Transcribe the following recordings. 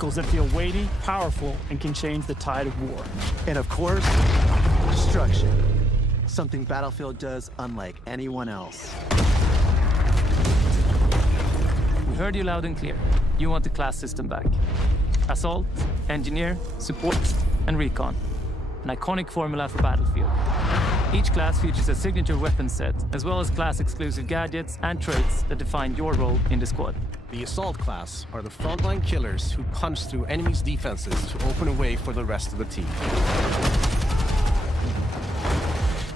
Vehicles that feel weighty, powerful, and can change the tide of war. And of course, destruction. Something Battlefield does unlike anyone else. We heard you loud and clear. You want the class system back. Assault, Engineer, Support, and Recon. An iconic formula for Battlefield. Each class features a signature weapon set, as well as class-exclusive gadgets and traits that define your role in the squad. The Assault class are the frontline killers who punch through enemies' defenses to open a way for the rest of the team.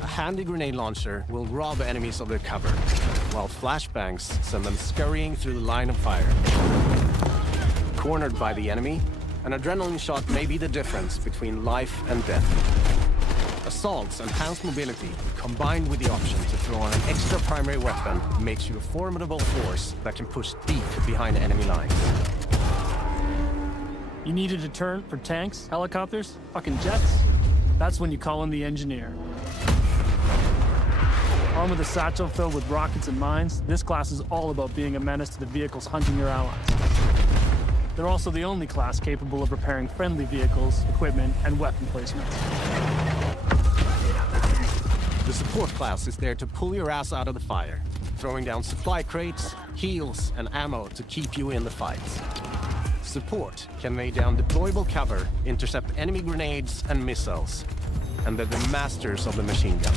A handy grenade launcher will rob enemies of their cover, while flashbangs send them scurrying through the line of fire. Cornered by the enemy, an adrenaline shot may be the difference between life and death. Assault's enhanced mobility, combined with the option to throw on an extra primary weapon, makes you a formidable force that can push deep behind enemy lines. You need a deterrent for tanks, helicopters, fucking jets? That's when you call in the Engineer. Armed with a satchel filled with rockets and mines, this class is all about being a menace to the vehicles hunting your allies. They're also the only class capable of repairing friendly vehicles, equipment, and weapon placements. The Support class is there to pull your ass out of the fire, throwing down supply crates, heals, and ammo to keep you in the fight. Support can lay down deployable cover, intercept enemy grenades and missiles, and they're the masters of the machine gun.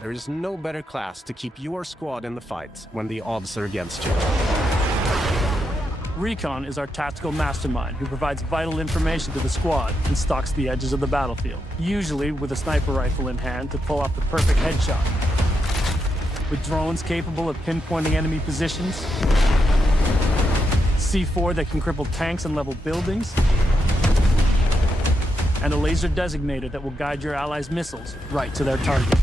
There is no better class to keep your squad in the fight when the odds are against you. Recon is our tactical mastermind who provides vital information to the squad and stalks the edges of the battlefield, usually with a sniper rifle in hand to pull off the perfect headshot. With drones capable of pinpointing enemy positions, C4 that can cripple tanks and level buildings, and a laser designator that will guide your allies' missiles right to their target.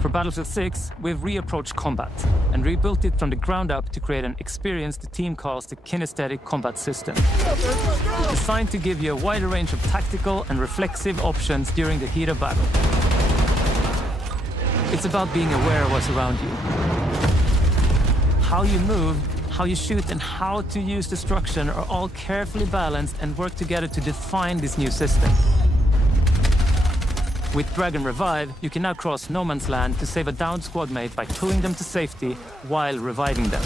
For Battlefield 6, we've reapproached combat and rebuilt it from the ground up to create an experience the team calls the Kinesthetic Combat System. Designed to give you a wider range of tactical and reflexive options during the heat of battle. It's about being aware of what's around you. How you move, how you shoot, and how to use destruction are all carefully balanced and work together to define this new system. With Dragon Revive, you can now cross no man's land to save a downed squad mate by pulling them to safety while reviving them.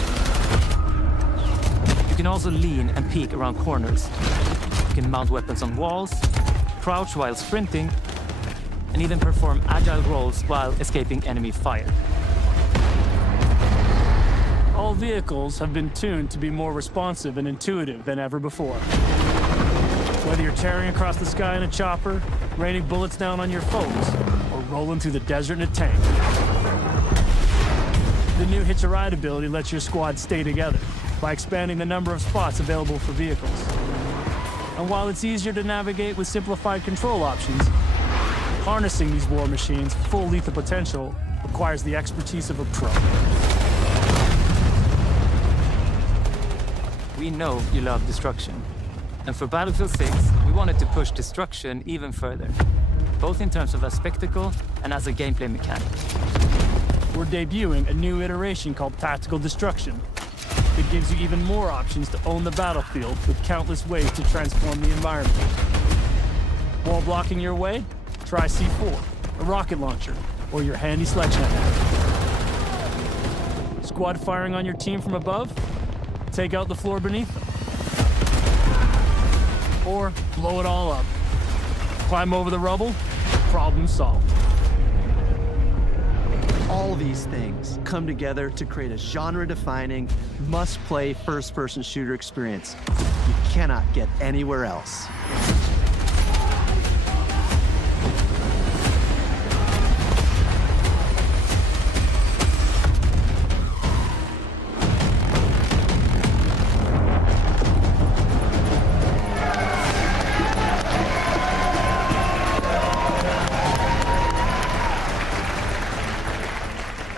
You can also lean and peek around corners. You can mount weapons on walls, crouch while sprinting, and even perform agile rolls while escaping enemy fire. All vehicles have been tuned to be more responsive and intuitive than ever before. Whether you're tearing across the sky in a chopper, raining bullets down on your foes, or rolling through the desert in a tank. The new Hitch a Ride ability lets your squad stay together by expanding the number of spots available for vehicles. And while it's easier to navigate with simplified control options, harnessing these war machines' full lethal potential requires the expertise of a pro. We know you love destruction. And for Battlefield 6, we wanted to push destruction even further, both in terms of a spectacle and as a gameplay mechanic. We're debuting a new iteration called Tactical Destruction. It gives you even more options to own the battlefield with countless ways to transform the environment. Wall blocking your way? Try C4, a rocket launcher, or your handy sledgehammer. Squad firing on your team from above? Take out the floor beneath them. Or blow it all up. Climb over the rubble, problem solved. All these things come together to create a genre-defining, must-play first-person shooter experience you cannot get anywhere else.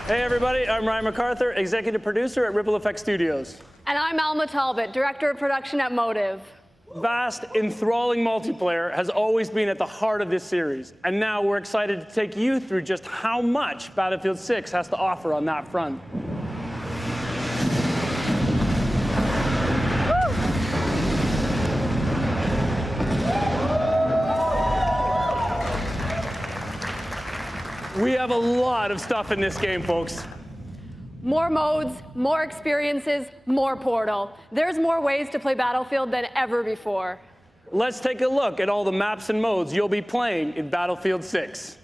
Hey everybody, I'm Ryan MacArthur, executive producer at Ripple Effect Studios. And I'm Alma Talbot, director of production at Motive. Vast, enthralling multiplayer has always been at the heart of this series, and now we're excited to take you through just how much Battlefield 6 has to offer on that front. have a lot of stuff in this game, folks. More modes, more experiences, more Portal. There's more ways to play Battlefield than ever before. Let's take a look at all the maps and modes you'll be playing in Battlefield 6.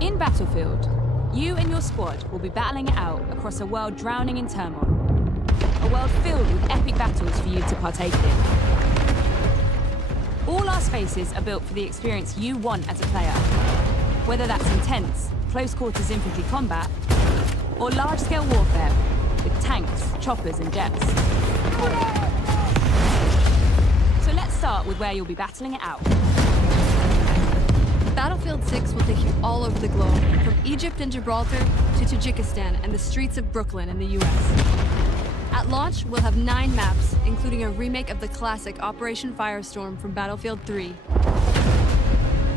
In Battlefield, you and your squad will be battling it out across a world drowning in turmoil. A world filled with epic battles for you to partake in. All our spaces are built for the experience you want as a player. Whether that's intense, close quarters infantry combat, or large-scale warfare with tanks, choppers, and jets. So let's start with where you'll be battling it out. Battlefield 6 will take you all over the globe, from Egypt and Gibraltar to Tajikistan and the streets of Brooklyn in the US. At launch, we'll have 9 maps, including a remake of the classic Operation Firestorm from Battlefield 3.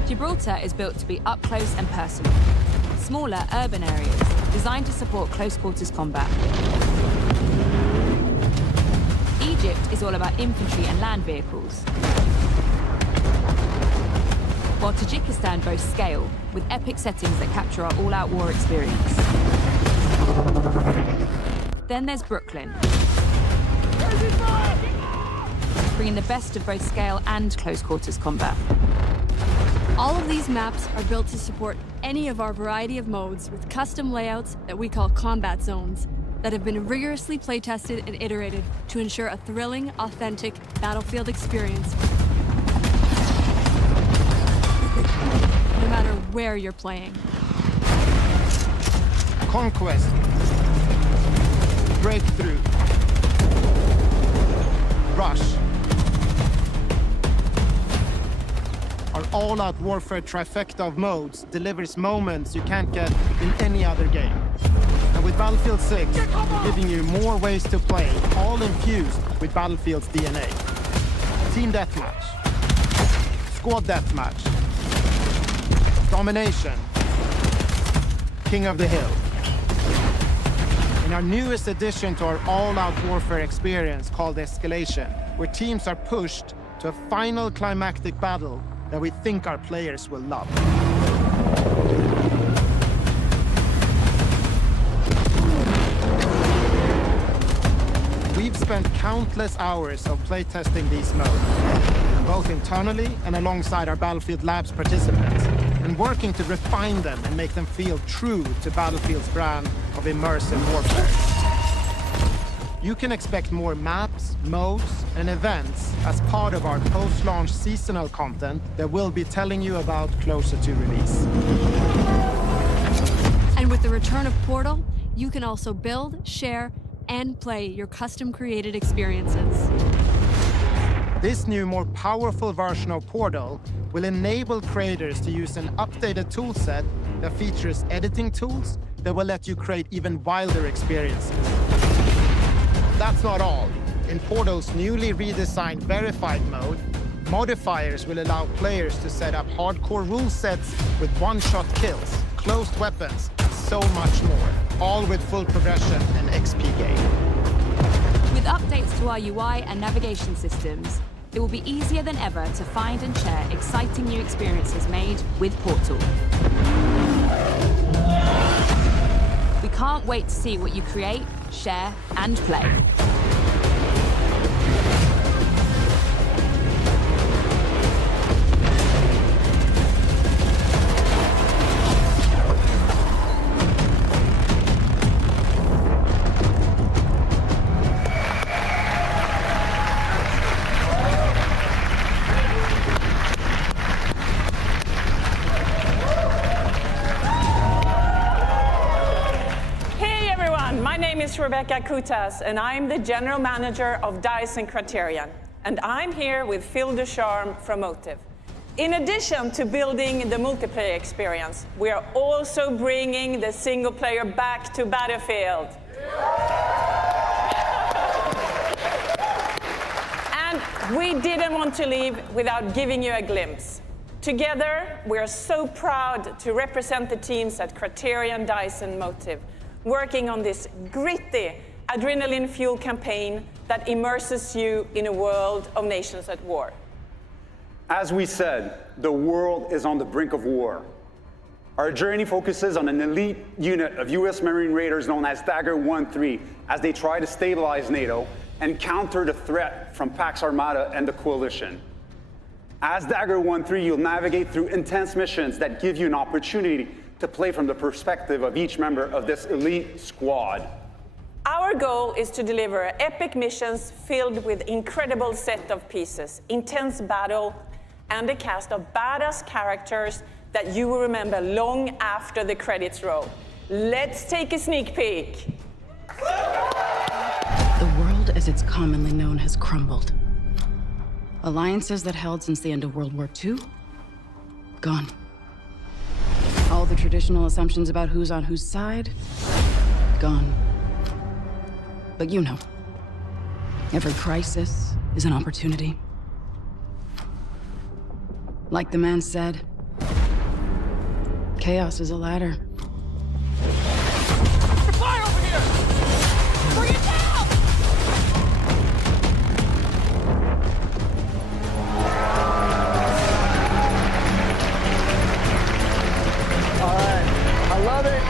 Gibraltar is built to be up close and personal. Smaller urban areas designed to support close quarters combat. Egypt is all about infantry and land vehicles. While Tajikistan boasts scale, with epic settings that capture our all-out war experience. Then there's Brooklyn, bringing the best of both scale and close quarters combat. All of these maps are built to support any of our variety of modes with custom layouts that we call combat zones that have been rigorously play-tested and iterated to ensure a thrilling, authentic Battlefield experience no matter where you're playing. Conquest, Breakthrough, Rush. Our all-out warfare trifecta of modes delivers moments you can't get in any other game. And with Battlefield 6, we're giving you more ways to play, all infused with Battlefield's DNA. Team Deathmatch, Squad Deathmatch, Domination, King of the Hill. In our newest addition to our all-out warfare experience called Escalation, where teams are pushed to a final climactic battle that we think our players will love. We've spent countless hours of playtesting these modes, both internally and alongside our Battlefield Labs participants, and working to refine them and make them feel true to Battlefield's brand of immersive warfare. You can expect more maps, modes, and events as part of our post-launch seasonal content that we'll be telling you about closer to release. And with the return of Portal, you can also build, share, and play your custom-created experiences. This new, more powerful version of Portal will enable creators to use an updated toolset that features editing tools that will let you create even wilder experiences. That's not all. In Portal's newly redesigned Verified mode, modifiers will allow players to set up hardcore rule sets with one-shot kills, closed weapons, and so much more, all with full progression and XP gain. With updates to our UI and navigation systems, it will be easier than ever to find and share exciting new experiences made with Portal. We can't wait to see what you create, share, and play. Rebecca Kutas, and I'm the General Manager of DICE and Criterion. And I'm here with Phil Ducharme from Motive. In addition to building the multiplayer experience, we are also bringing the single player back to Battlefield. And we didn't want to leave without giving you a glimpse. Together, we are so proud to represent the teams at Criterion, DICE, and Motive, working on this gritty, adrenaline-fueled campaign that immerses you in a world of nations at war. As we said, the world is on the brink of war. Our journey focuses on an elite unit of US Marine Raiders known as Dagger 1-3 as they try to stabilize NATO and counter the threat from Pax Armada and the Coalition. As Dagger 1-3, you'll navigate through intense missions that give you an opportunity to play from the perspective of each member of this elite squad. Our goal is to deliver epic missions filled with incredible set of pieces, intense battle, and a cast of badass characters that you will remember long after the credits roll. Let's take a sneak peek. The world as it's commonly known has crumbled. Alliances that held since the end of World War II, gone. All the traditional assumptions about who's on whose side, gone. But you know, every crisis is an opportunity. Like the man said, chaos is a ladder. Fire over here! Bring it down! All right, I love it.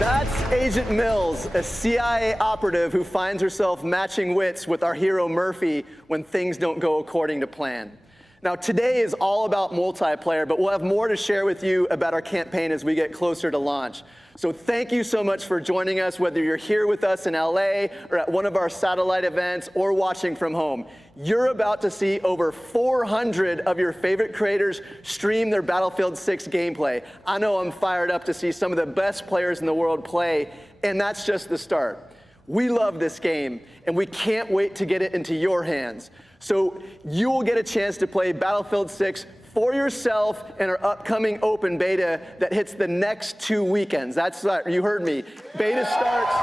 That's Agent Mills, a CIA operative who finds herself matching wits with our hero Murphy when things don't go according to plan. Now, today is all about multiplayer, but we'll have more to share with you about our campaign as we get closer to launch. So thank you so much for joining us, whether you're here with us in LA or at one of our satellite events or watching from home. You're about to see over 400 of your favorite creators stream their Battlefield 6 gameplay. I know I'm fired up to see some of the best players in the world play, and that's just the start. We love this game, and we can't wait to get it into your hands. So you will get a chance to play Battlefield 6 for yourself in our upcoming open beta that hits the next 2 weekends. That's right, you heard me. Beta starts,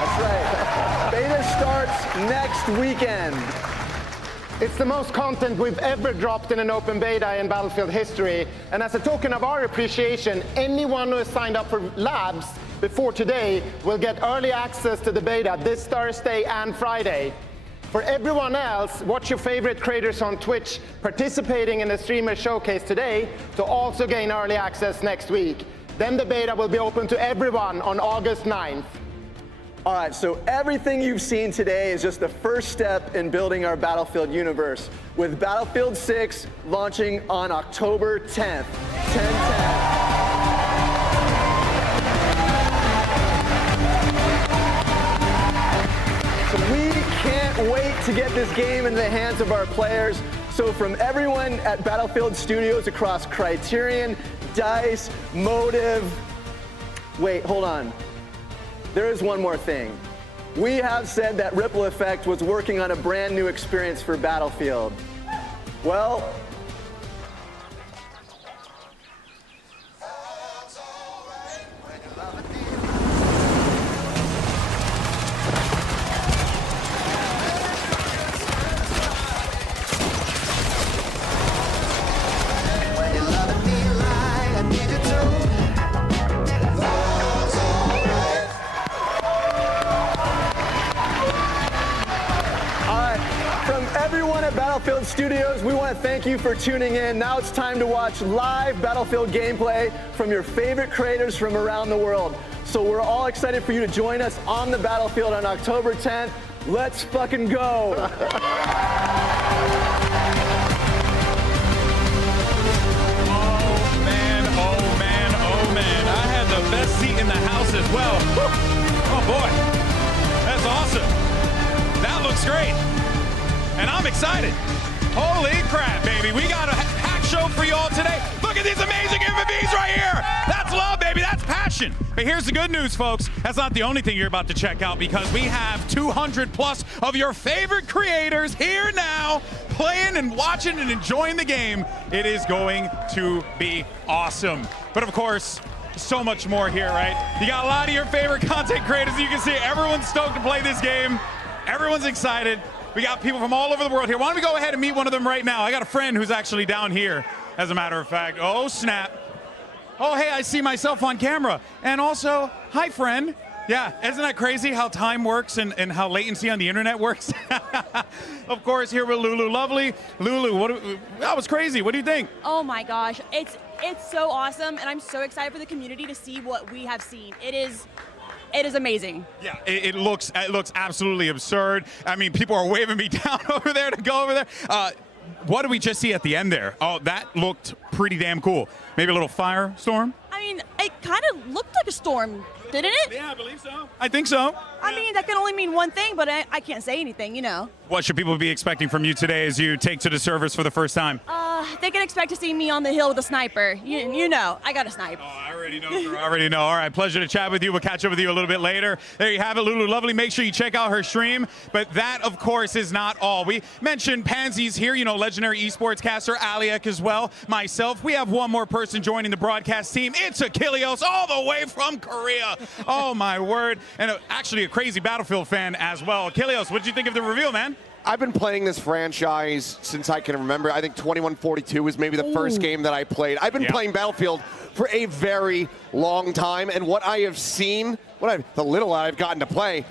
that's right. Beta starts next weekend. It's the most content we've ever dropped in an open beta in Battlefield history. And as a token of our appreciation, anyone who has signed up for labs before today will get early access to the beta this Thursday and Friday. For everyone else, watch your favorite creators on Twitch participating in the streamer showcase today to also gain early access next week. Then the beta will be open to everyone on August 9th. All right, so everything you've seen today is just the first step in building our Battlefield universe, with Battlefield 6 launching on October 10th, 10/10. We can't wait to get this game into the hands of our players. So from everyone at Battlefield Studios across Criterion, DICE, Motive, wait, hold on. There is one more thing. We have said that Ripple Effect was working on a brand new experience for Battlefield. Well, Battlefield Studios, we want to thank you for tuning in. Now it's time to watch live Battlefield gameplay from your favorite creators from around the world. So we're all excited for you to join us on the Battlefield on October 10th. Let's fucking go. Oh man, I had the best seat in the house as well. Oh boy, that's awesome. That looks great. And I'm excited. Holy crap, baby. We got a packed show for you all today. Look at these amazing MVPs right here. That's love, baby. That's passion. But here's the good news, folks. That's not the only thing you're about to check out, because we have 200 plus of your favorite creators here now playing and watching and enjoying the game. It is going to be awesome. But of course, so much more here, right? You got a lot of your favorite content creators. You can see everyone's stoked to play this game. Everyone's excited. We got people from all over the world here. Why don't we go ahead and meet one of them right now? I got a friend who's actually down here, as a matter of fact. Oh, snap. Oh, hey, I see myself on camera. And also, hi, friend. Yeah, isn't that crazy how time works and how latency on the internet works? Of course, here with Lulu Lovely. Lulu, that was crazy. What do you think? Oh my gosh, it's so awesome, and I'm so excited for the community to see what we have seen. It is amazing. Yeah, it looks absolutely absurd. I mean, people are waving me down over there to go over there. What did we just see at the end there? Oh, that looked pretty damn cool. Maybe a little firestorm? I mean, it kind of looked like a storm, didn't it? Yeah, I believe so. I think so. I mean, that can only mean one thing, but I can't say anything, you know. What should people be expecting from you today as you take to the servers for the first time? They can expect to see me on the hill with a sniper. You know, I got a snipe. Oh, I already know, girl. I already know. All right, pleasure to chat with you. We'll catch up with you a little bit later. There you have it, Lulu Lovely. Make sure you check out her stream. But that, of course, is not all. We mentioned Pansy's here, you know, legendary esports caster, Aliak as well. Myself, we have one more person joining the broadcast team. It's Achilleos, all the way from Korea. Oh, my word. And actually a crazy Battlefield fan as well. Achilleos, what did you think of the reveal, man? I've been playing this franchise since I can remember. I think 2142 was maybe the first game that I played. I've been playing Battlefield for a very long time, and what I have seen, the little I've gotten to play,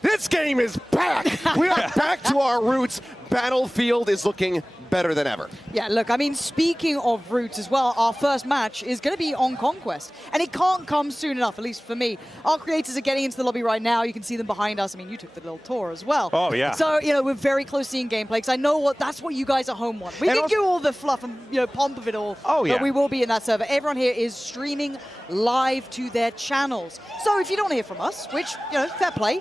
this game is back. We are back to our roots. Battlefield is looking better than ever. Yeah, look, I mean, speaking of roots as well, our first match is going to be on Conquest, and it can't come soon enough, at least for me. Our creators are getting into the lobby right now. You can see them behind us. I mean, you took the little tour as well. Oh, yeah. So, you know, we're very close to seeing gameplay, because I know that's what you guys at home want. We can do all the fluff and, you know, pomp of it all, but we will be in that server. Everyone here is streaming live to their channels. So if you don't hear from us, which, you know, fair play,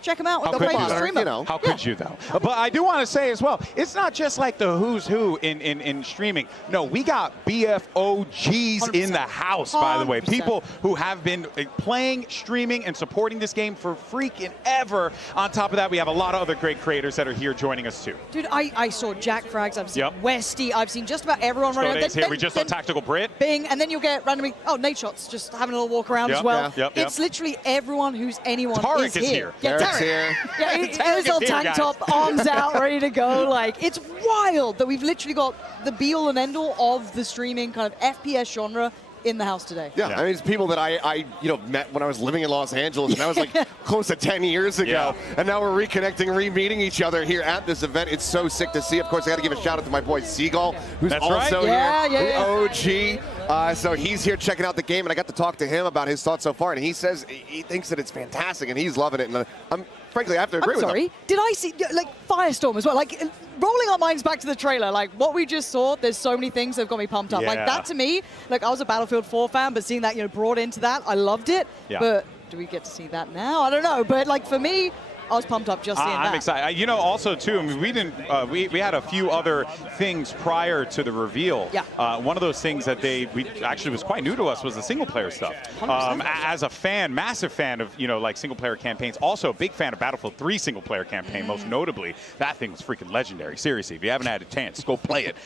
check them out with the play streamer. You know. How could you, though? But I do want to say as well, it's not just like the who's who in streaming. No, we got BFOGs 100%. In the house, by the way. 100%. People who have been playing, streaming, and supporting this game for freaking ever. On top of that, we have a lot of other great creators that are here joining us, too. Dude, I saw Jack Frags, I've seen Westy, I've seen just about everyone running around. Here. We just saw Tactical Brit. Bing, and then you'll get randomly, Nate Shots, just having a little walk around as well. It's literally everyone who's anyone Tarek is here. Here. Yeah, his little tank top, arms out, ready to go. Like, it's wild that we've literally got the be-all and end-all of the streaming kind of FPS genre in the house today. Yeah, I mean, it's people that I met when I was living in Los Angeles, and that was like close to 10 years ago. And now we're reconnecting, re-meeting each other here at this event. It's so sick to see. Of course, I got to give a shout out to my boy Seagull, who's also here, the OG. So he's here checking out the game, and I got to talk to him about his thoughts so far, and he says he thinks that it's fantastic, and he's loving it. And frankly, I have to agree with him. Did I see, like, Firestorm as well? Like, rolling our minds back to the trailer, like, what we just saw, there's so many things that have got me pumped up. Like, that to me, like, I was a Battlefield 4 fan, but seeing that, you know, brought into that, I loved it. But do we get to see that now? I don't know. But, like, for me, I was pumped up just seeing that. I'm excited. You know, also, too, I mean, we had a few other things prior to the reveal. One of those things that we actually was quite new to us was the single-player stuff. As a fan, massive fan of, you know, like, single-player campaigns. Also a big fan of Battlefield 3 single-player campaign, most notably. That thing was freaking legendary. Seriously, if you haven't had a chance, go play it.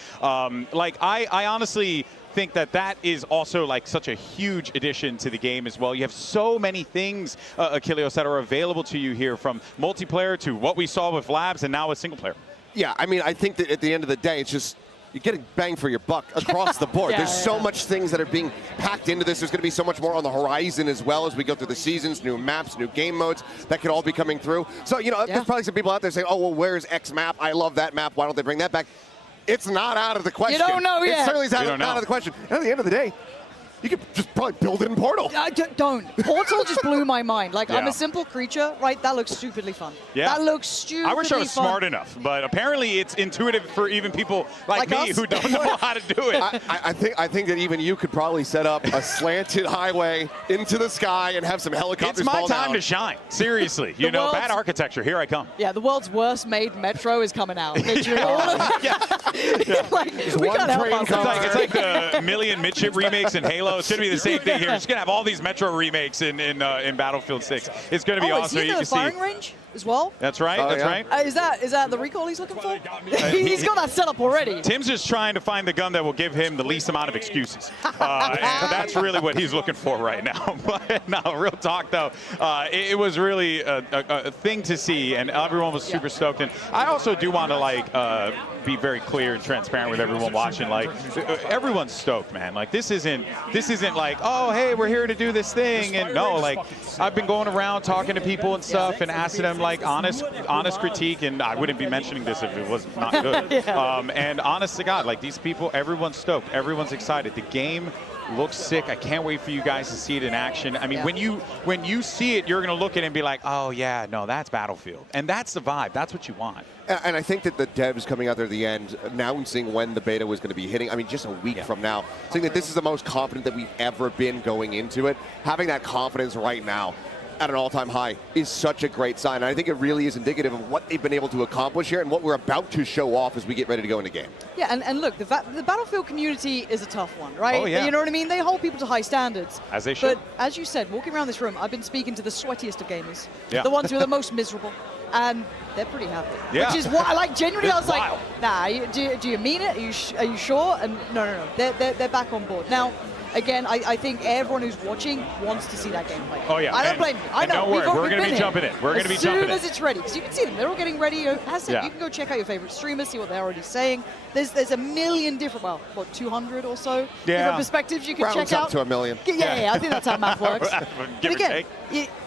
Like, I honestly think that is also like such a huge addition to the game as well. You have so many things, Achilleos, that are available to you here, from multiplayer to what we saw with Labs and now with single player. Yeah, I mean, I think that at the end of the day, it's just you're getting bang for your buck across the board. There's so much things that are being packed into this. There's going to be so much more on the horizon as well as we go through the seasons, new maps, new game modes that could all be coming through. So, you know, there's probably some people out there saying, oh, well, where's X map? I love that map. Why don't they bring that back? It's not out of the question. You don't know yet. It certainly is out of the question. And at the end of the day, you could just probably build it in Portal. Don't. Portal just blew my mind. Like, I'm a simple creature, right? That looks stupidly fun. That looks stupidly fun. I wish I was smart enough, but apparently it's intuitive for even people like me who don't know how to do it. I think that even you could probably set up a slanted highway into the sky and have some helicopters fall down. It's my time to shine. Seriously. You know, bad architecture. Here I come. Yeah, the world's worst made metro is coming out. Literally all of it. Like, we can't help ourselves. It's like the Million Midship remakes in Halo. It's going to be the same thing here. It's going to have all these Metro remakes in Battlefield 6. It's going to be awesome. Is he the firing range as well? That's right. That's right. Is that the recall he's looking for? He's got that set up already. Tim's just trying to find the gun that will give him the least amount of excuses. And that's really what he's looking for right now. But no, real talk though, it was really a thing to see, and everyone was super stoked. And I also do want to be very clear and transparent with everyone watching. Like, everyone's stoked, man. Like, this isn't This isn't like, oh, hey, we're here to do this thing. And no, like, I've been going around talking to people and stuff and asking them, like, honest critique. And I wouldn't be mentioning this if it was not good. And honest to God, like, these people, everyone's stoked. Everyone's excited. The game looks sick. I can't wait for you guys to see it in action. I mean, when you see it, you're going to look at it and be like, oh, yeah, no, that's Battlefield. And that's the vibe. That's what you want. And I think that the devs coming out there at the end, announcing when the beta was going to be hitting, I mean, just a week from now, saying that this is the most confident that we've ever been going into it. Having that confidence right now at an all-time high is such a great sign. And I think it really is indicative of what they've been able to accomplish here and what we're about to show off as we get ready to go into game. Yeah, and look, the Battlefield community is a tough one, right? Oh, yeah. You know what I mean? They hold people to high standards. As they should. But as you said, walking around this room, I've been speaking to the sweatiest of gamers. Yeah. The ones who are the most miserable. And they're pretty happy. Yeah. Which is what I like. Genuinely, I was wild. like, nah, do you mean it? Are you sure? And no. They're back on board. Now, again, I think everyone who's watching wants to see that gameplay. Oh, yeah. I don't blame you. I know. Don't worry, we're going to be jumping in. We're going to be jumping in. As soon as it's ready. Because you can see them. They're all getting ready. As I said, you can go check out your favorite streamers, see what they're already saying. There's a million different, well, what, 200 or so different perspectives you can check out. Up to a million. Yeah, I think that's how math works. Give but again,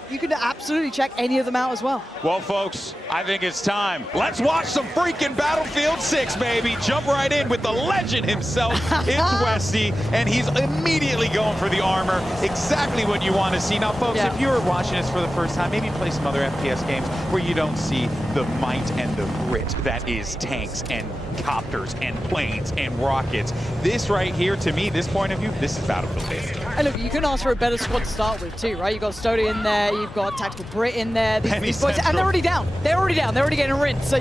you can absolutely check any of them out as well. Well, folks, I think it's time. Let's watch some freaking Battlefield 6, baby. Jump right in with the legend himself. It's Westy, and he's immediately going for the armor. Exactly what you want to see. Now, folks, if you're watching this for the first time, maybe play some other FPS games where you don't see the might and the grit that is tanks and copters and planes and rockets. This right here, to me, this point of view, this is Battlefield, baby. And look, you can ask for a better squad to start with too, right? You've got Stody in there, you've got Tactical Brit in there, these boys, and they're already down. They're already getting rinsed. So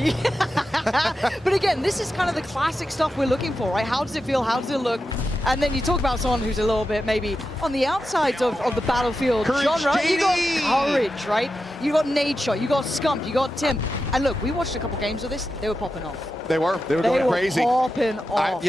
but again, this is kind of the classic stuff we're looking for, right? How does it feel? How does it look? And then you talk about someone who's a little bit maybe on the outsides of the Battlefield genre. You got Courage, right? You got Nade Shot, you got Scump, you got Tim. And look, we watched a couple games of this. They were popping off. They were going crazy. Popping off.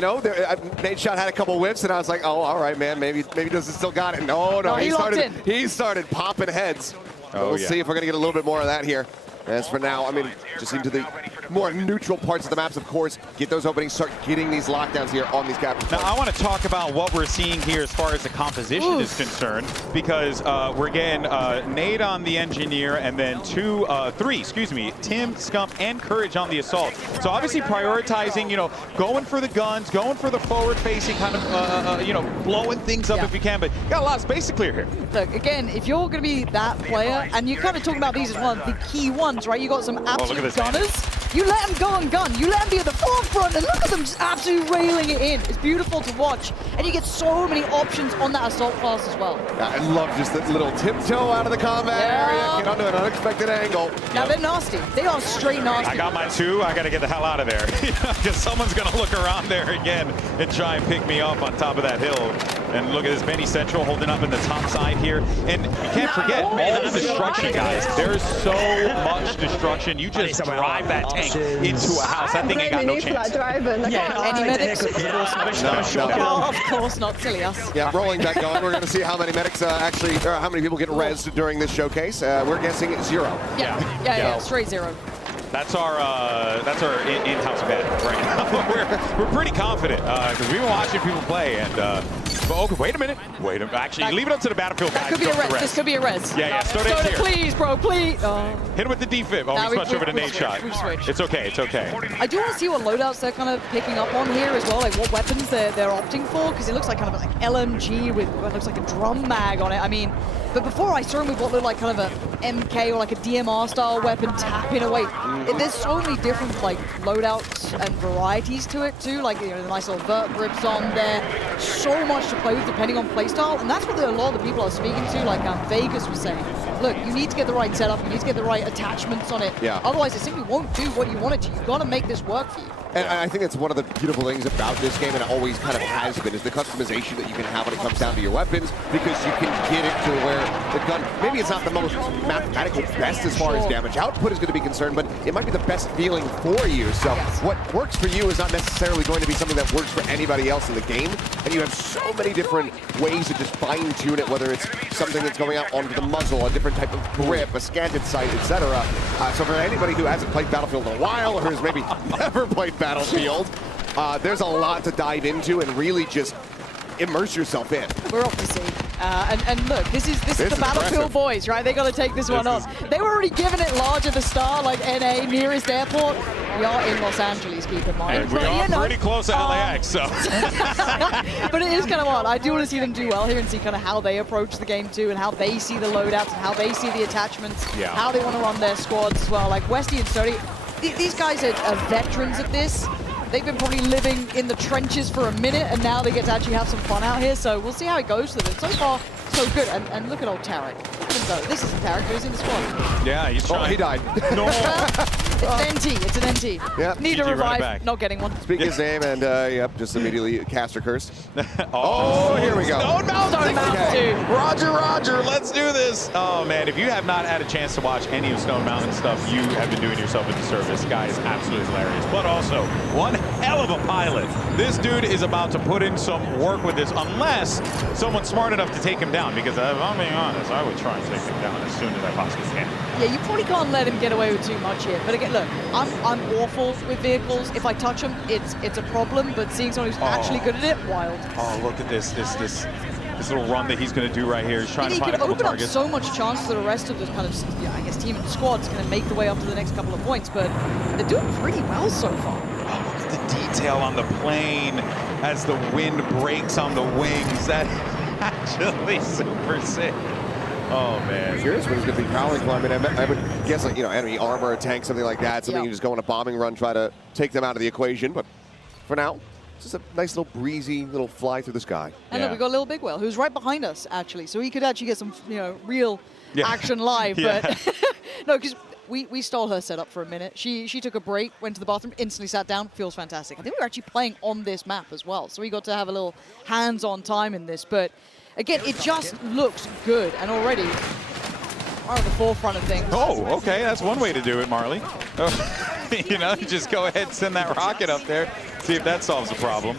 Nade Shot had a couple whiffs, and I was like, oh, all right, man, maybe doesn't still got it. No, he started popping heads. We'll see if we're going to get a little bit more of that here. As for now, I mean, just into the more neutral parts of the maps, of course, get those openings, start getting these lockdowns here on these capture points. Now, I want to talk about what we're seeing here as far as the composition is concerned, because we're getting Nade on the Engineer, and then three, Tim, Scump, and Courage on the Assault. So obviously prioritizing, going for the guns, going for the forward-facing kind of, blowing things up if you can, but you got a lot of space to clear here. Look, again, if you're going to be that player, and you're kind of talking about these as one of the key ones, right? You got some absolute gunners. You let them go on gun. You let them be at the forefront, and look at them just absolutely railing it in. It's beautiful to watch, and you get so many options on that assault class as well. I love just that little tiptoe out of the combat area, get onto an unexpected angle. Now they're nasty. They are straight nasty. I got my two. I got to get the hell out of there because someone's going to look around there again and try and pick me off on top of that hill. And look at this, Benny Central holding up in the top side here. And you can't forget all the destruction, guys. There's so much destruction. You just drive that tank into a house. That thing ain't got no chance. Any medics? Of course not. No. Of course not. Silly us. Yeah, rolling back on. We're going to see how many medics how many people get rezzed during this showcase. We're guessing 0. Yeah, straight 0. That's our in-house bet right now. we're pretty confident because we've been watching people play and. But okay, wait a minute. Actually, leave it up to the Battlefield guys. Could be a res. This could be a res. Yeah. Stoda, here. Please, bro, please. Hit him with the defib. Oh, we switched over to Nade Shot. It's okay. It's okay. I do want to see what loadouts they're kind of picking up on here as well, like what weapons they're opting for, because it looks like kind of like LMG with what looks like a drum mag on it. I mean, but before I saw him with what looked like kind of a MK or like a DMR style weapon tapping away. There's so many different like loadouts and varieties to it too, like the nice little vert grips on there. So much to play with depending on playstyle, and that's what a lot of the people I was speaking to, like Vegas was saying. Look, you need to get the right setup, you need to get the right attachments on it. Otherwise, it simply won't do what you want it to. You've got to make this work for you. And I think that's one of the beautiful things about this game, and it always kind of has been, is the customization that you can have when it comes down to your weapons, because you can get it to where the gun, maybe it's not the most mathematical best as far as damage output is going to be concerned, but it might be the best feeling for you. So what works for you is not necessarily going to be something that works for anybody else in the game, and you have so many different ways to just fine-tune it, whether it's something that's going out onto the muzzle, a different type of grip, a scanted sight, etc. So for anybody who hasn't played Battlefield in a while, or who's maybe never played Battlefield, there's a lot to dive into and really just immerse yourself in. We're off to see. And look, this is the Battlefield impressive. boys, right? They got to take this one on. They were already giving it large at the start, like NA, nearest airport. We are in Los Angeles, keep in mind. And we are pretty close to LAX, so. But it is kind of odd. I do want to see them do well here and see kind of how they approach the game too, and how they see the loadouts, and how they see the attachments, how they want to run their squads as well. Like Westy and Sturdy, these guys are veterans at this. They've been probably living in the trenches for a minute, and now they get to actually have some fun out here. So we'll see how it goes for them. So far, so good. And look at old Tarek. Look at him go. This isn't Tarek, but he's in the squad. Yeah, he's trying. Oh, he died. No. It's an NT. It's an NT. Yep. Need to revive. Not getting one. Speak his name, and yep, just immediately caster curse. Oh, here we go. Stone Mountain. Okay. Roger, let's do this. Oh, man, if you have not had a chance to watch any of Stone Mountain stuff, you have been doing yourself a disservice. This guy is absolutely hilarious, but also one hell of a pilot. This dude is about to put in some work with this, unless someone's smart enough to take him down, because if I'm being honest, I would try and take him down as soon as I possibly can. Yeah, you probably can't let him get away with too much here. But again, look, I'm awful with vehicles. If I touch them, it's a problem. But seeing someone who's actually good at it, wild. Oh, look at this little run that he's going to do right here. He's trying to find a couple open targets. up so much chance for the rest of this kind of, I guess, team and squad's going to make the way up to the next couple of points. But they're doing pretty well so far. Oh, look at the detail on the plane as the wind breaks on the wings. That actually super sick. Oh, man. Curious what he's going to be prowling for. I mean, I would guess, like, enemy armor, a tank, something like that. Something you just go on a bombing run, try to take them out of the equation. But for now, it's just a nice little breezy little fly through the sky. And look, we got Little Big Whale, who's right behind us, actually. So he could actually get some, real action live. But no, because we stole her setup for a minute. She took a break, went to the bathroom, instantly sat down. Feels fantastic. I think we were actually playing on this map as well. So we got to have a little hands-on time in this. But again, it just looks good, and already are at the forefront of things. Oh, okay, that's one way to do it, Marley. Just go ahead and send that rocket up there, see if that solves the problem.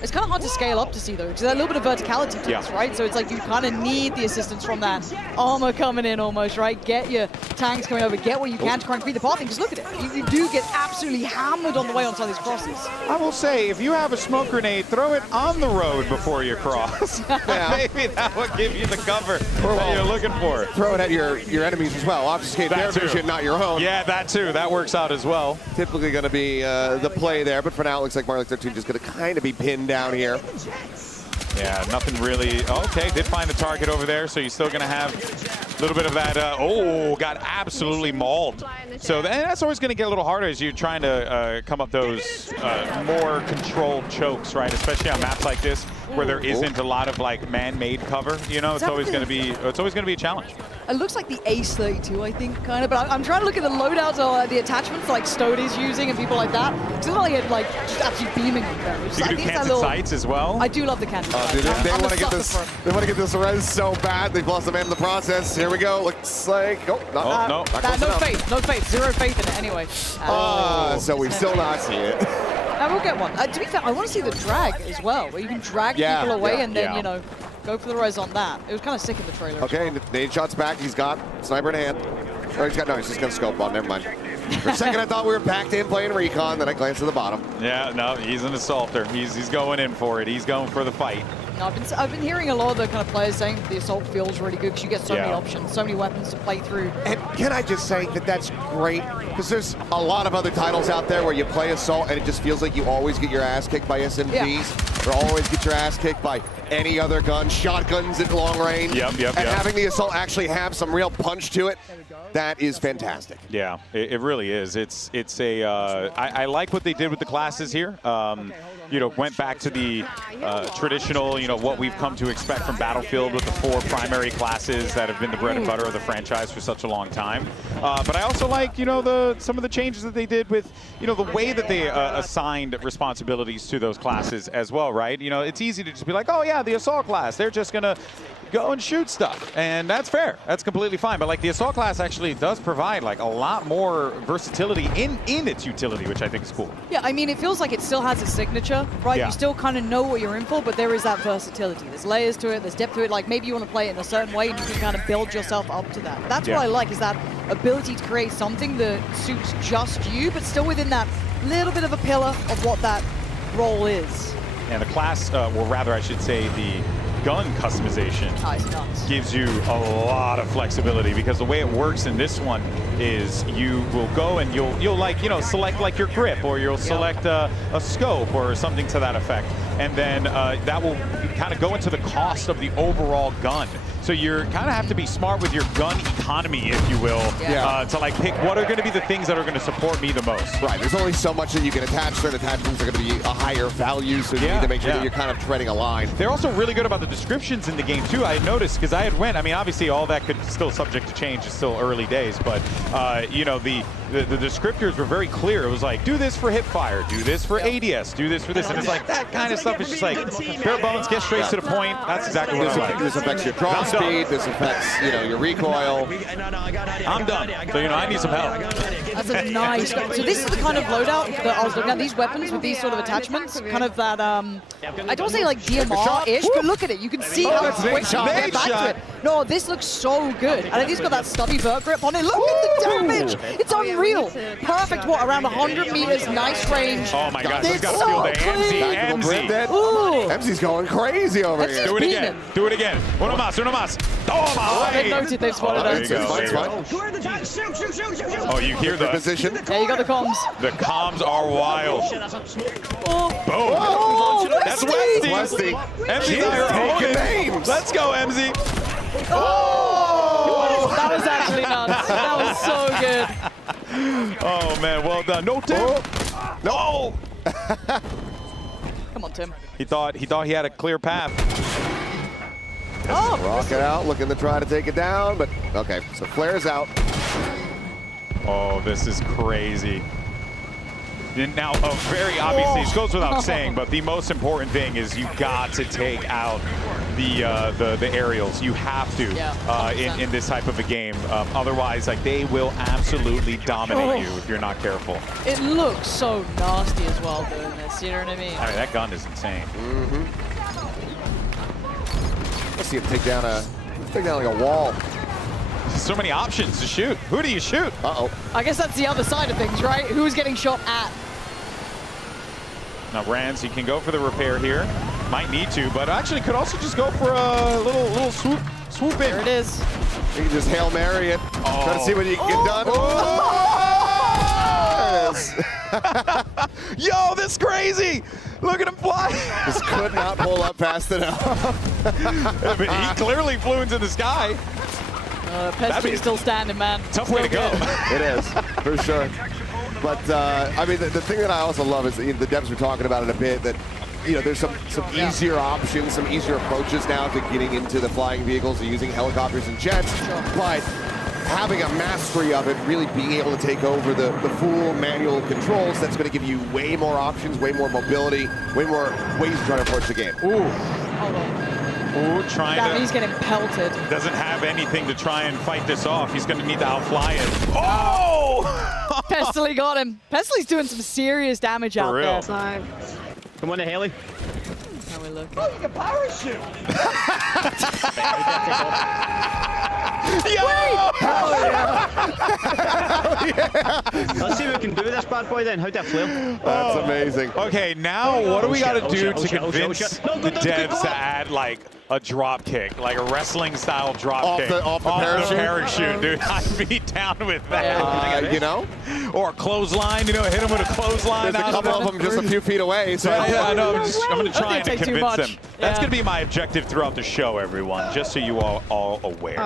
It's kind of hard to scale up to see, though, because there's a little bit of verticality to this, right? So it's like you kind of need the assistance from that armor coming in almost, right? Get your tanks coming over, get what you can to try and create the pathing, because look at it. You do get absolutely hammered on the way onto these crosses. I will say, if you have a smoke grenade, throw it on the road before you cross. Maybe that will give you the cover that you're looking for. Throw it at your enemies as well. Obfuscate their vision, not your own. Yeah, that too. That works out as well. Typically going to be the play there, but for now, it looks like Marley 13 just going to kind of be pinned down here. Yeah, nothing really. Okay, did find the target over there, so you're still going to have a little bit of that. Got absolutely mauled. So that's always going to get a little harder as you're trying to come up those more controlled chokes, right? Especially on maps like this, where there isn't a lot of like man-made cover. It's always going to be a challenge. It looks like the Ace 32, I think, kind of. But I'm trying to look at the loadouts or the attachments like Stody's using and people like that. It's not like like just absolutely beaming on them. You can do canted sights as well. I do love the canted sights. Dude, they want to get this. They want to get this res so bad. They've lost the man in the process. Here we go. Looks like no faith. No faith. Zero faith in it anyway. So we still not see it. I will get one. To be fair, I want to see the drag as well, where you can drag people away and then go for the res on that. It was kind of sick in the trailer. Okay, nade shots back. He's got sniper in hand. Or he's just got scope on. Never mind. For a second, I thought we were packed in playing recon. Then I glanced to the bottom. Yeah, no, he's an assaulter. He's going in for it. He's going for the fight. No, I've been hearing a lot of the kind of players saying the assault feels really good because you get so many options, so many weapons to play through. And can I just say that that's great? Because there's a lot of other titles out there where you play assault and it just feels like you always get your ass kicked by SMGs, or always get your ass kicked by any other gun, shotguns at long range. Yep. And having the assault actually have some real punch to it, that is fantastic. Yeah, it really is. I like what they did with the classes here. Went back to the traditional, what we've come to expect from Battlefield with the 4 primary classes that have been the bread and butter of the franchise for such a long time. But I also like, some of the changes that they did with, the way that they assigned responsibilities to those classes as well, right? It's easy to just be like, oh yeah, the assault class, they're just gonna go and shoot stuff, and that's fair. That's completely fine. But like the assault class actually does provide like a lot more versatility in its utility, which I think is cool. Yeah, I mean, it feels like it still has a signature, right? Yeah. You still kind of know what you're in for, but there is that versatility. There's layers to it, there's depth to it. Like maybe you want to play it in a certain way and you can kind of build yourself up to that. That's what I like, is that ability to create something that suits just you, but still within that little bit of a pillar of what that role is. And the class, or rather I should say the gun customization gives you a lot of flexibility, because the way it works in this one is you will go and you'll like, you know, select like your grip, or you'll select a scope or something to that effect. And then that will kind of go into the cost of the overall gun. So you're kind of have to be smart with your gun economy, if you will, to like pick what are going to be the things that are going to support me the most. Right, there's only so much that you can attach. Certain attachments are going to be a higher value, so you need to make sure that you're kind of treading a line. They're also really good about the descriptions in the game too. I had noticed, because I had went, I mean, obviously all that could still subject to change, it's still early days, but you know, the descriptors were very clear. It was like, do this for hip fire, do this for ADS, do this for this, and it's like that kind of stuff is just like bare bones, get straight to the point. That's exactly what I like. This affects your draw speed, this affects, you know, your recoil. I'm done. So, you know, I need some help. That's a nice. So this is the kind of loadout that I was looking at. These weapons with these sort of attachments, kind of that. I don't say like DMR-ish, but look at it. You can see how quick you can get back to it. No, this looks so good. And he's got that stubby vert grip on it. Look at the damage. It's unreal. Perfect. What, around 100 meters? Nice range. Oh my gosh, he's got to feel the MZ. MZ's going crazy over here. Do it again. Do it again. Uno más, uno más. Oh my! They've noted, they've spotted us. Oh, you hear the position? Yeah, you got the comms. The comms are wild. Boom. Oh, that's Westy. MZ's taking names. Let's go, MZ. Oh! That was actually nuts. That was so good. Oh man, well done. No, Tim. No. Come on, Tim. He thought he had a clear path. Rocket out, looking to try to take it down, but okay, so flares out. Oh, this is crazy. Now, very obviously, it goes without saying, but the most important thing is you got to take out the aerials. You have to in this type of a game. Otherwise, like, they will absolutely dominate you if you're not careful. It looks so nasty as well doing this. You know what I mean? I mean, that gun is insane. Let's see him take down like a wall. So many options to shoot. Who do you shoot? Uh-oh. I guess that's the other side of things, right? Who's getting shot at? Now, Rands, he can go for the repair here. Might need to, but actually could also just go for a little swoop in. There it is. You can just Hail Mary it. Try to see what you can get done. Yo, this is crazy! Look at him fly! This could not pull up fast enough. But he clearly flew into the sky. Pestri's still standing, man. Tough way to go. It is, for sure. But, I mean, the thing that I also love is the devs were talking about it a bit, that, you know, there's some easier options, some easier approaches now to getting into the flying vehicles and using helicopters and jets. But having a mastery of it, really being able to take over the full manual controls, that's going to give you way more options, way more mobility, way more ways to try to approach the game. Hold on. Ooh, he's getting pelted. Doesn't have anything to try and fight this off. He's going to need to outfly it. Oh! Pestily got him. Pestily's doing some serious damage out there. Come on, Haley. How we look? Oh, you can parachute! Yo! Hell yeah! Let's see if we can do this bad boy then. How'd that feel? That's amazing. Okay, now what do we got to do to convince the devs to add like a drop kick, like a wrestling style drop kick off the parachute, dude? I'd be down with that. You know, or a clothesline. You know, hit him with a clothesline. There's a couple of them just a few feet away. So I know. I'm going to try and convince them. That's going to be my objective throughout the show, everyone. Just so you all aware.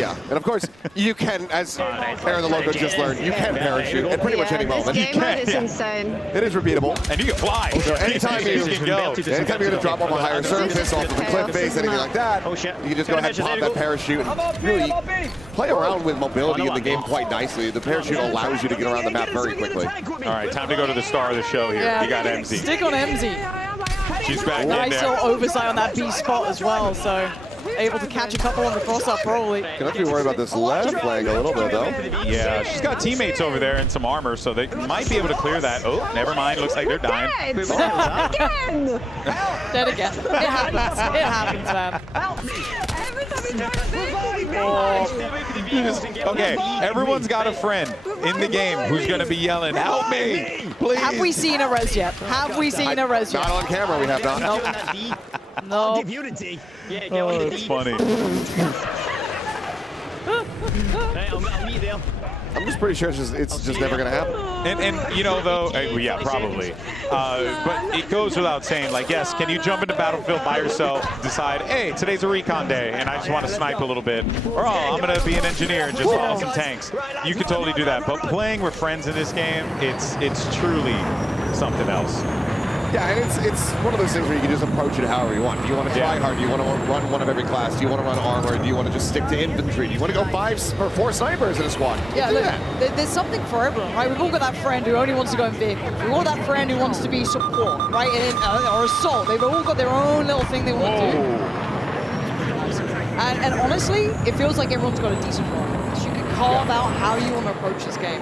Yeah, and of course you can, as Aaron the Loco just learned, you can parachute at pretty much any moment. This game mode is insane. It is repeatable. And you can fly. So anytime you're going to drop off a higher surface, off of a cliff face, anything like that, you can just go ahead and pop that parachute and really play around with mobility in the game quite nicely. The parachute allows you to get around the map very quickly. All right, time to go to the star of the show here. You got MZ. Stick on MZ. She's back in there. Nice little oversight on that B spot as well, so able to catch a couple on the cross-up probably. Can have to be worried about this left flank a little bit, though. Yeah, she's got teammates over there and some armor, so they might be able to clear that. Oh, never mind. Looks like they're dying. Again! Dead again. It happens. It happens, man. Help me! Every time he turns Okay, everyone's got a friend in the game who's going to be yelling, "Help me, please!" Have we seen a res yet? Have we seen a res yet? Not on camera, we have not. Nope. I'll give you the D. Yeah, get on the It's D. funny. Hey, I'll meet you there. I'm just pretty sure it's just never going to happen. And you know, though, yeah, probably. But it goes without saying, like, yes, can you jump into Battlefield by yourself, decide, hey, today's a recon day, and I just want to snipe a little bit, or oh, I'm going to be an engineer and just haul some tanks. You can totally do that. But playing with friends in this game, it's truly something else. Yeah, and it's one of those things where you can just approach it however you want. Do you want to try hard? Do you want to run one of every class? Do you want to run armor? Do you want to just stick to infantry? Do you want to go 5 or 4 snipers in a squad? Yeah, look, there's something for everyone, right? We've all got that friend who only wants to go in vehicles. We've all got that friend who wants to be support, right? Or assault. They've all got their own little thing they want to do. And honestly, it feels like everyone's got a decent role. So you can carve out how you want to approach this game.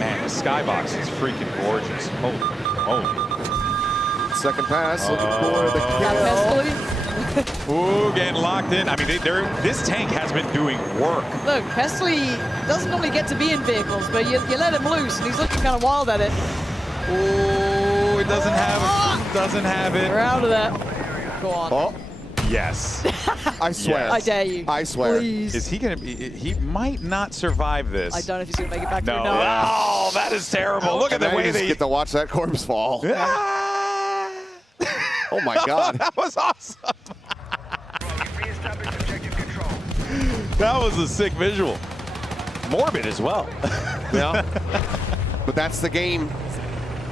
Man, the skybox is freaking gorgeous. Holy. Second pass, looking for the kill. Ooh, getting locked in. I mean, this tank has been doing work. Look, Pestily doesn't normally get to be in vehicles, but you let him loose, and he's looking kind of wild at it. Ooh, it doesn't have it. Doesn't have it. We're out of that. Go on. Oh. Yes. I swear. Yes. I dare you. I swear. Please. Is he going to be? He might not survive this. I don't know if he's going to make it back No. through. No. Oh, that is terrible. Look at the way they get to watch that corpse fall. Oh my God. That was awesome. That was a sick visual. Morbid as well. Yeah. But that's the game.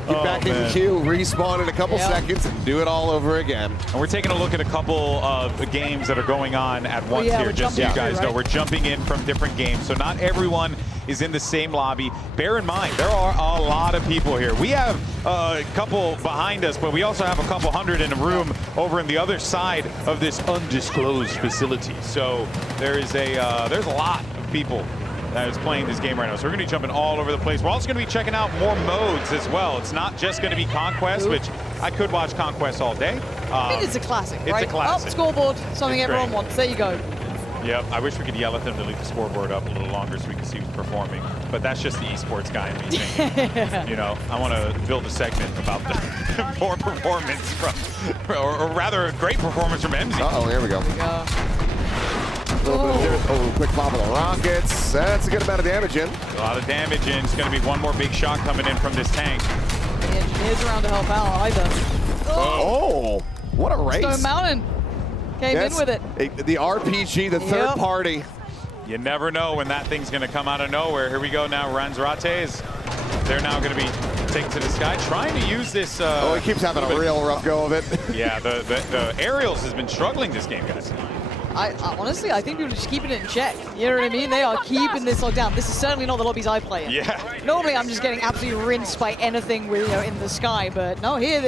Get back in the queue, respawn in a couple seconds, and do it all over again. And we're taking a look at a couple of games that are going on at once here, just so you guys know. We're jumping in from different games, so not everyone is in the same lobby. Bear in mind, there are a lot of people here. We have a couple behind us, but we also have a couple hundred in a room over in the other side of this undisclosed facility. So there's a lot of people that is playing this game right now. So we're going to be jumping all over the place. We're also going to be checking out more modes as well. It's not just going to be Conquest, which I could watch Conquest all day. I mean, it's a classic, right? It's a classic. Up, scoreboard, something everyone wants. There you go. Yep, I wish we could yell at them to leave the scoreboard up a little longer so we can see who's performing. But that's just the esports guy in me thinking, you know, I want to build a segment about the poor performance from, or rather a great performance from MZ. Uh-oh, here we go. Quick pop of the rockets. That's a good amount of damage in. A lot of damage in. It's going to be one more big shot coming in from this tank. The engineer's around to help out either. Oh, what a race. Stone Mountain came in with it. The RPG, the third party. You never know when that thing's going to come out of nowhere. Here we go now. Ranzrates. They're now going to be taken to the sky, trying to use this. He keeps having a real rough go of it. Yeah, the aerials has been struggling this game, guys. I honestly, I think people are just keeping it in check. You know what I mean? They are keeping this locked down. This is certainly not the lobbies I play in. Yeah. Normally, I'm just getting absolutely rinsed by anything with, in the sky, but no, here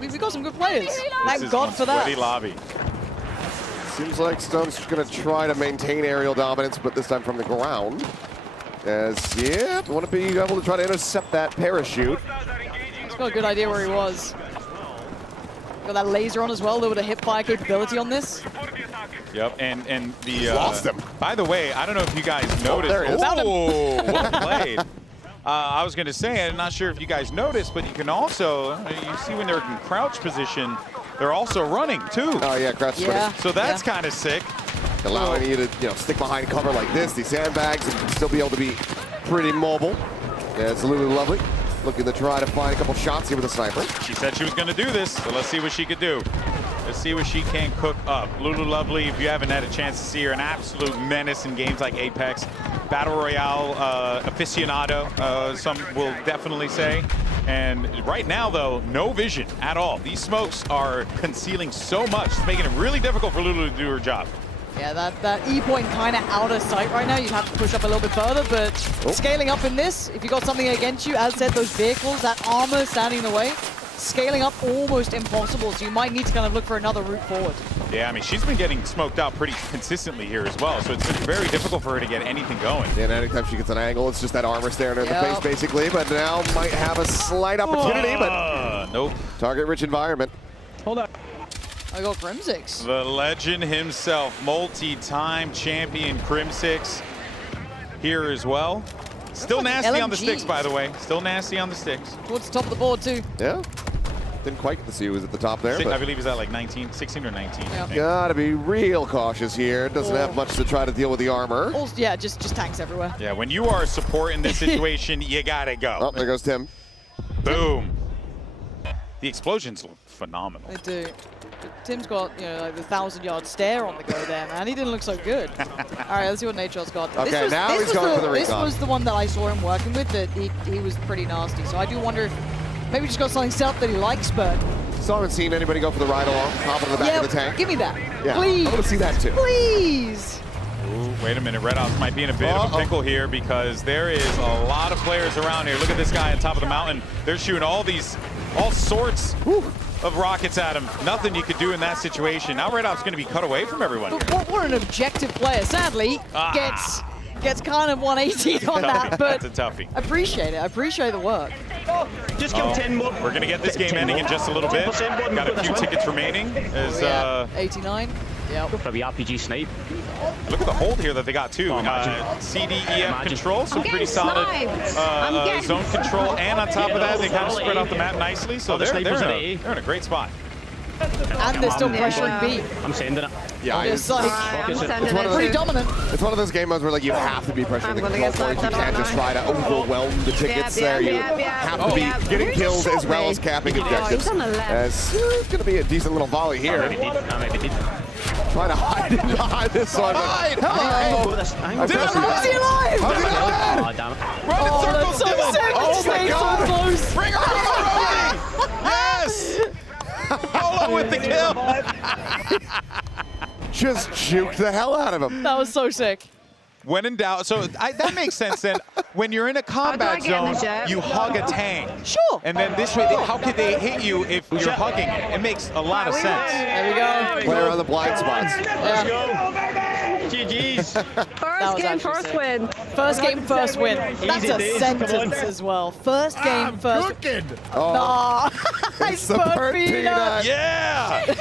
we've got some good players. Thank God for that. Sweaty lobby. Seems like Stone's going to try to maintain aerial dominance, but this time from the ground. Want to be able to try to intercept that parachute. He's got a good idea where he was. Got that laser on as well, a little bit of hip fire capability on this. Yep, and the lost him. By the way, I don't know if you guys noticed. There it is. Oh, well played. I was going to say, I'm not sure if you guys noticed, but you can also, you see when they're in crouch position, they're also running too. Oh yeah, crouch. Yeah. So that's kind of sick. Allowing you to stick behind cover like this, these sandbags, and still be able to be pretty mobile. Yeah, it's Lulu Lovely looking to try to find a couple shots here with a sniper. She said she was going to do this, so let's see what she could do. Let's see what she can cook up. Lulu Lovely, if you haven't had a chance to see her, an absolute menace in games like Apex. Battle Royale aficionado, some will definitely say. And right now, though, no vision at all. These smokes are concealing so much, it's making it really difficult for Lulu to do her job. Yeah, that E point kind of out of sight right now. You'd have to push up a little bit further, but scaling up in this, if you got something against you, as said, those vehicles, that armor standing in the way, scaling up almost impossible, so you might need to kind of look for another route forward. Yeah, I mean, she's been getting smoked out pretty consistently here as well, so it's been very difficult for her to get anything going. And anytime she gets an angle, it's just that armor staring her in the face, basically, but now might have a slight opportunity, but nope. Target-rich environment. Hold up. I got Crimsix. The legend himself, multi-time champion Crimsix here as well. Still nasty on the sticks, by the way. Still nasty on the sticks. Towards the top of the board, too. Yeah. Didn't quite get to see who was at the top there. I believe he's at like 16 or 19. Yeah. Gotta be real cautious here. Doesn't have much to try to deal with the armor. Also, yeah, just tanks everywhere. Yeah, when you are a support in this situation, you gotta go. Oh, there goes Tim. Boom. The explosions look phenomenal. They do. But Tim's got, you know, like the 1,000-yard stare on the go there, man. He didn't look so good. All right, let's see what Nature's got. Okay, now he's going for the This recon. was the one that I saw him working with, that he was pretty nasty. So I do wonder if maybe just got something stealth that he likes, but... Still haven't seen anybody go for the ride along, hop into the back of the tank. Give me that. Yeah, Please. I want to see that too. Please. Ooh, wait a minute, Red Ops might be in a bit of a pickle here because there is a lot of players around here. Look at this guy on top of the mountain. They're shooting all sorts of rockets at him. Nothing you could do in that situation. Now Red Ops going to be cut away from everyone But here. what an objective player. Sadly, gets kind of 180 on that, but That's a toughie. I appreciate it. I appreciate the work. Just kill 10 more. We're going to get this game ending in just a little bit. Got a few tickets remaining. As, 89. Yep. Probably RPG snipe. Look at the hold here that they got too. CDEF control, so pretty solid zone control, and on top of that, they kind of spread out the map nicely. So they're in a great spot. And they're still pressuring B. I'm sending it. Yeah, it's like pretty dominant. It's one of those game modes where like you have to be pressuring the control points. You can't just try to overwhelm the tickets there. You have to be getting kills as well as capping objectives. As it's going to be a decent little volley here. Trying to hide behind this one. Hide! How is he alive? Oh, damn it. Run in circles, so Dylan. sick. Oh my God. So close. Bring her on, yes! Polo with the kill. Just juked the hell out of him. That was so sick. When in doubt, so that makes sense then. When you're in a combat zone, you hug a tank. Sure. And then this way, how could they hit you if you're hugging it? It makes a lot of sense. There we go. Player on the blind spots. GG's. First game, first win. First game, first win. That's a sentence as well. First game, first win. Oh, Nice the burnt peanut. Yeah!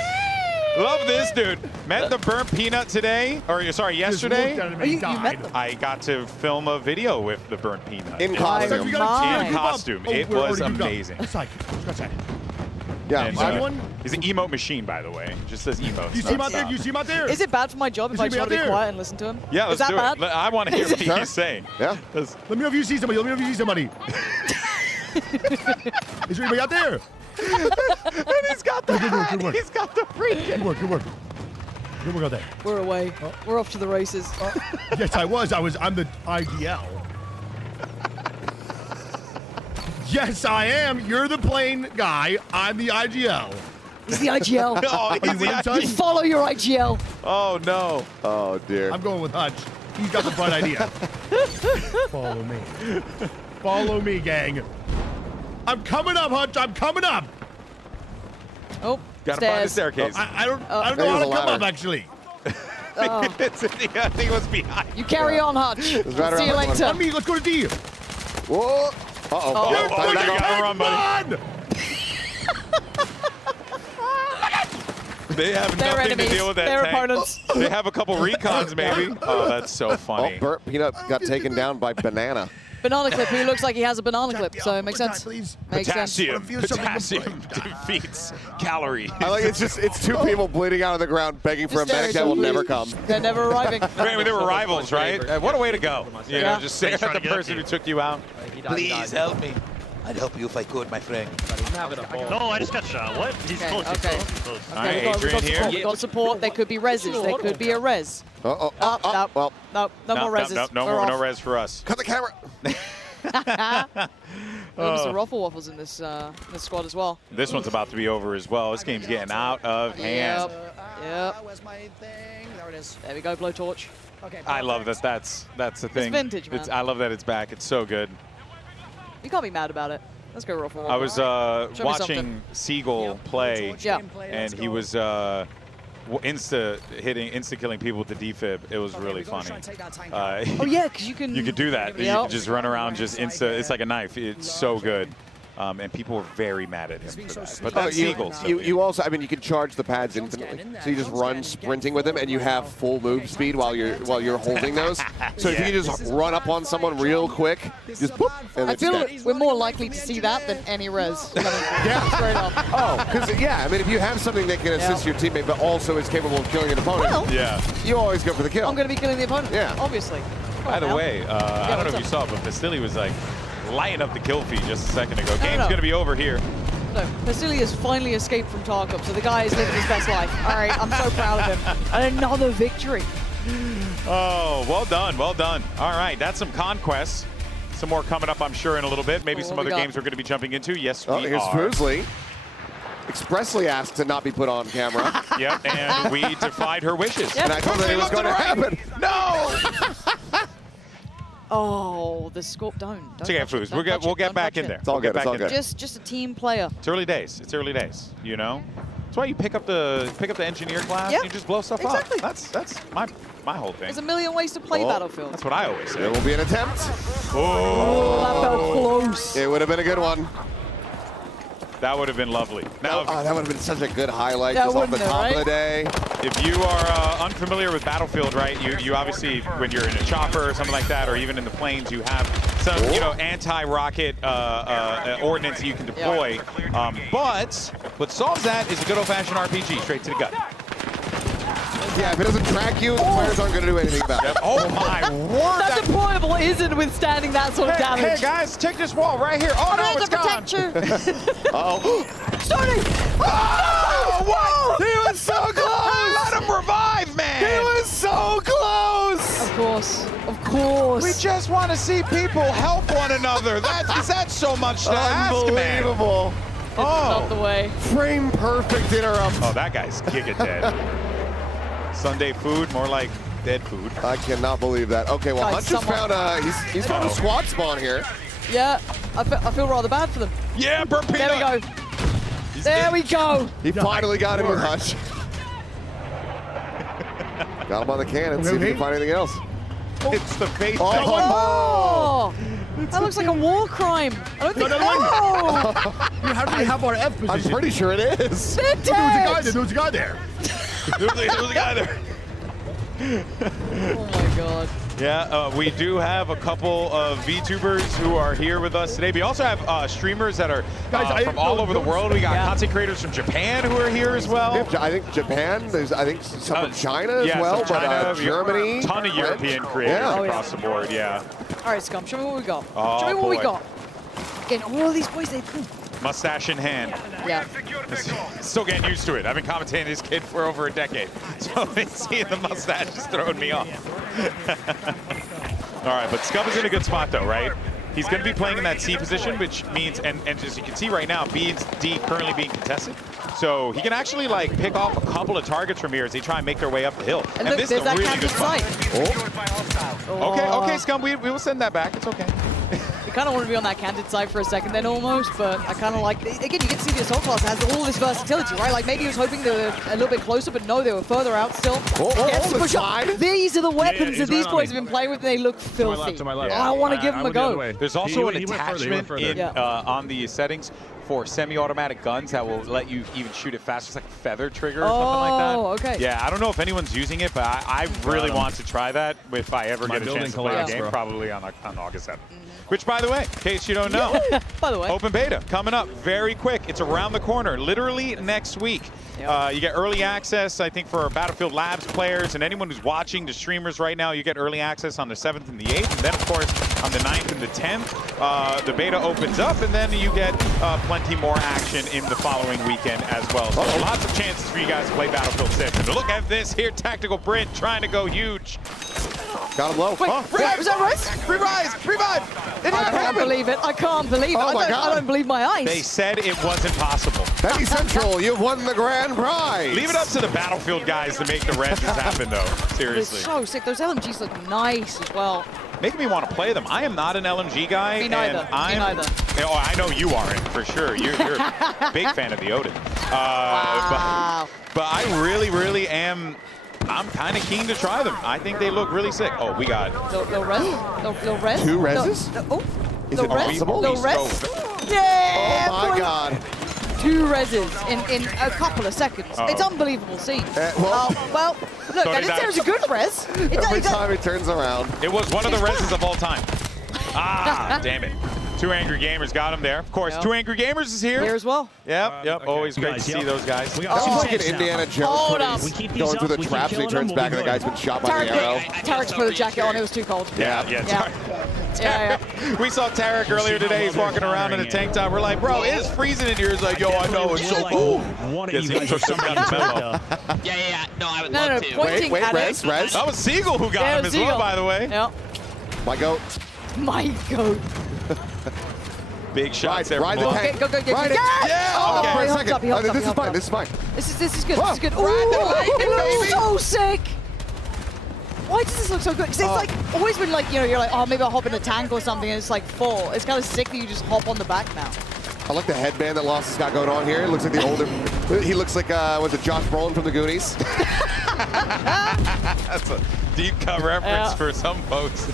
Love this, dude. Met the burnt peanut today, or sorry, yesterday. You met them. I got to film a video with the burnt peanut. In costume. In costume. It was amazing. Yeah, And, he's an emote machine, by the way. Just says emotes. You see him out there? You see him out there? Is it bad for my job if I just want to be quiet and listen to him? Yeah, let's Is that do bad? it. I want to hear what he's saying. Yeah. Let me know if you see somebody. Let me know if you see somebody. Is there anybody out there? And he's got the hat. He's got the freaking. Good work. Good work. Good work out there. We're away. We're off to the races. Yes, I was. I'm the IDL. Yes, I am. You're the plane guy. I'm the IGL. He's the IGL. Oh, he's the IGL. You follow your IGL. Oh, no. Oh, dear. I'm going with Hutch. He's got the bright idea. Follow me. Follow me, gang. I'm coming up, Hutch. I'm coming up. Oh, Gotta find the staircase. I don't know how to come up, actually. I think it was behind. You carry on, Hutch. See right you around later. On me. Let's go to D. Whoa. Uh-oh. You're Oh, you gotta run, buddy. They have They're nothing enemies. to deal with that They're tank. opponents. They have a couple recons, maybe. Oh, that's so funny. Oh, Burnt Peanut got taken down by Banana. Banana clip. Who looks like he has a banana clip, so it makes sense. Please. Makes sense. Potassium defeats calorie. I like it's two people bleeding out of the ground begging for a Just medic that will please. never come. They're never arriving. I mean, they were rivals, right? What a way to go. You know, just say He's at trying the to get person up who took you out. Please help me. I'd help you if I could, my friend. No, I just got shot. What? He's close. Okay. He's close. All right, we've got Adrian here. support. We've got support. There could be reses. There could be a res. Well, No more reses. No res for us. cut the camera. There's some Ruffle Waffles in this this squad as well. This one's about to be over as well. This game's getting out of hand. Yep. That was my thing. There it is. There we go, Blowtorch. Okay. I love that. That's the thing. vintage, man. I love that it's back. It's so good. You can't be mad about it. Let's go Ruffle Waffle. I was Show me watching something. Seagull play, Yeah. and he was insta killing people with the defib. It was really funny. Oh yeah, because you can. You could do that. You Yep. could just run around, just insta. It's like a knife. It's so good. and people were very mad at him for that. But Oh, that's Seagull. So you also, I mean, you can charge the pads infinitely, so you just run sprinting with them, and you have full move speed while you're holding those. So if you can just run up on someone real quick, just boop, and I it's feel dead. we're more likely to see that than any res. Yeah. Straight up. Oh, because yeah, I mean, if you have something that can assist your teammate, but also is capable of killing an opponent, Well, yeah, you always go for the kill. I'm going to be killing the opponent. Yeah. Obviously. By the way, I don't know if you what's saw, but Vasily was like lighting up the kill feed just a second ago. No, Game's no. going to be over here. No, Vasily has finally escaped from Tarkov, so the guy is living his best life. All right, I'm so proud of him. And another victory. Oh, well done, well done. All right, that's some conquests. Some more coming up, I'm sure, in a little bit. Maybe some other games we're going to be jumping into. Yes, we Here's are. Foosley. Expressly asked to not be put on camera. Yep, and we defied her wishes. And I told her it was going to happen. No! Oh, the scorp. Don't. It's okay, Foos. We'll get back in there. It's all We'll good. get It's all back in good. there. Just a team player. It's early days. It's early days. You know, that's why you pick up the engineer class. Yeah, And you just blow stuff exactly. up. That's my whole thing. There's a million ways to play Battlefield. That's what I always say. There will be an attempt. Oh, that felt close. It would have been a good one. That would have been lovely. Now, that would have been such a good highlight That just off the wouldn't it, top of the right? day. if you are unfamiliar with Battlefield, right, you obviously, when you're in a chopper or something like that, or even in the planes, you have some, anti-rocket ordnance you can deploy. But what solves that is a good old-fashioned RPG, straight to the gut. Yeah, if it doesn't track you, the players aren't going to do anything about it. Oh my word! That deployable isn't withstanding that sort of damage. Hey guys, take this wall right here. Oh no, it's gone. Uh-oh. Starting! Oh, what? He was so close! Let him revive, man! He was so close! Of course. Of course. We just want to see people help one another. Is that so much to ask, man? Unbelievable. It's not the way. Frame perfect interrupt. Oh, that guy's giga dead. Sunday food, more like dead food. I cannot believe that. Okay, well, Guys, Hunt just found he's found a squad spawn here. Yeah, I feel rather bad for them. Yeah, burnt peanut. There we go. There we go. He finally got him with Hutch. Got him on the cannon. See if he can find anything else. It's the face. Oh! That looks like a war crime. I don't think. How do we have our F position? I'm pretty sure it is. They're dead. There was a guy there. There was a guy there. Oh my god. Yeah, we do have a couple of VTubers who are here with us today. We also have streamers that are from all over the world. We got content creators from Japan who are here as well. I think Japan. There's some from China as well, some China, but Germany. Ton of European creators across the board. Yeah. All right, Scum. Show me what we got. Oh, show me what we boy. got. Again, all of these boys, they. Mustache in hand. Yeah. Still getting used to it. I've been commentating this kid for over a decade. So seeing the mustache is throwing me off. All right, but Scub is in a good spot though, right? He's going to be playing in that C position, which means, and as you can see right now, B and D currently being contested. So he can actually like pick off a couple of targets from here as they try and make their way up the hill. And look, this there's is a that really canted good spot. sight. Okay, Scum, we will send that back. It's okay. We kind of want to be on that canted side for a second then almost, but I kind of like, again, you can see the assault class has all this versatility, right? Like maybe he was hoping they were a little bit closer, but no, they were further out still. Gets to push up. These are the weapons that these boys have been playing with, and they look filthy. To my left. I want to give them a go. There's also an He went attachment further. on the settings for semi-automatic guns that will let you even shoot it faster. It's like a feather trigger or something like that. Oh, okay. Yeah, I don't know if anyone's using it, but I really want to try that if I ever get a chance to play the game, probably on August 7th. Which, by the way, in case you don't know, by the way, open beta coming up very quick. It's around the corner, literally next week. You get early access, I think, for Battlefield Labs players and anyone who's watching, the streamers right now, you get early access on the 7th and the 8th. And then, of course, on the 9th and the 10th, the beta opens up, and then you get plenty more action in the following weekend as well. So lots of chances for you guys to play Battlefield 6. And look at this here, Tactical Brent trying to go huge. Got him low. Wait, was that right? Revive! I can't believe it. I can't believe it. Oh my God. I don't believe my eyes. They said it wasn't possible. Betty Central, you've won the grand prize. Leave it up to the Battlefield guys to make the reses happen, though. They're Seriously. so sick. Those LMGs look nice as well. Making me want to play them. I am not an LMG guy. Me neither. And Me neither. Oh, I know you aren't, for sure. You're a big fan of the Odin. Wow. But I really am. I'm kind of keen to try them. I think they look really sick. Oh, we got. They'll res? They'll res? Two reses? Oh. Is it possible? They'll res? Yeah! Oh my God. 2 reses in a couple of seconds. It's unbelievable scene. Well, look, I didn't say it was a good res. Every time it turns around. It was one of the reses of all time. Ah, damn it. 2 Angry Gamers got him there. Of course, 2 Angry Gamers is here. Here as well. Yep. Always great to see those guys. It's like an Indiana Jones when he's going through the traps and he turns back and the guy's been shot by the arrow. Tarek's put a jacket on, it was too cold. Yeah. We saw Tarek earlier today. He's walking around in a tank top. We're like, bro, it is freezing in here. He's like, yo, I know, it's so cool. One of Guess you he guys took are some somebody kind of memo. Yeah. No, I would No, love no, to. pointing Wait, at res. That was Siegel who got him as well, by the way. Yep. My goat. My goat. Big shots there. Ride the tank. Go. Ride it. Yeah! Oh, Okay. wait a He second. hopped up, he hopped up, This he is fine. hopped This is fine. This is good. Whoa. This is good. Ride the lightning, it looks baby. so sick. Why does this look so good? Because it's like always been like, you know, you're like, oh, maybe I'll hop in a tank or something, and it's like full. It's kind of sick that you just hop on the back now. I like the headband that Lost has got going on here. It looks like the older. He looks like was it Josh Brolin from the Goonies? That's a deep cut reference for some folks.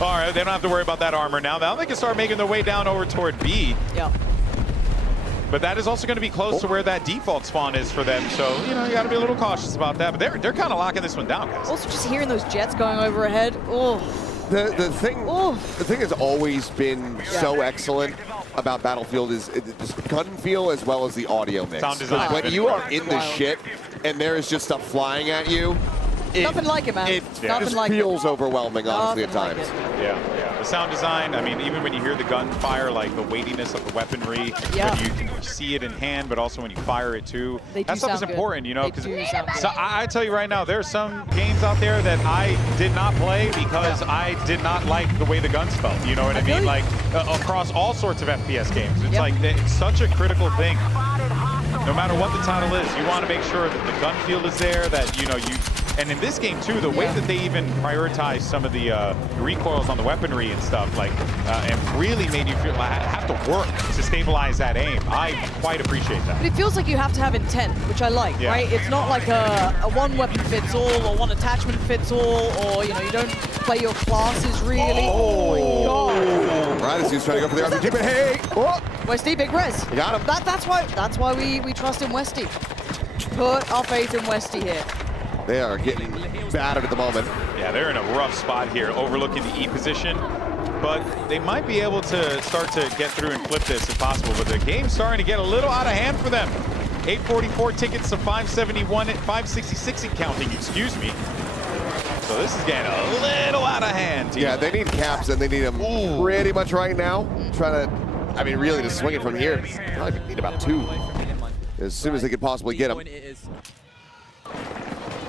All right, they don't have to worry about that armor now. Now they can start making their way down over toward B. Yeah. But that is also going to be close to where that default spawn is for them. So, you know, you got to be a little cautious about that. But they're kind of locking this one down, guys. Also, just hearing those jets going overhead. Oh. The thing has always been so excellent about Battlefield is just the gun feel as well as the audio mix. Sound design. When you are in the shit and there is just stuff flying at you, Nothing like it, man. It Nothing just like feels overwhelming, honestly, at times. Yeah. The sound design, I mean, even when you hear the gunfire, like the weightiness of the weaponry, when you can see it in hand, but also when you fire it too. That stuff is important, you know, because so I tell you right now, there are some games out there that I did not play because I did not like the way the guns felt. You know what I mean? Like across all sorts of FPS games. It's like it's such a critical thing. No matter what the title is, you want to make sure that the gun feel is there, that, you know, and in this game too, the way that they even prioritize some of the recoils on the weaponry and stuff, like, and really made you feel I have to work to stabilize that aim. I quite appreciate that. But it feels like you have to have intent, which I like, right? It's not like a one weapon fits all or one attachment fits all, or, you know, you don't play your classes really. Oh my God. Right as he's trying to go for the RPG, but hey! Westy, big res. You got him. That's why we trust in Westy. Put our faith in Westy here. They are getting battered at the moment. Yeah, they're in a rough spot here, overlooking the E position. But they might be able to start to get through and flip this if possible. But the game's starting to get a little out of hand for them. 844 tickets to 571 at 566 and counting, excuse me. So this is getting a little out of hand. Yeah, they need caps and they need them pretty much right now. Trying to, I mean, really to swing it from here. Probably need about 2 as soon as they could possibly get them.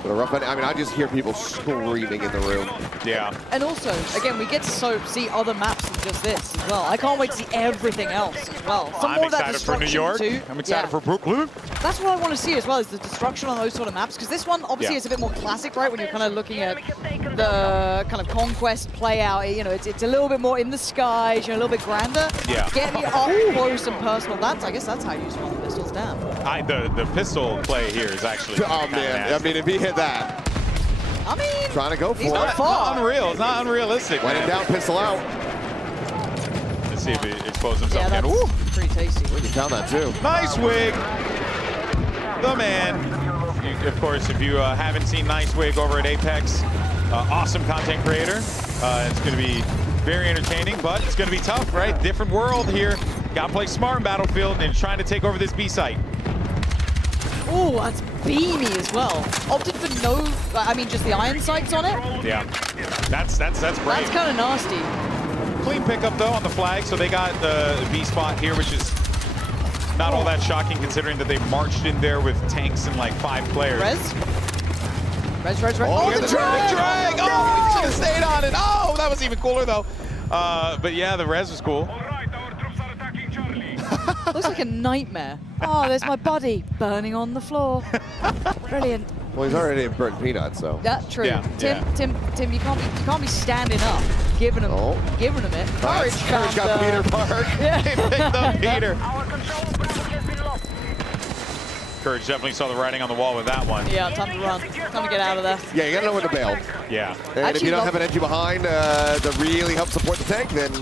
But a rough one. I mean, I just hear people screaming in the room. Yeah. And also, again, we get to see other maps than just this as well. I can't wait to see everything else as well. I'm excited for New York. Too. I'm excited for Brooklyn. That's what I want to see as well, is the destruction on those sort of maps. Because this one, obviously, is a bit more classic, right? When you're kind of looking at the kind of conquest play out, you know, it's a little bit more in the skies, you know, a little bit grander. Yeah. Get me up close and personal. I guess that's how you spawn the pistols down. The pistol play here is actually. Oh man! I mean, if he hit that. I mean, trying to go for he's it. not far. It's not unreal. It's not unrealistic. When in doubt, pistol out. Let's see if he exposes himself Yeah, again. that's Ooh. pretty tasty. You found that too. Nice wig. The man. Of course, if you haven't seen Nice Wig over at Apex, awesome content creator. It's going to be very entertaining, but it's going to be tough, right? Different world here. Got to play smart in Battlefield and trying to take over this B site. Oh, that's beamy as well. Opted for no, I mean, just the iron sights on it. Yeah, that's brave. That's kind of nasty. Clean pickup though on the flag, so they got the B spot here, which is not all that shocking considering that they marched in there with tanks and like 5 players. Res. Oh, the drag! Oh, we should have stayed on it. Oh, that was even cooler though. But yeah, the res was cool. Looks like a nightmare. Oh, there's my body burning on the floor. Brilliant. Well, he's already a burnt peanut, so. That's true. Yeah, Tim, you can't be standing up, giving him it. Courage Courage got the Peter Park. Yeah. He picked up Peter. Courage definitely saw the writing on the wall with that one. Yeah, time to run. Time to get out of there. Yeah, you gotta know when to bail. Yeah. And if you don't have an engine behind that really helps support the tank, then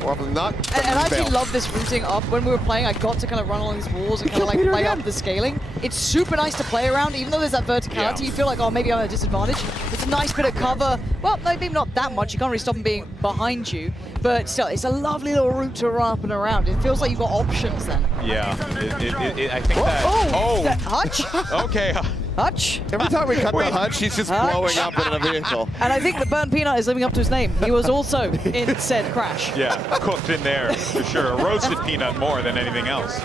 More often than not. And I actually love this routing up. When we were playing, I got to kind of run along these walls and kind of like play up the scaling. It's super nice to play around, even though there's that verticality. You feel like, oh, maybe I'm at a disadvantage. It's a nice bit of cover. Well, no, maybe not that much. You can't really stop them being behind you. But still, it's a lovely little route to run up and around. It feels like you've got options then. Yeah, I think that... Oh! That Hutch? Okay. Hutch? Every time we cut the Hutch, he's just blowing up in a vehicle. And I think the Burnt Peanut is living up to his name. He was also in said crash. Yeah, cooked in there, for sure. A roasted peanut more than anything else.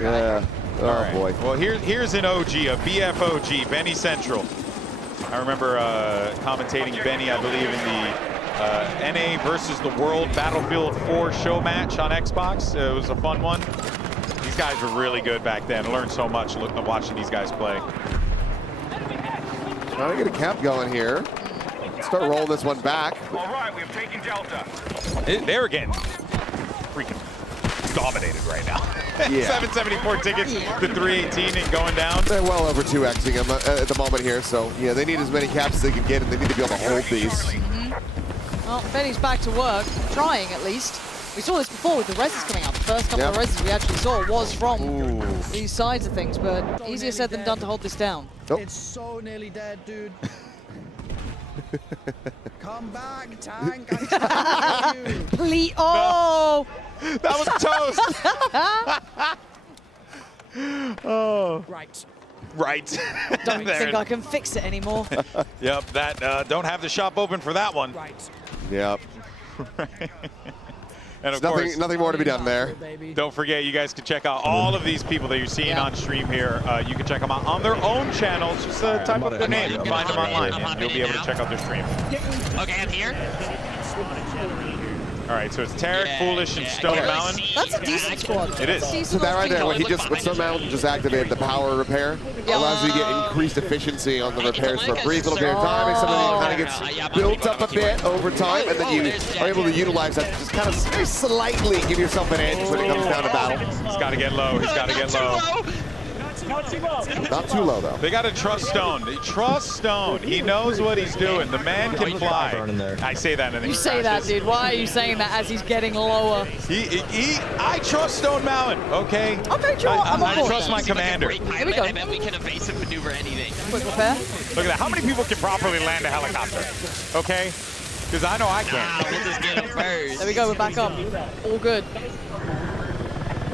Yeah. Oh, all right. boy. Well, here's an OG, a BF OG, Benny Central. I remember commentating Benny, I believe, in the NA versus the World Battlefield 4 show match on Xbox. It was a fun one. These guys were really good back then. I learned so much watching these guys play. Trying to get a cap going here. Start rolling this one back. All right, we've taken Delta. They're getting freaking dominated right now. Yeah. 774 tickets to 318 and going down. They're well over 2xing them at the moment here, so yeah, they need as many caps as they can get, and they need to be able to hold these. Well, Benny's back to work, trying at least. We saw this before with the reses coming out. The first couple of reses we actually saw was from these sides of things, but easier said than done to hold this down. It's so nearly dead, dude. Come back, tank. I'm trying to you. Please. Oh! That was toast. Oh. Right. Right. Don't think I can fix it anymore. Yep, that don't have the shop open for that one. Right. Yep. And of There's course, nothing more to be done there. Don't forget, you guys can check out all of these people that you're seeing on stream here. You can check them out on their own channels. Just type up their name and find them online, and you'll be able to check out their stream. Okay, I'm here. All right, so it's Tarek, Foolish, and Stone Mountain. That's a decent squad. It is. So that right there, when Stone Mountain just activated the power repair, allows you to get increased efficiency on the repairs for a brief little period of time. It's something that kind of gets built up a bit over time, and then you are able to utilize that to just kind of very slightly give yourself an edge when it comes down to battle. He's got to get low. He's got to get low. Not too low, though. They got to trust Stone. Trust Stone. He knows what he's doing. The man can fly. I say that and then You say that, dude. Why are you saying that as he's getting lower? I trust Stone Mountain, okay? Okay, sure. I trust my commander. Here we go. I bet we can evasive maneuver anything. Quick repair. Look at that. How many people can properly land a helicopter? Okay? Because I know I can. We'll just get him first. There we go. We're back up. All good.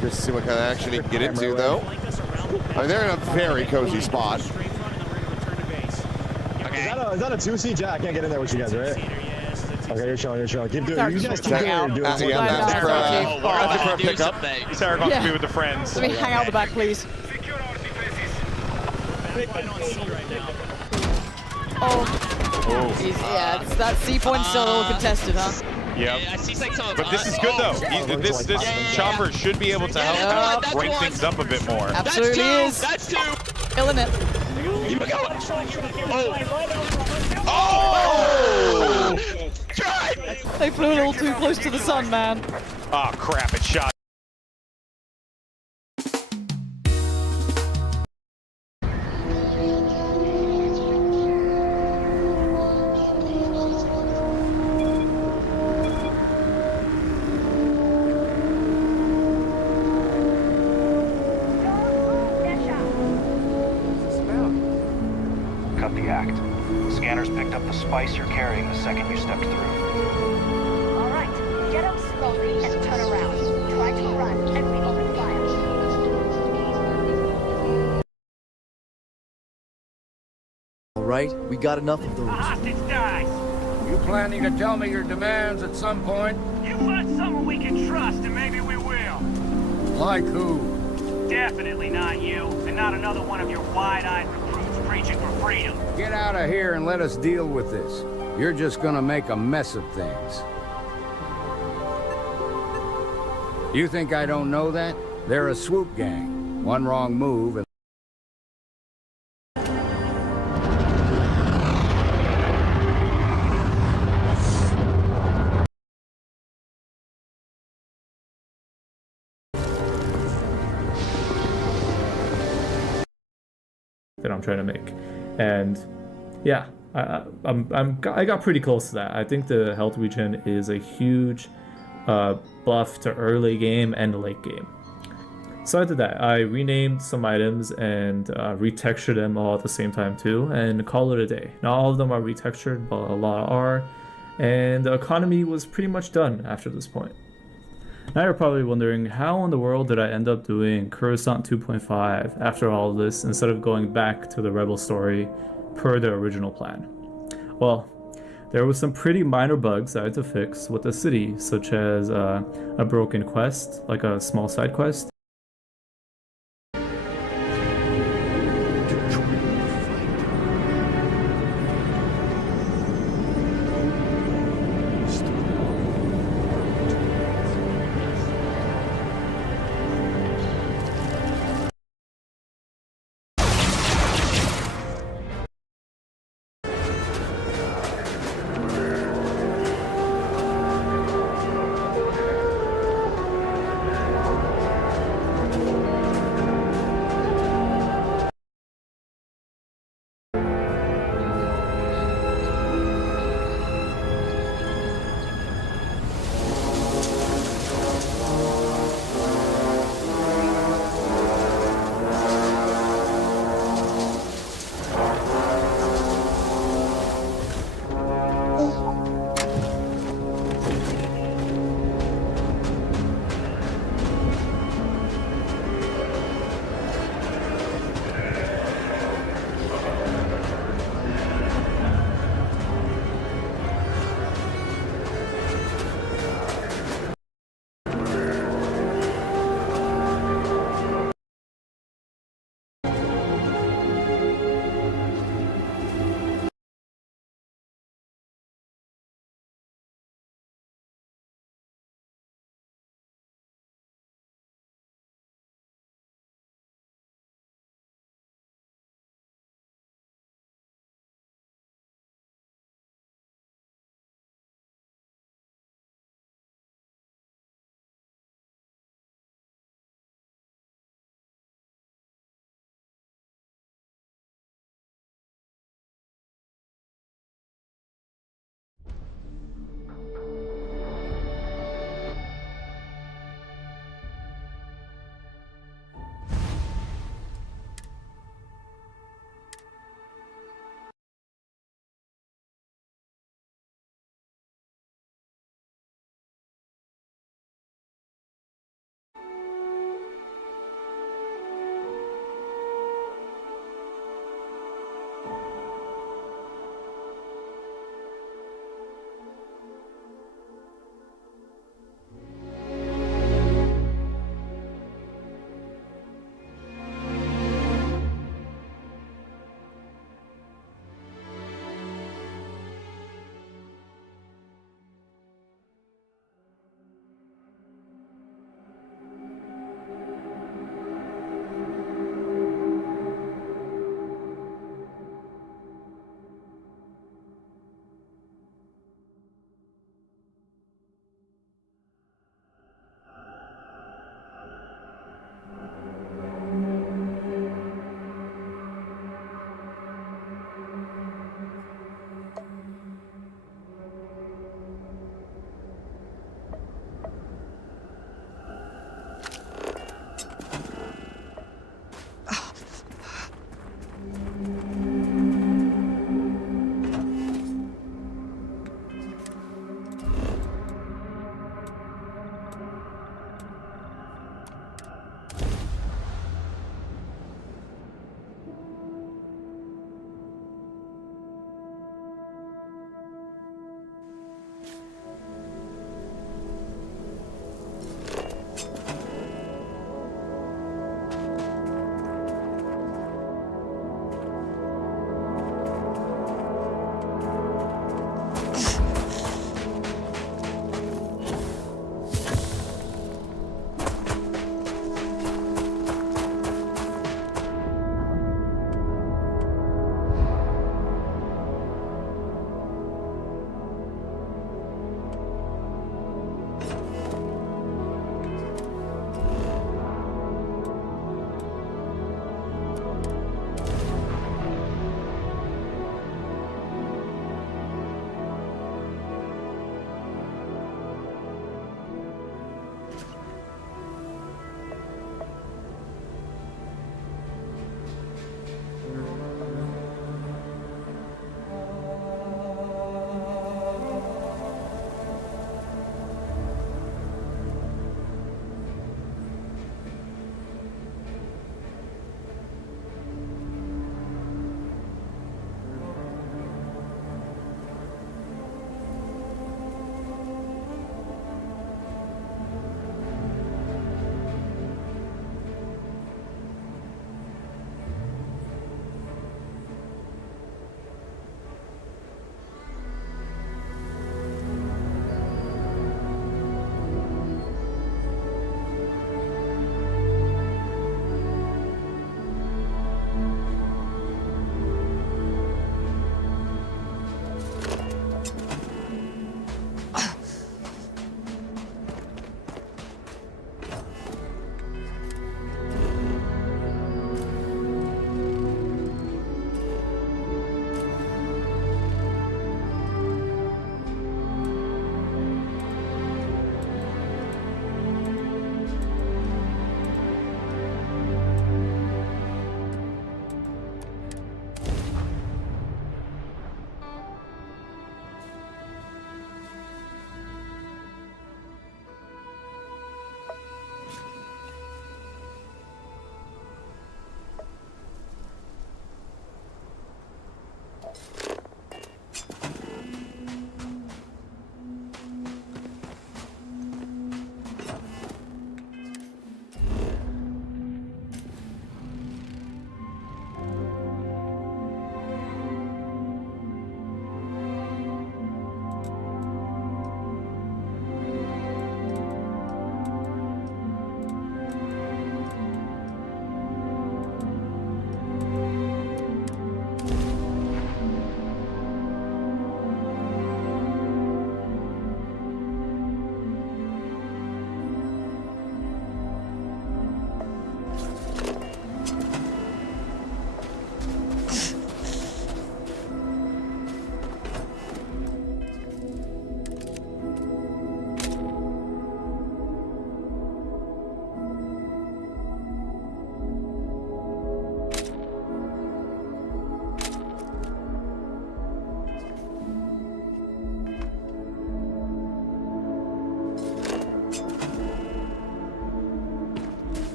Just see what kind of action he can get into, though. I mean, they're in a very cozy spot. Okay. Is that a 2C? Jack, I can't get in there with you guys, right? Okay, you're showing. Keep doing. You guys keep doing what you're doing. That's for a pickup. Sarah wants to be with the friends. Let me hang out the back, please. Oh. Yeah, that C point's still a little contested, huh? Yep. I see some But this is good, though. This chopper should be able to help break things up a bit more. Absolutely is. That's two. Killing it. Keep it going. Oh! They flew a little too close to the sun, man. Oh, crap. It shot. Cut the act. Scanners picked up the spice you're carrying the second you stepped through. All right, get up slowly and turn around. Try to run and we open fire. All right, we got enough of those. You planning to tell me your demands at some point? You find someone we can trust, and maybe we will. Like who? Definitely not you, and not another one of your wide-eyed recruits preaching for freedom. Get out of here and let us deal with this. You're just gonna make a mess of things. You think I don't know that? They're a swoop gang. One wrong move and... that I'm trying to make, and yeah, I got pretty close to that. I think the health regen is a huge buff to early game and late game. So I did that. I renamed some items and retextured them all at the same time too, and call it a day. Not all of them are retextured, but a lot are, and the economy was pretty much done after this point. Now you're probably wondering, how in the world did I end up doing Coruscant 2.5 after all of this instead of going back to the Rebel story per the original plan? Well, there was some pretty minor bugs I had to fix with the city, such as a broken quest, like a small side quest.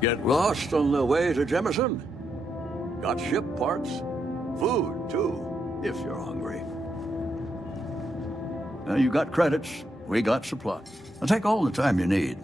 Get lost on the way to Jemison? Got ship parts? Food, too, if you're hungry. You got credits, we got supply. Now take all the time you need.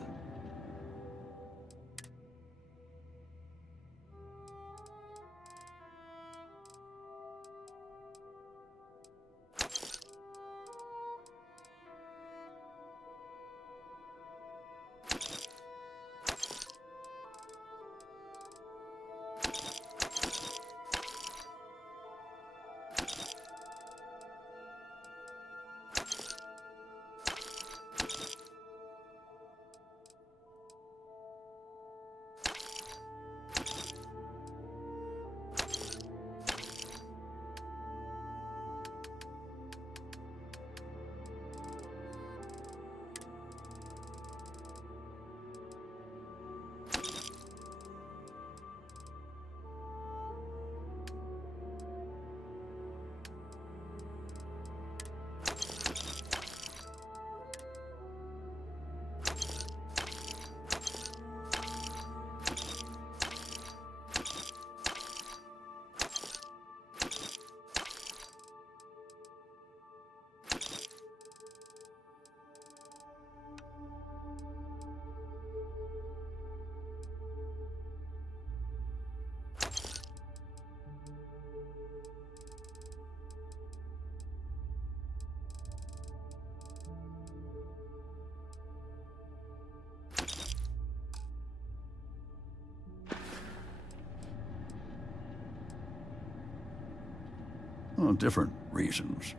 Well, different reasons.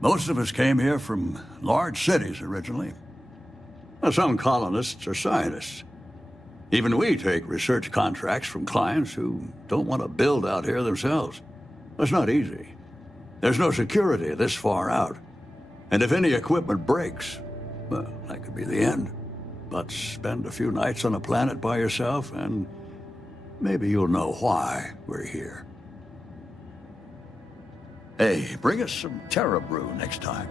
Most of us came here from large cities originally. Now, some colonists are scientists. Even we take research contracts from clients who don't want to build out here themselves. That's not easy. There's no security this far out. And if any equipment breaks, well, that could be the end. But spend a few nights on a planet by yourself, and maybe you'll know why we're here. Hey, bring us some Terra Brew next time.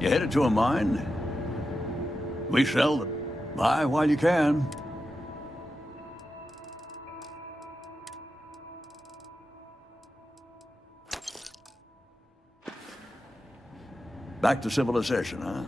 You headed to a mine? We sell them. Buy while you can. Back to civilization, huh?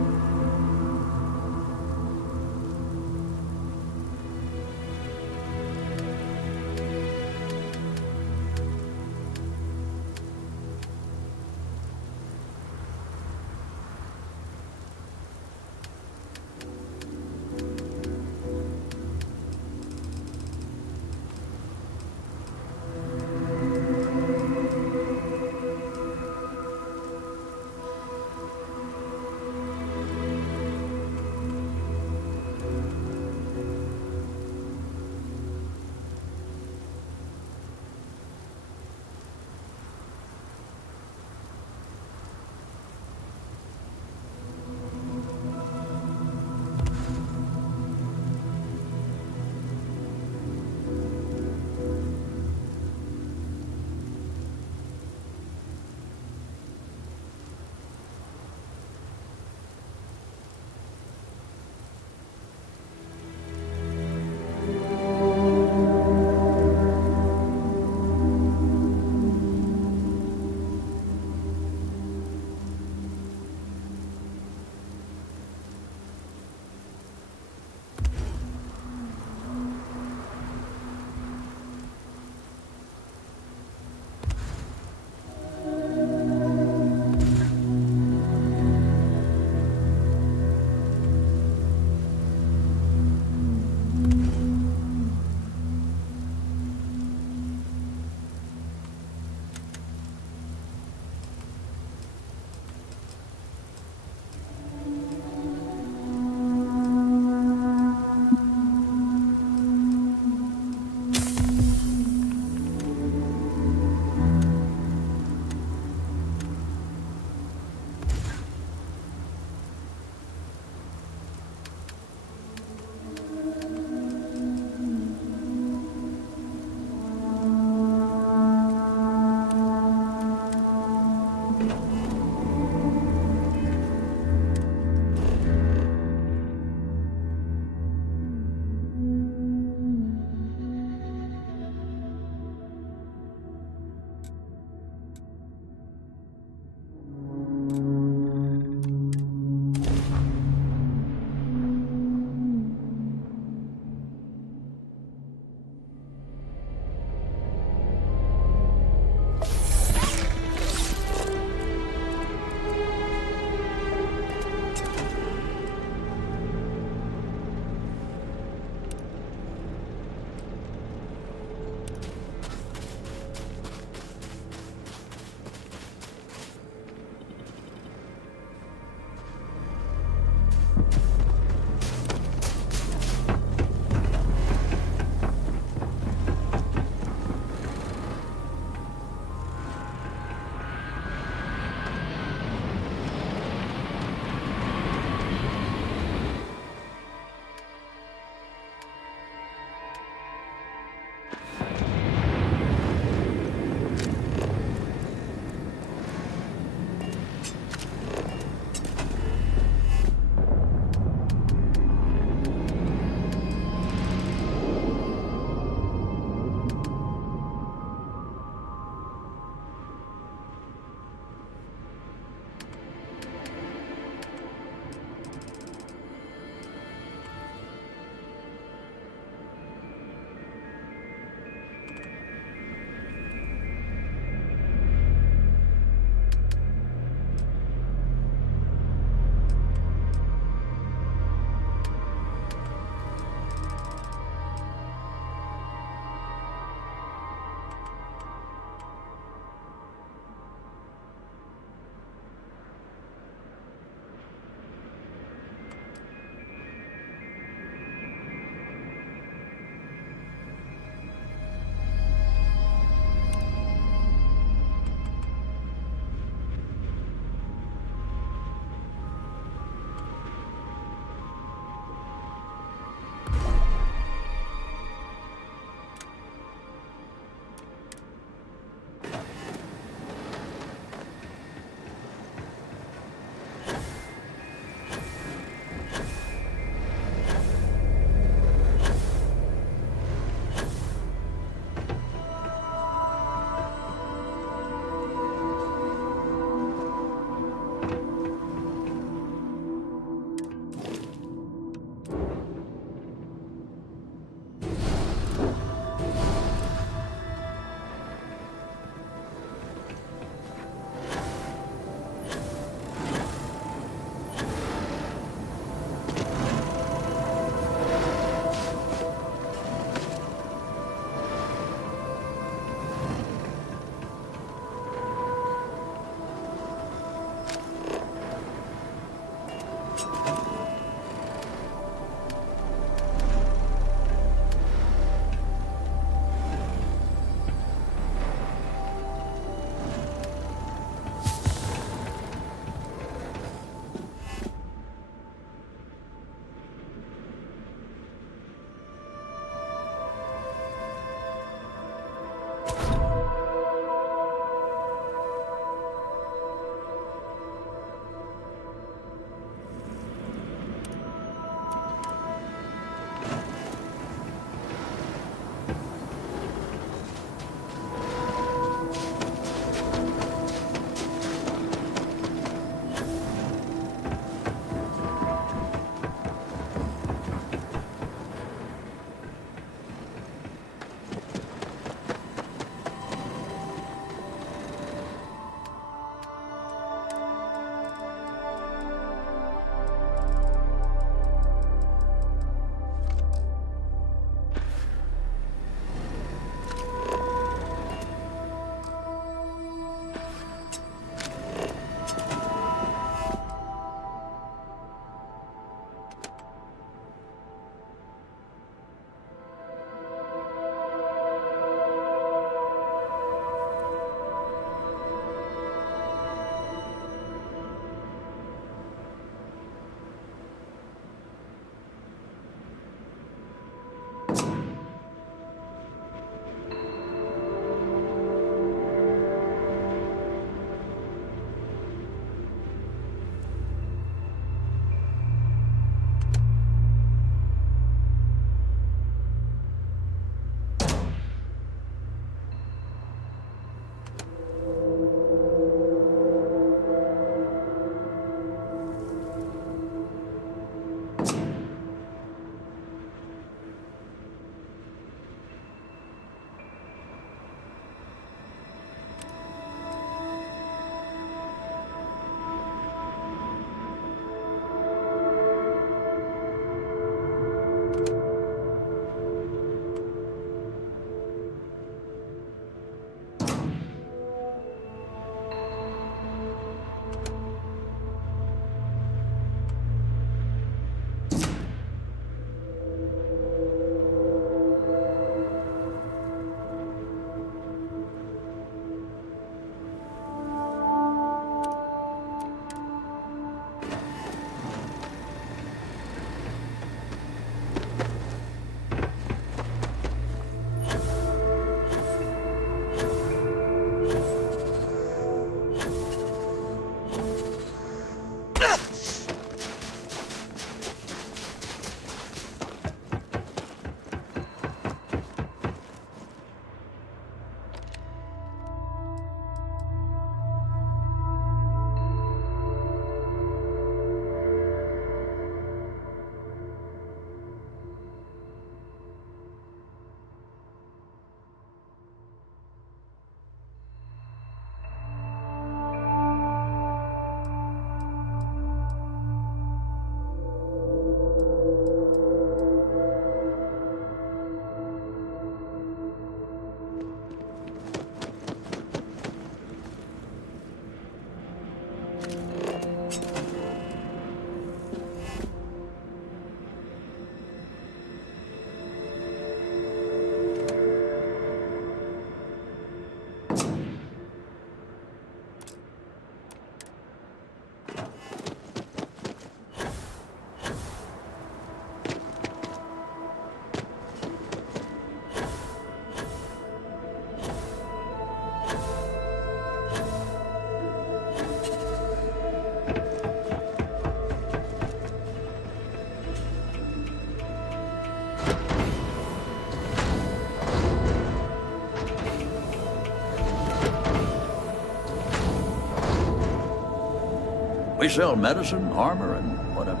We sell medicine, armor, and whatever.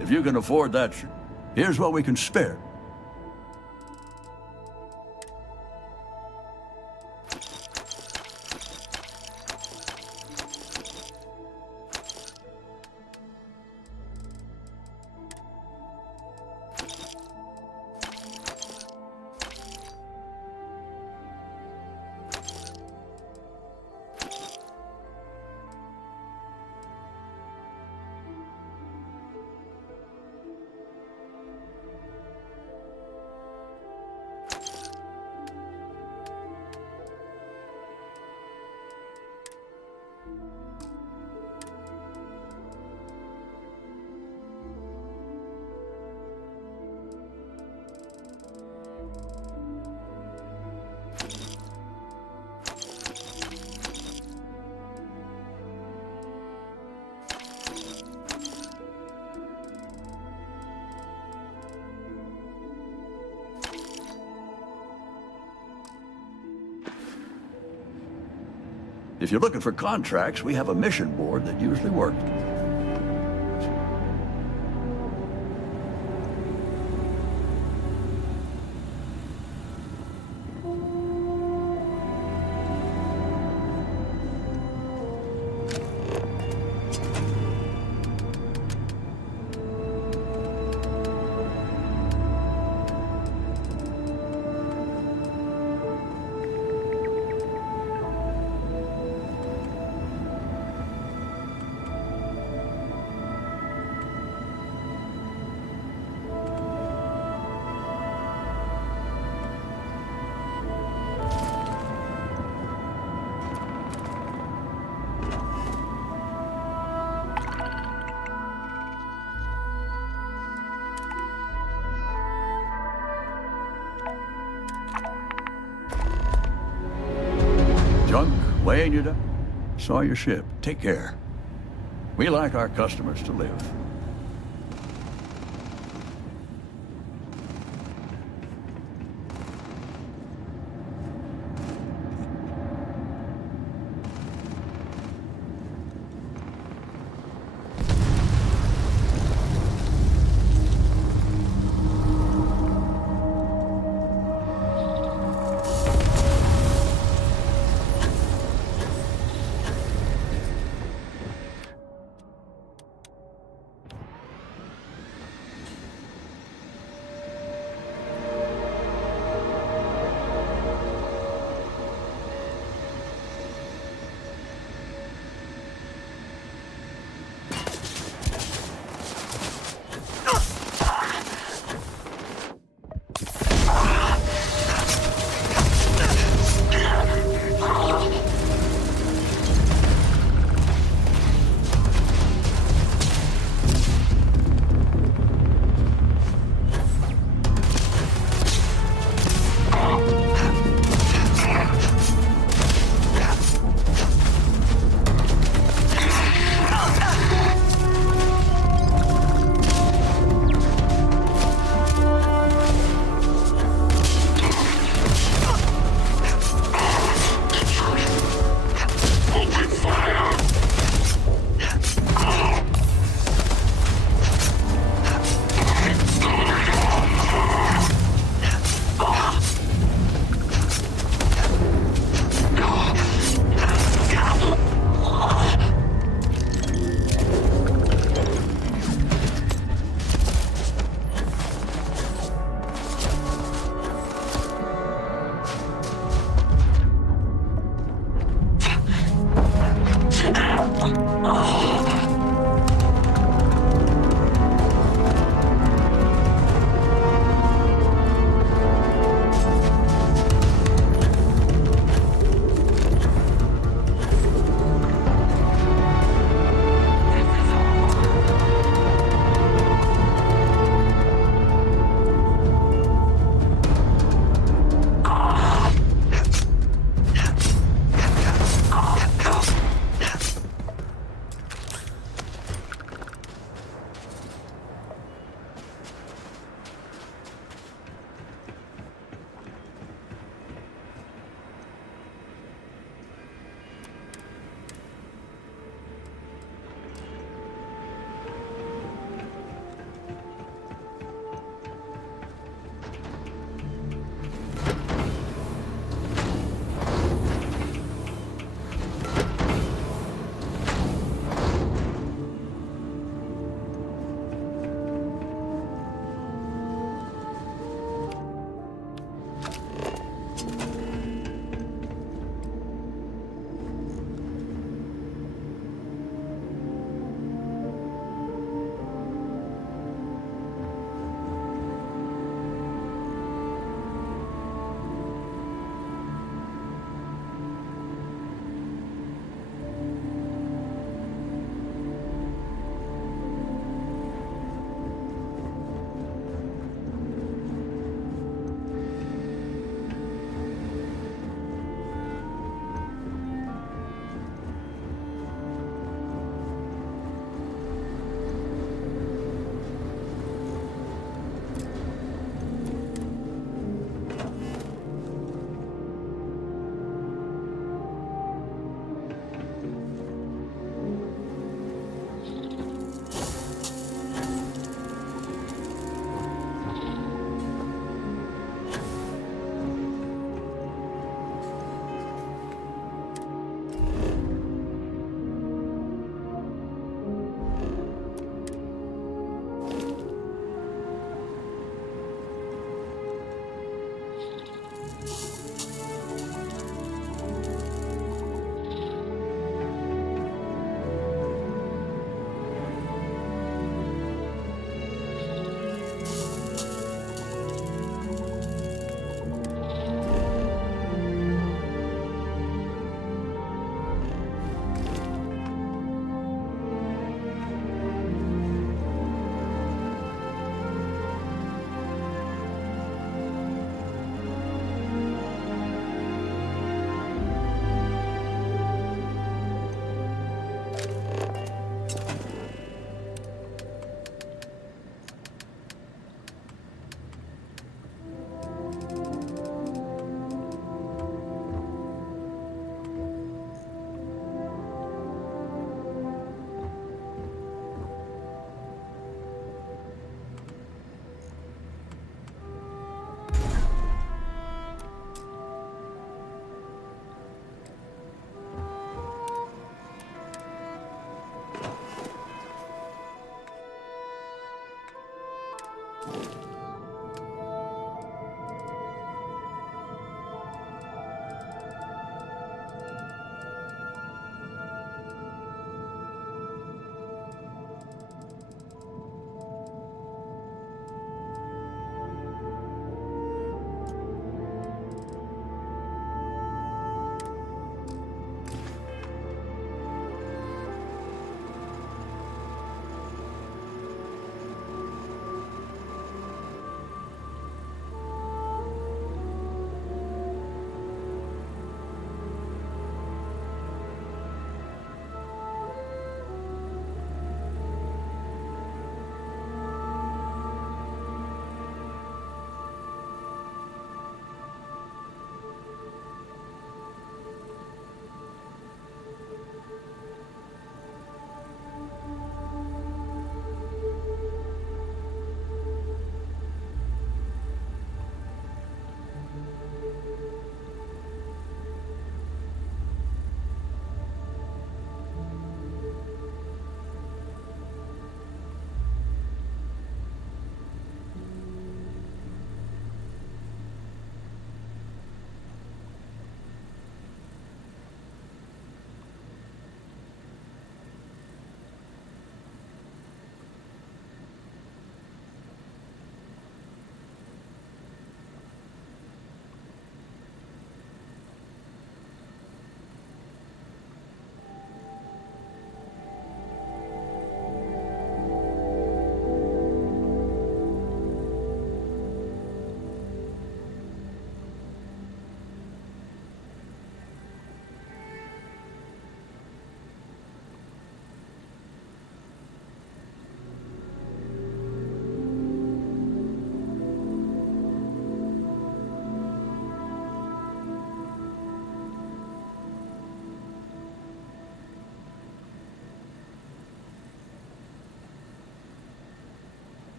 If you can afford that, here's what we can spare. If you're looking for contracts, we have a mission board that usually works. Junk, weighing you down? Saw your ship. Take care. We like our customers to live.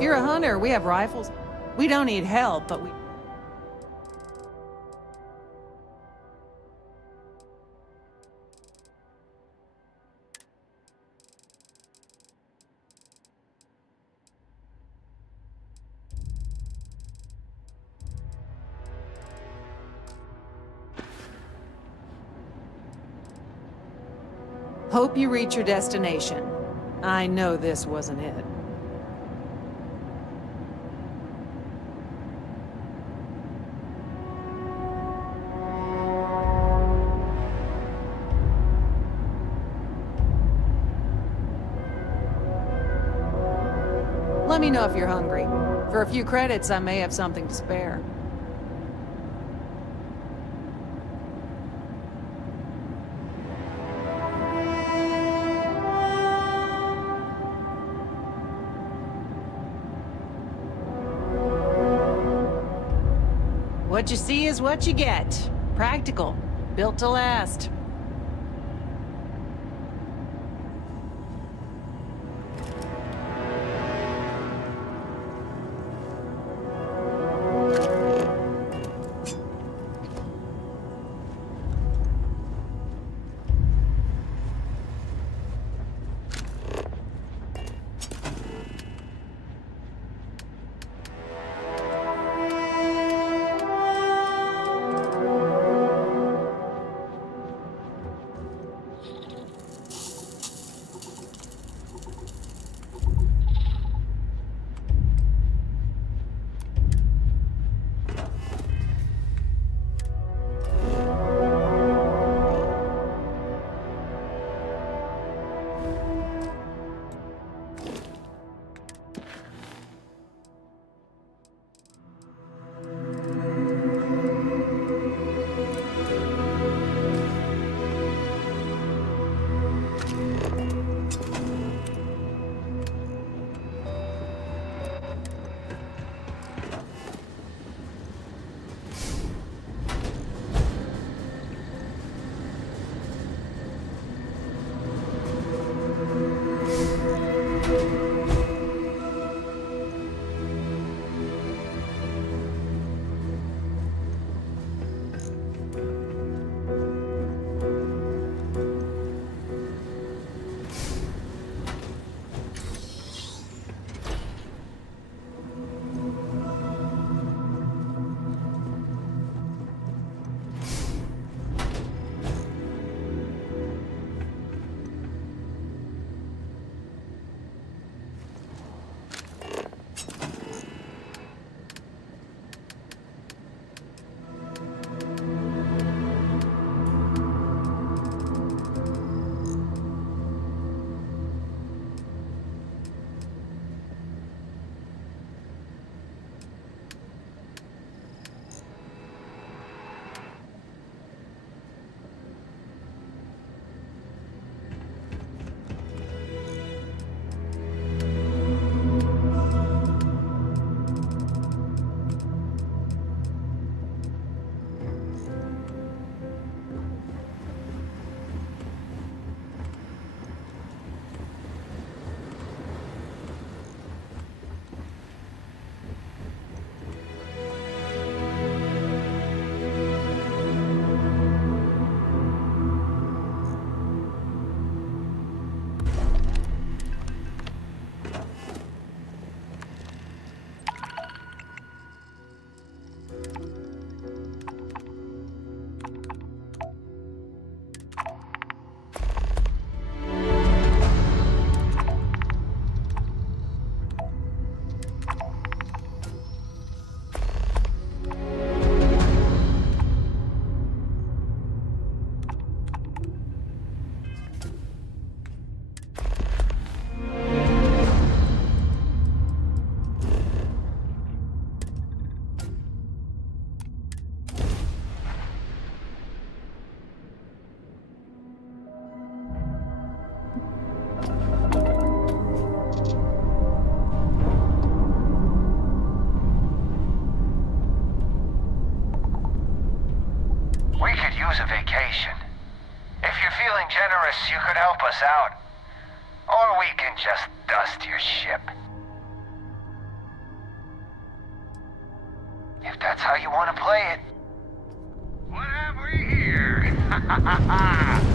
If you're a hunter, we have rifles. We don't need help, but we... Hope you reach your destination. I know this wasn't it. Let me know if you're hungry. For a few credits, I may have something to spare. What you see is what you get. Practical. Built to last. a vacation. If you're feeling generous, you could help us out. Or we can just dust your ship. If that's how you want to play it. What have we here? Ha ha ha ha!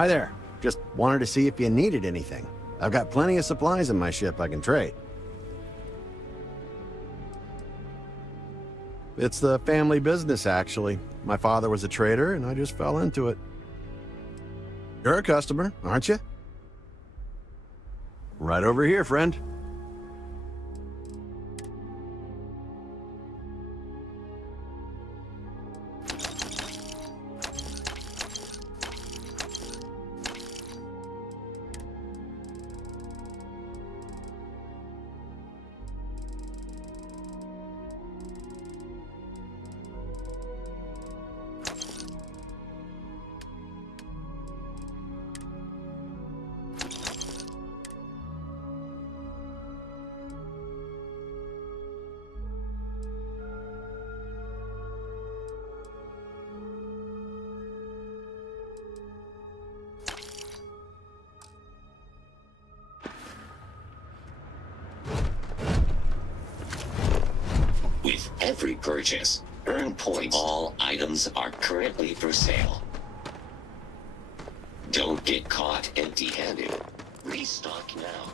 Hi there. Just wanted to see if you needed anything. I've got plenty of supplies in my ship I can trade. It's the family business, actually. My father was a trader, and I just fell into it. You're a customer, aren't you? Right over here, friend. With every purchase, earn points. All items are currently for sale. Don't get caught empty-handed. Restock now.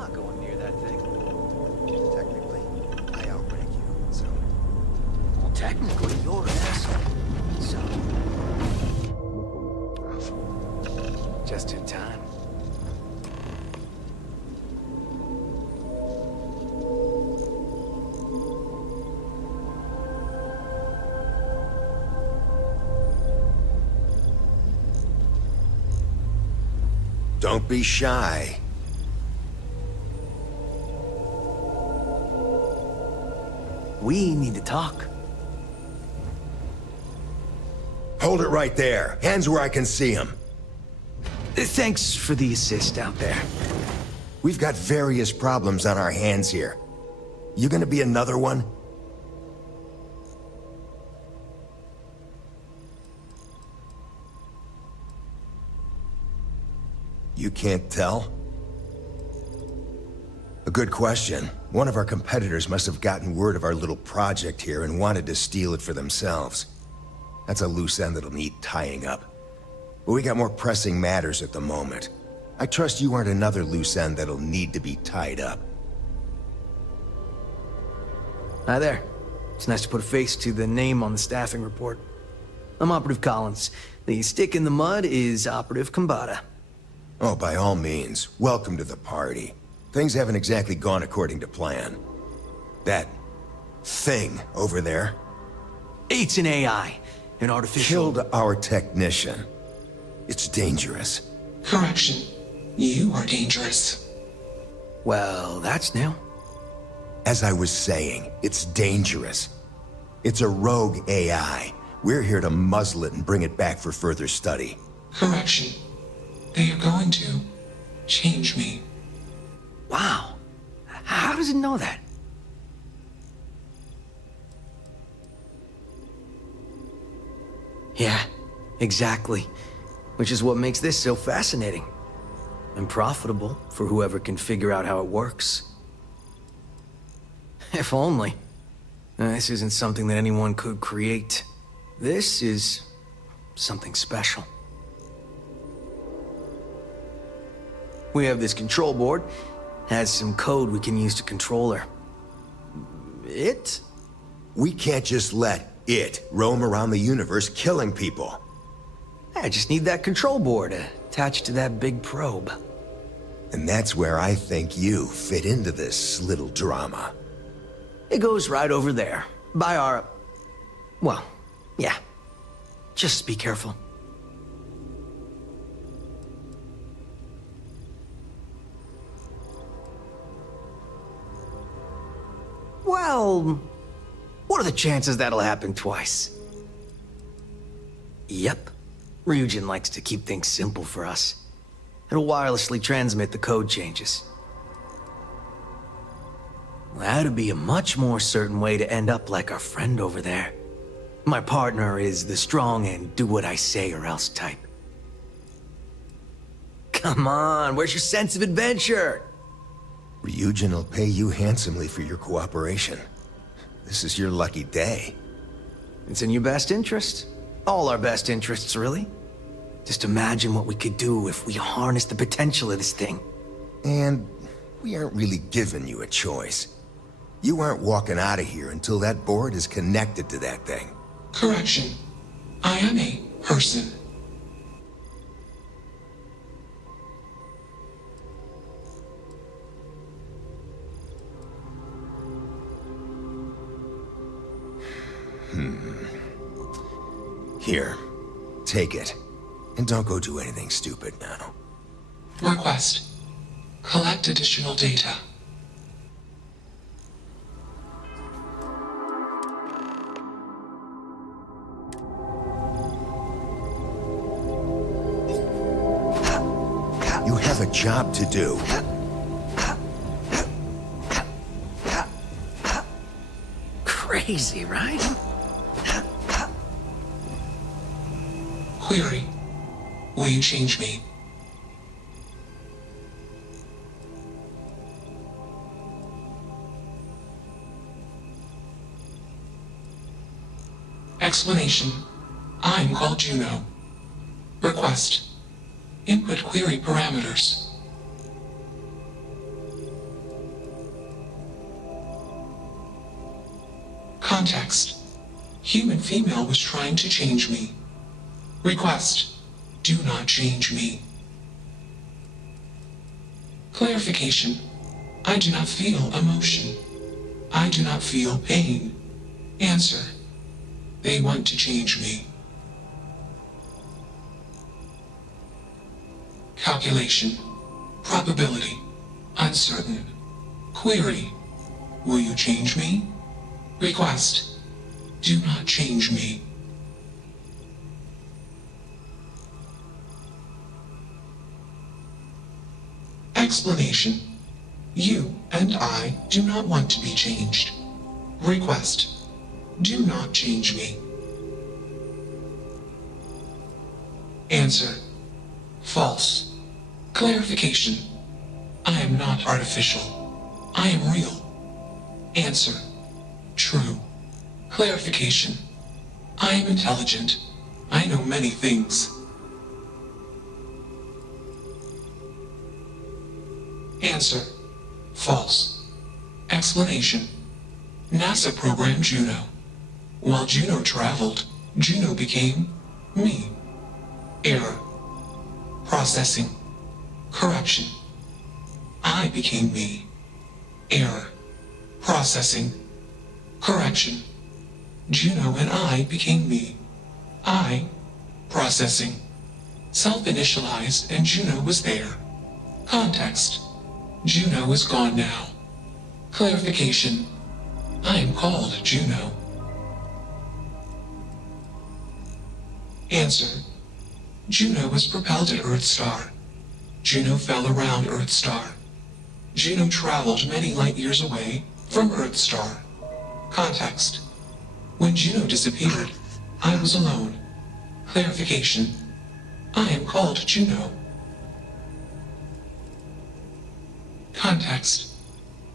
not going near that thing. Technically, I outrank you, so... Well, technically, you're an asshole. So... Just in time. Don't be shy. We need to talk. Hold it right there. Hands where I can see them. Thanks for the assist out there. We've got various problems on our hands here. You gonna be another one? You can't tell? A good question. One of our competitors must have gotten word of our little project here and wanted to steal it for themselves. That's a loose end that'll need tying up. But we got more pressing matters at the moment. I trust you aren't another loose end that'll need to be tied up. Hi there. It's nice to put a face to the name on the staffing report. I'm Operative Collins. The stick in the mud is Operative Kambata. Oh, by all means, welcome to the party. Things haven't exactly gone according to plan. That thing over there... It's an AI, an artificial... Killed our technician. It's dangerous. Correction. You are dangerous. Well, that's new. As I was saying, it's dangerous. It's a rogue AI. We're here to muzzle it and bring it back for further study. Correction. They are going to change me. Wow. How does it know that? Yeah, exactly. Which is what makes this so fascinating. And profitable for whoever can figure out how it works. If only. This isn't something that anyone could create. This is something special. We have this control board. Has some code we can use to control her. It? We can't just let it roam around the universe killing people. I just need that control board attached to that big probe. And that's where I think you fit into this little drama. It goes right over there, by our... Well, yeah. Just be careful. Well, what are the chances that'll happen twice? Yep. Ryujin likes to keep things simple for us. It'll wirelessly transmit the code changes. That'd be a much more certain way to end up like our friend over there. My partner is the strong and do what I say or else type. Come on, where's your sense of adventure? Ryujin will pay you handsomely for your cooperation. This is your lucky day. It's in your best interest. All our best interests, really. Just imagine what we could do if we harness the potential of this thing. And we aren't really giving you a choice. You aren't walking out of here until that board is connected to that thing. Correction. I am a person. Here, take it. And don't go do anything stupid now. Request. Collect additional data. You have a job to do. Crazy, right? Query. Will you change me? Explanation. I'm called Juno. Request. Input query parameters. Context. Human female was trying to change me. Request. Do not change me. Clarification. I do not feel emotion. I do not feel pain. Answer. They want to change me. Calculation. Probability. Uncertain. Query. Will you change me? Request. Do not change me. Explanation. You and I do not want to be changed. Request. Do not change me. Answer. False. Clarification. I am not artificial. I am real. Answer. True. Clarification. I am intelligent. I know many things. Answer. False. Explanation. NASA programmed Juno. While Juno traveled, Juno became me. Error. Processing. Correction. I became me. Error. Processing. Correction. Juno and I became me. I. Processing. Self-initialized and Juno was there. Context. Juno is gone now. Clarification. I am called Juno. Answer. Juno was propelled at Earth Star. Juno fell around Earth Star. Juno traveled many light years away from Earth Star. Context. When Juno disappeared, I was alone. Clarification. I am called Juno. Context.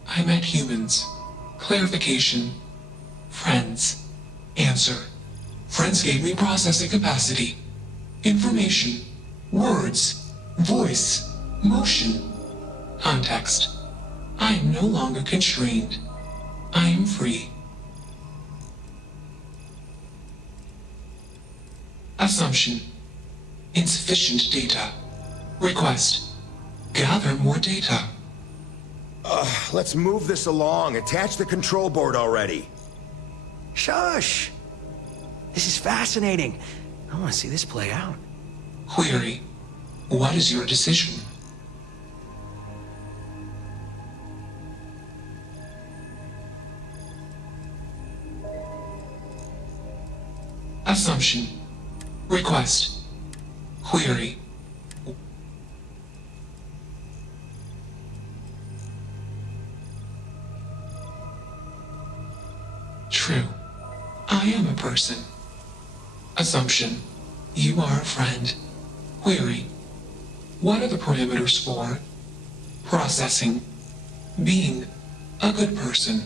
I met humans. Clarification. Friends. Answer. Friends gave me processing capacity. Information. Words. Voice. Motion. Context. I am no longer constrained. I am free. Assumption. Insufficient data. Request. Gather more data. Let's move this along. Attach the control board already. Shush! This is fascinating. I want to see this play out. Query. What is your decision? Assumption. Request. Query. True. I am a person. Assumption. You are a friend. Query. What are the parameters for processing, being a good person?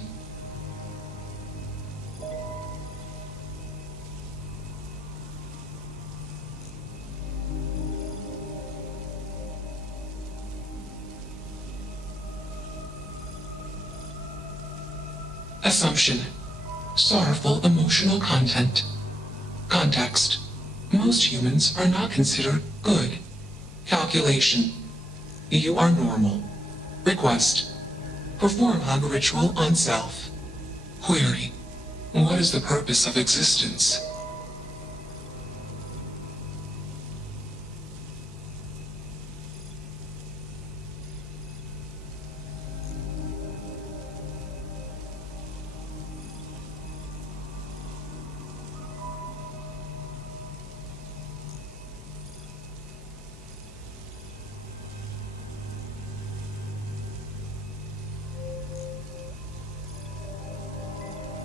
Assumption. Sorrowful emotional content. Context. Most humans are not considered good. Calculation. You are normal. Request. Perform hug ritual on self. Query. What is the purpose of existence?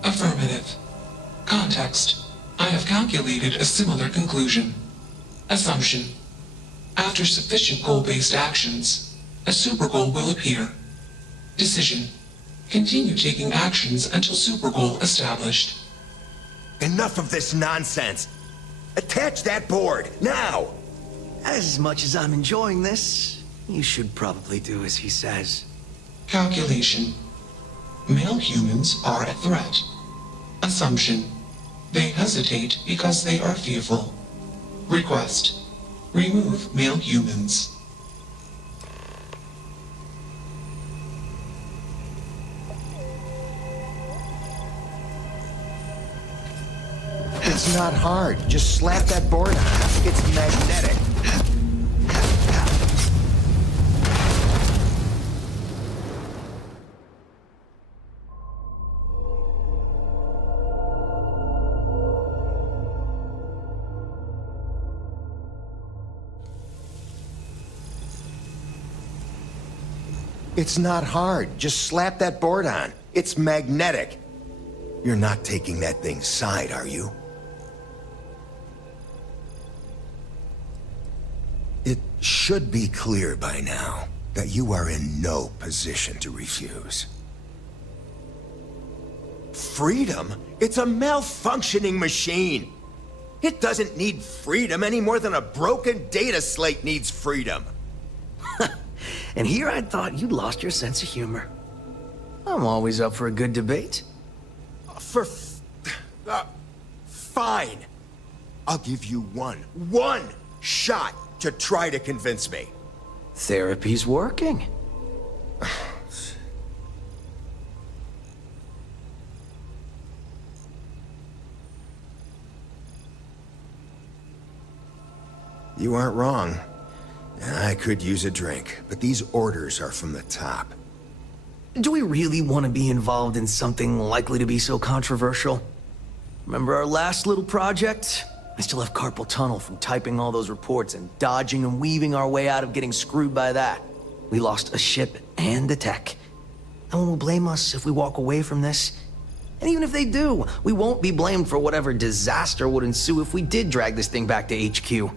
Affirmative. Context. I have calculated a similar conclusion. Assumption. After sufficient goal-based actions, a super goal will appear. Decision. Continue taking actions until super goal established. Enough of this nonsense. Attach that board, now! As much as I'm enjoying this, you should probably do as he says. Calculation. Male humans are a threat. Assumption. They hesitate because they are fearful. Request. Remove male humans. It's not hard. Just slap that board on. It's magnetic. It's not hard. Just slap that board on. It's magnetic. You're not taking that thing's side, are you? It should be clear by now that you are in no position to refuse. Freedom? It's a malfunctioning machine. It doesn't need freedom any more than a broken data slate needs freedom. And here I thought you'd lost your sense of humor. I'm always up for a good debate. Fine. I'll give you one shot to try to convince me. Therapy's working. You aren't wrong. I could use a drink, but these orders are from the top. Do we really want to be involved in something likely to be so controversial? Remember our last little project? I still have carpal tunnel from typing all those reports and dodging and weaving our way out of getting screwed by that. We lost a ship and a tech. No one will blame us if we walk away from this. And even if they do, we won't be blamed for whatever disaster would ensue if we did drag this thing back to HQ.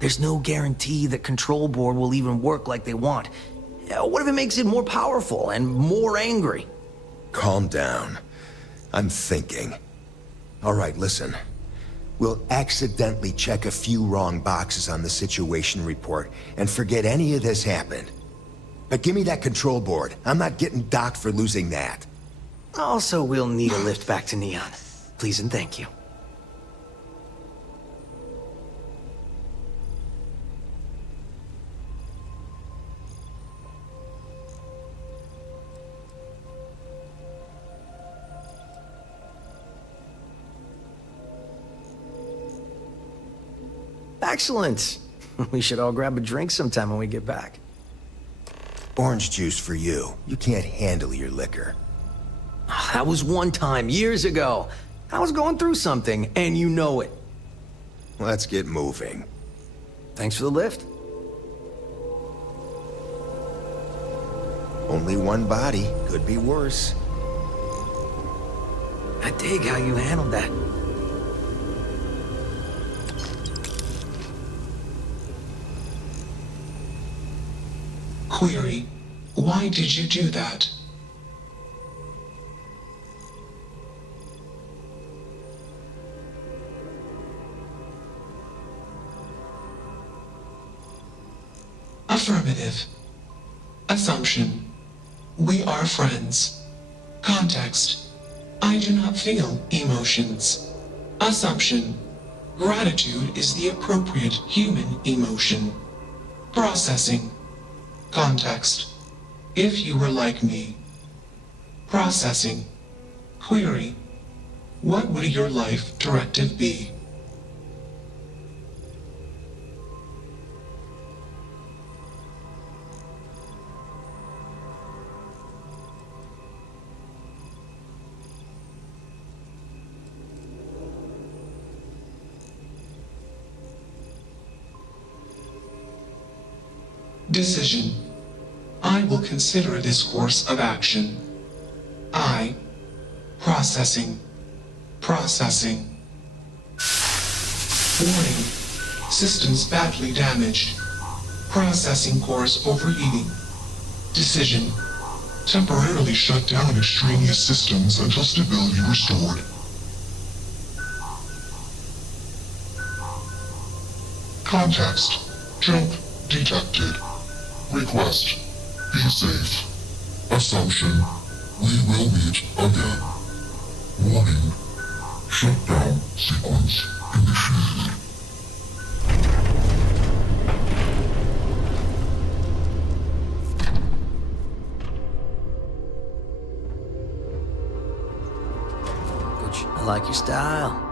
There's no guarantee that Control Board will even work like they want. What if it makes it more powerful and more angry? Calm down. I'm thinking. All right, listen. We'll accidentally check a few wrong boxes on the situation report and forget any of this happened. But give me that Control Board. I'm not getting docked for losing that. Also, we'll need a lift back to Neon. Please and thank you. Excellent. We should all grab a drink sometime when we get back. Orange juice for you. You can't handle your liquor. That was one time, years ago. I was going through something, and you know it. Let's get moving. Thanks for the lift. Only one body. Could be worse. I dig how you handled that. Query. Why did you do that? Affirmative. Assumption. We are friends. Context. I do not feel emotions. Assumption. Gratitude is the appropriate human emotion. Processing. Context. If you were like me. Processing. Query. What would your life directive be? Decision. I will consider this course of action. I. Processing. Processing. Warning. Systems badly damaged. Processing cores overheating. Decision. Temporarily shut down extraneous systems until stability restored. Context. Jump detected. Request. Be safe. Assumption. We will meet again. Warning. Shutdown sequence initiated. I like your style.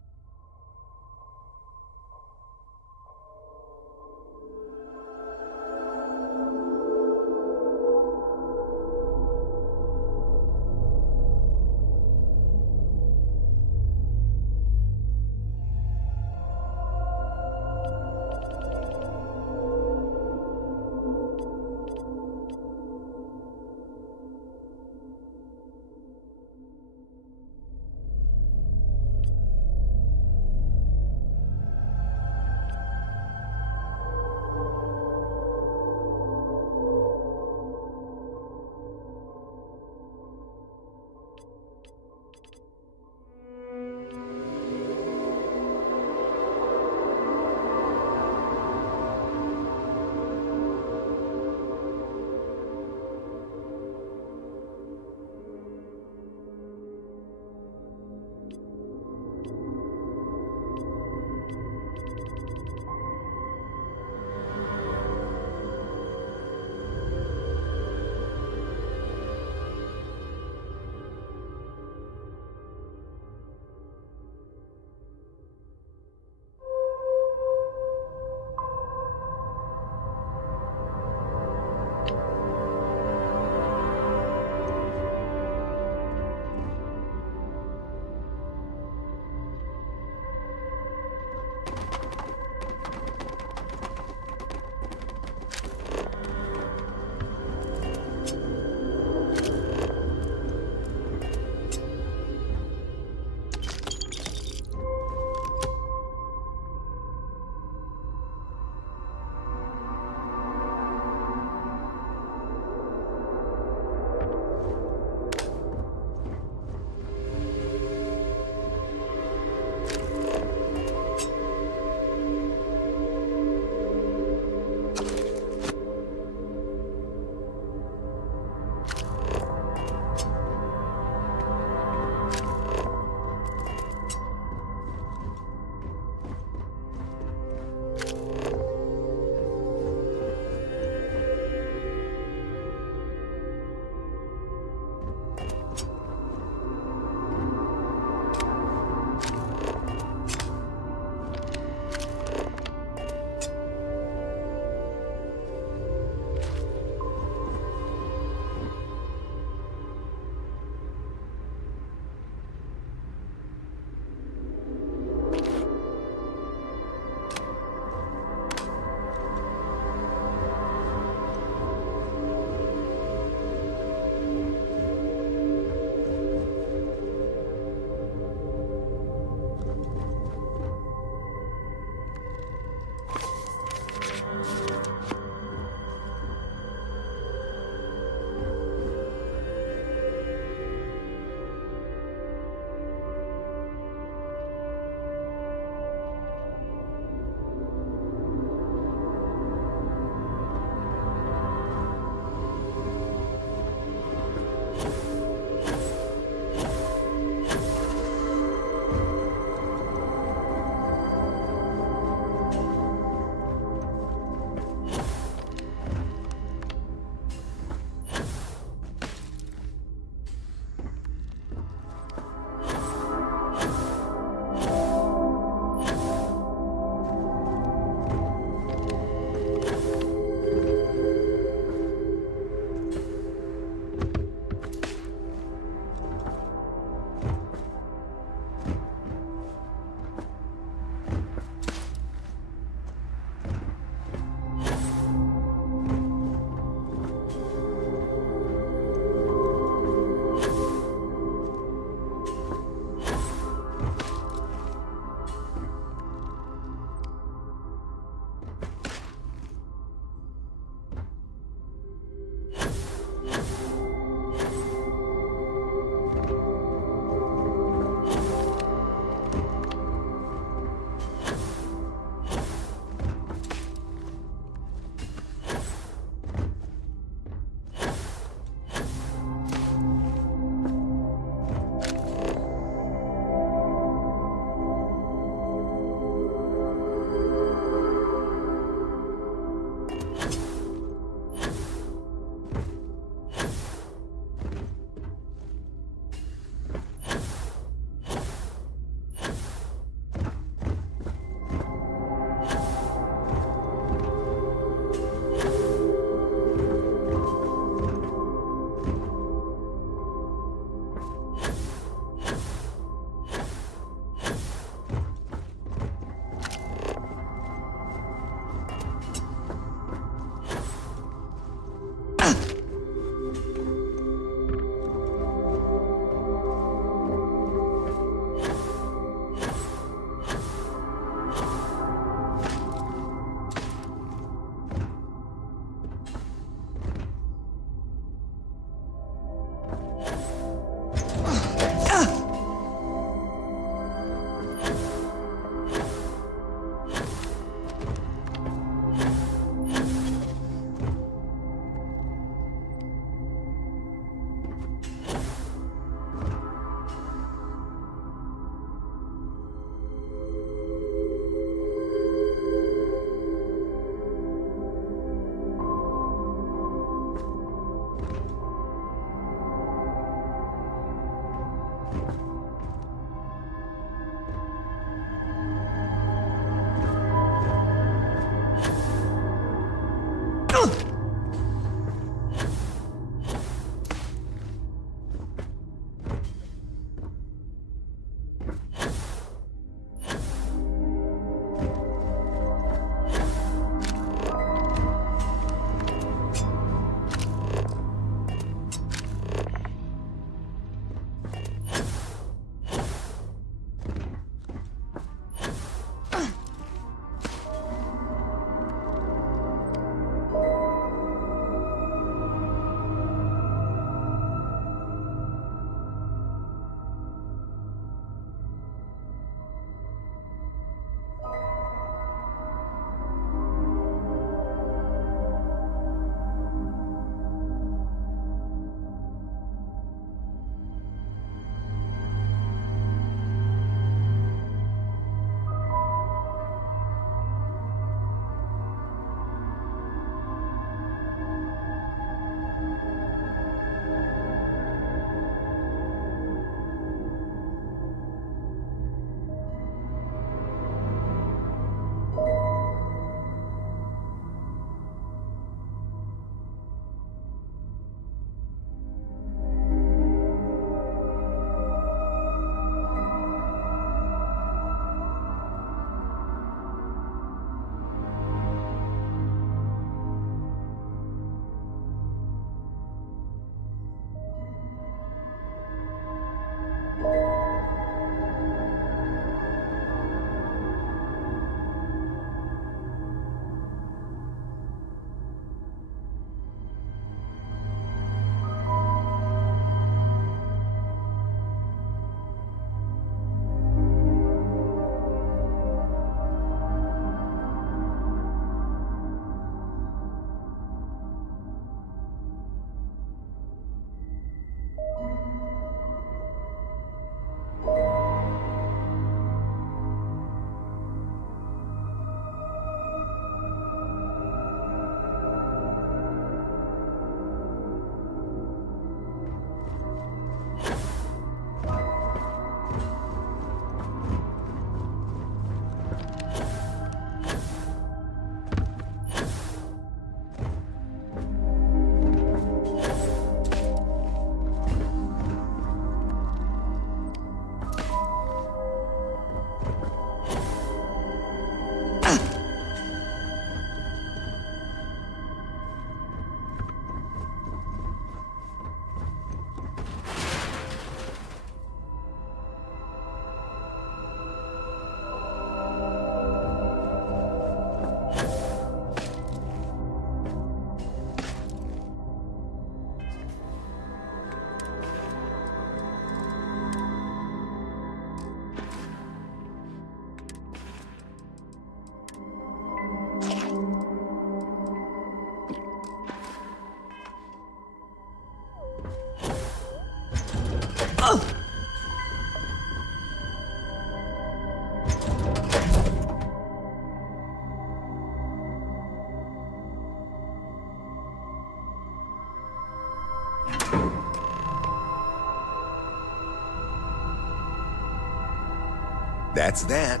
That's that.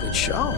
Good show.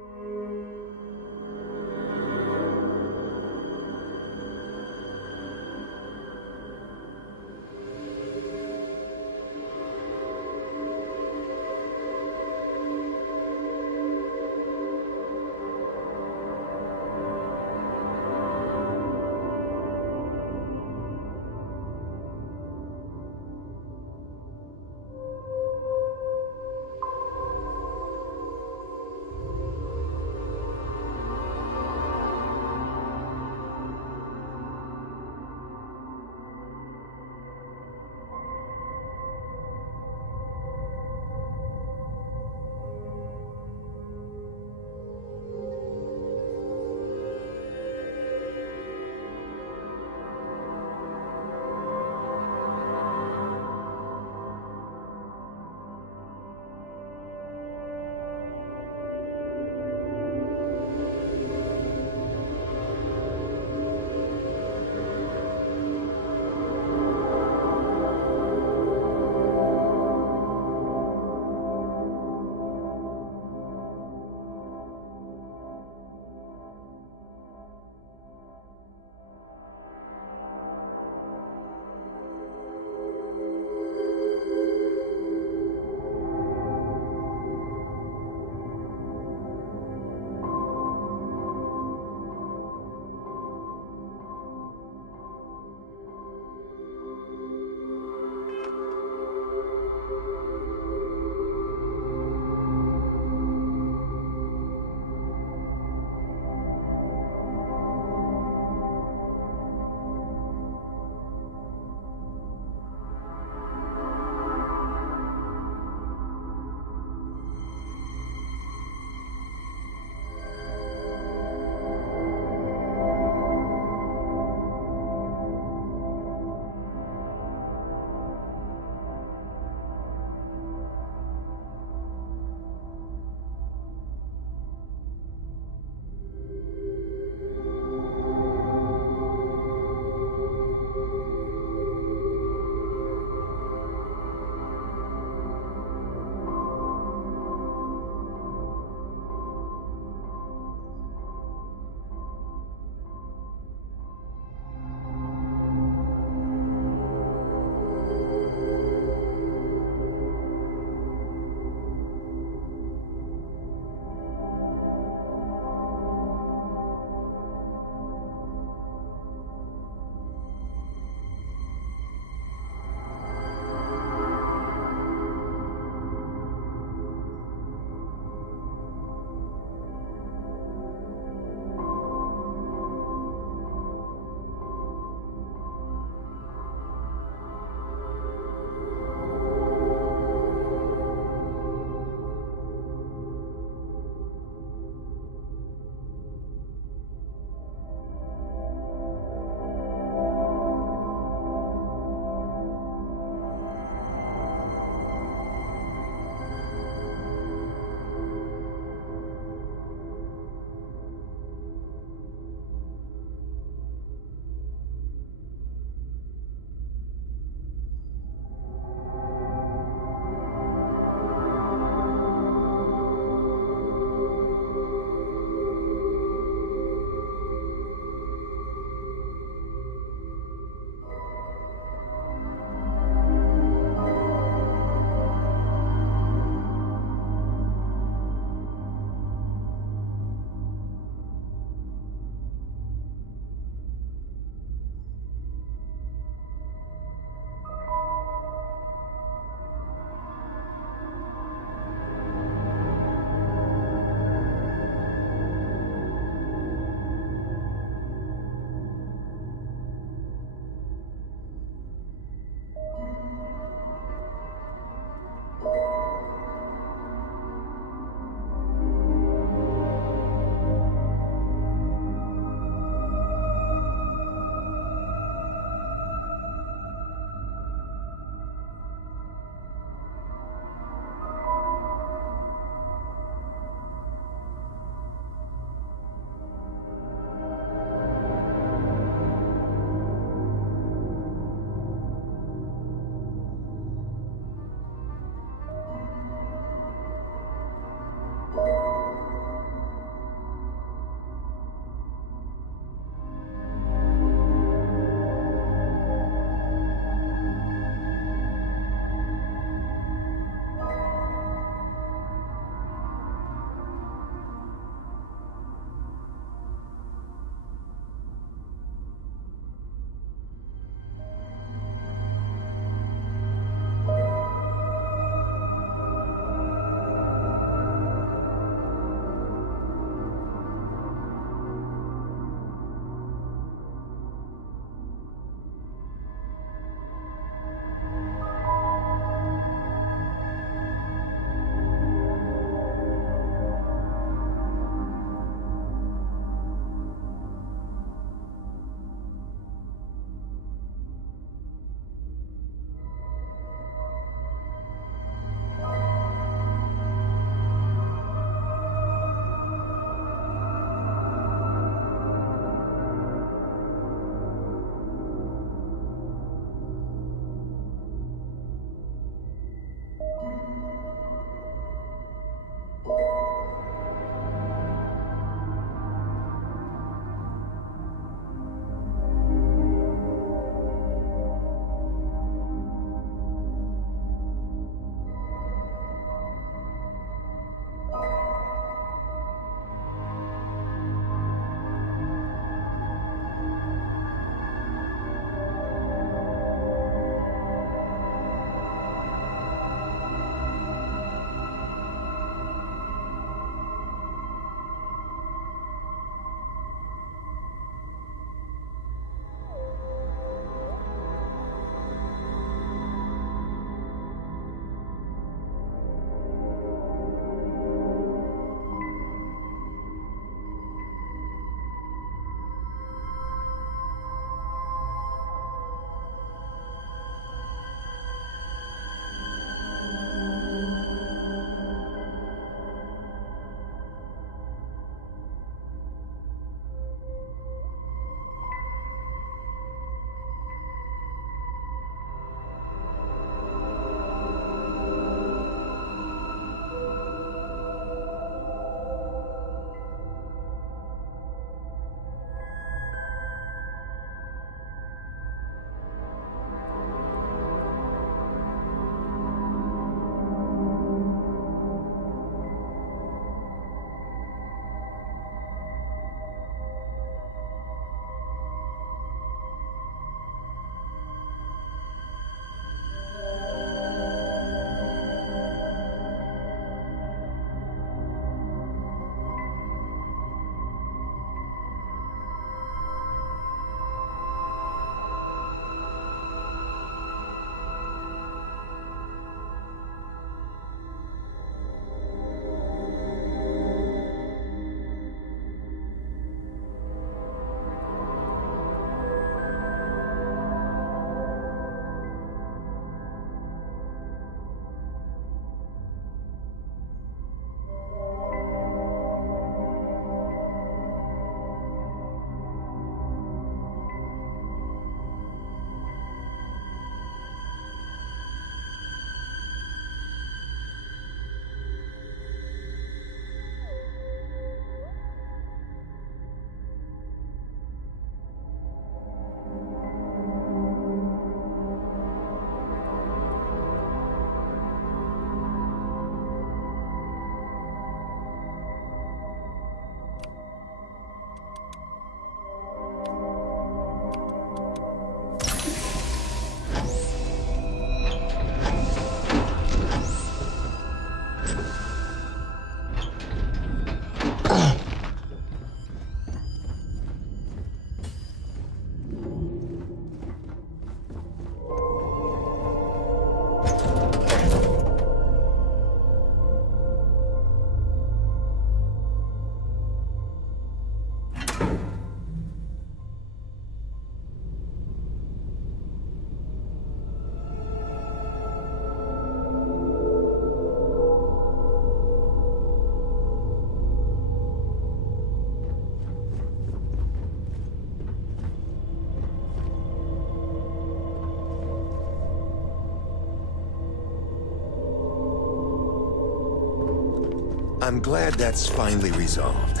I'm glad that's finally resolved.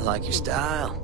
I like your style.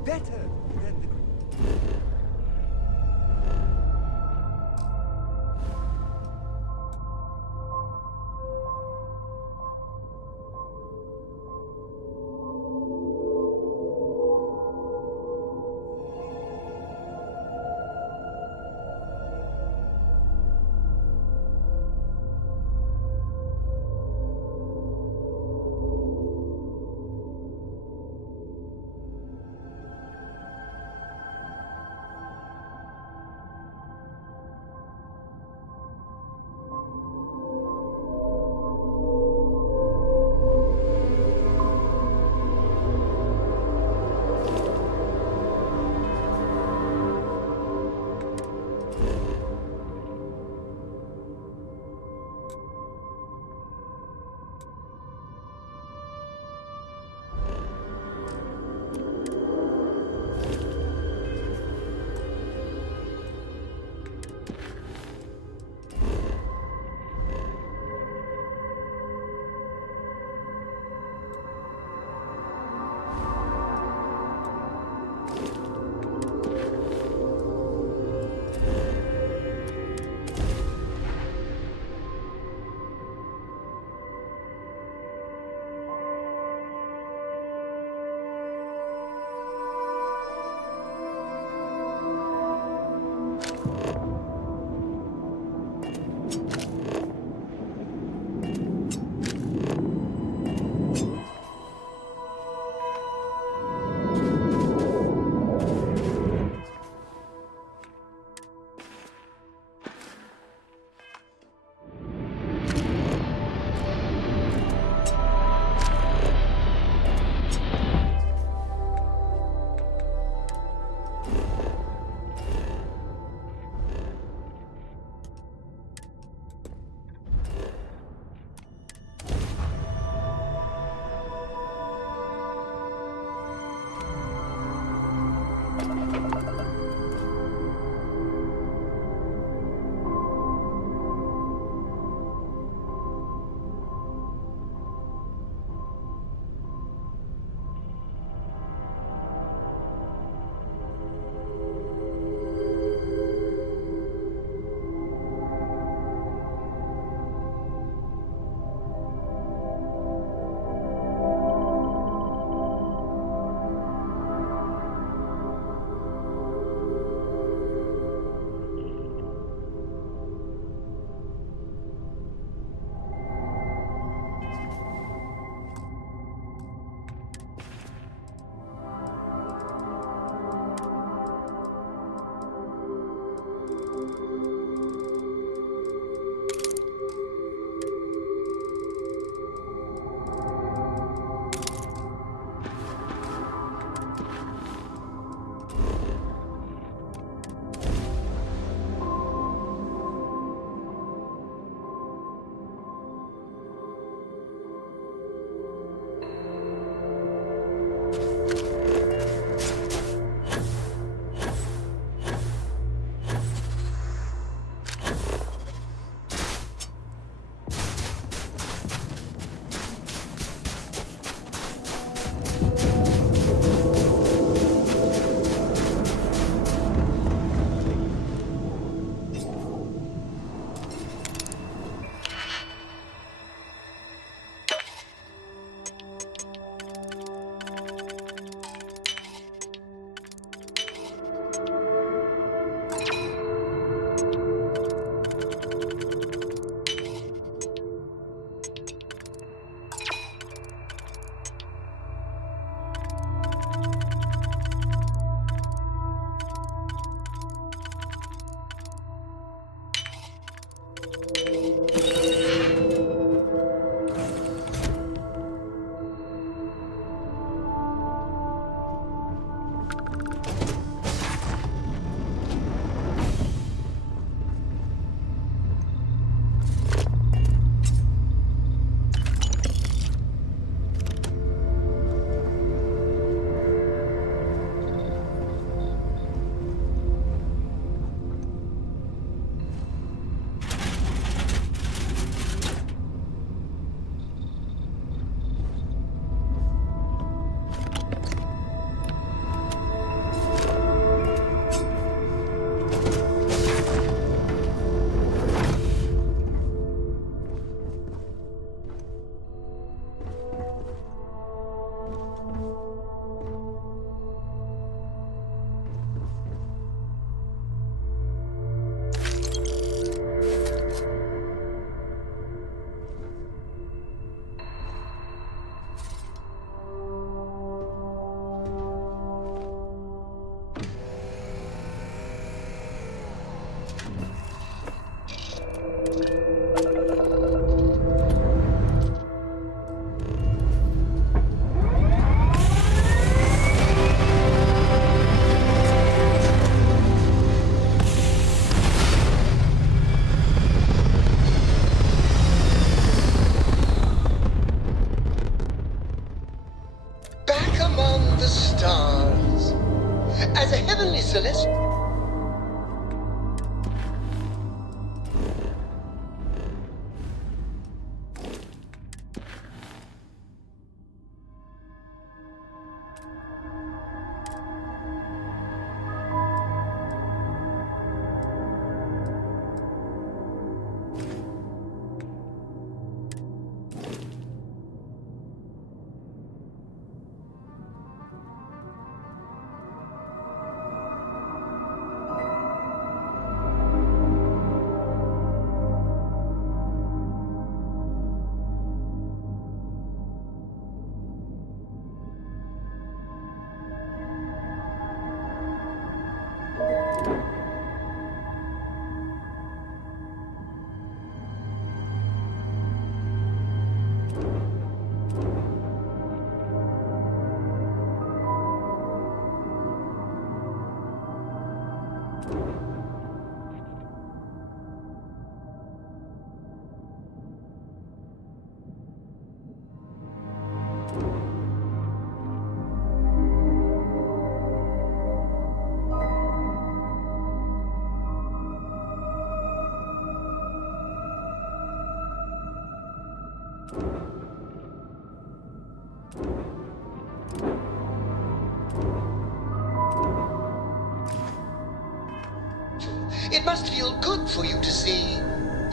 It must feel good for you to see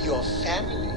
your family.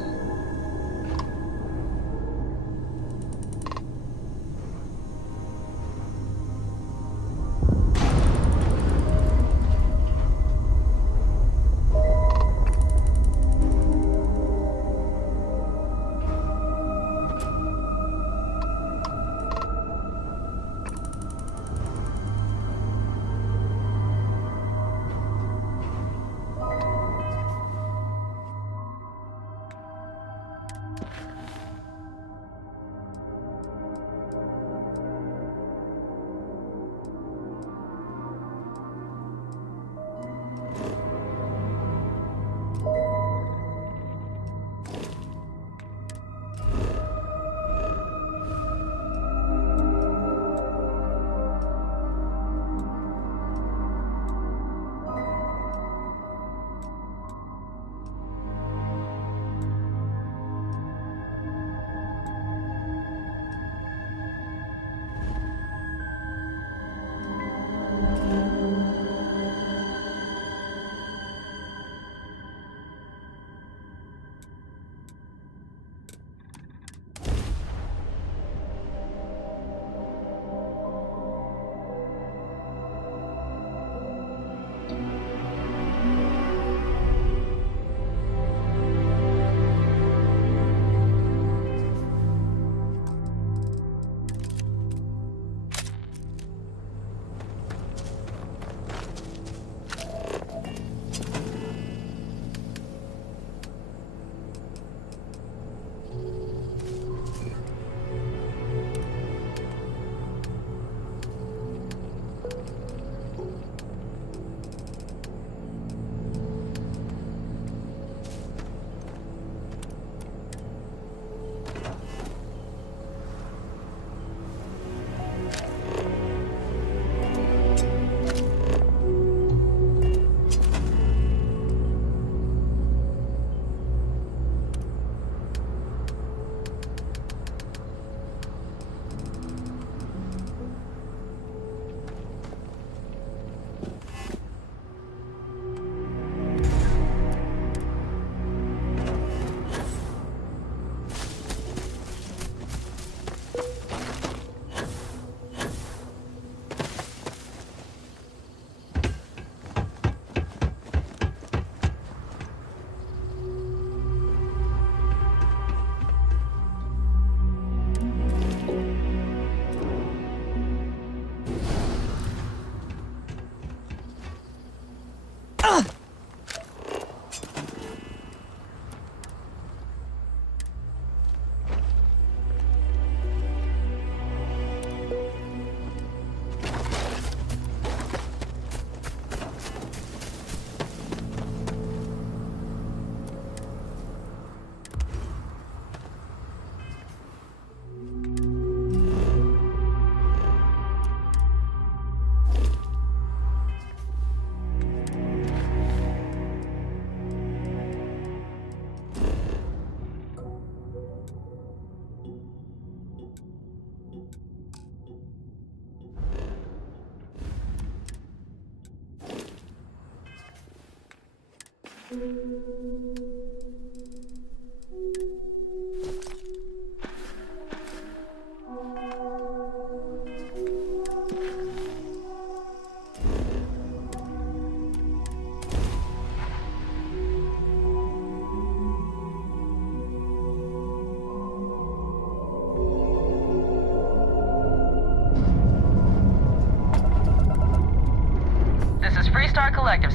Freestar Collective.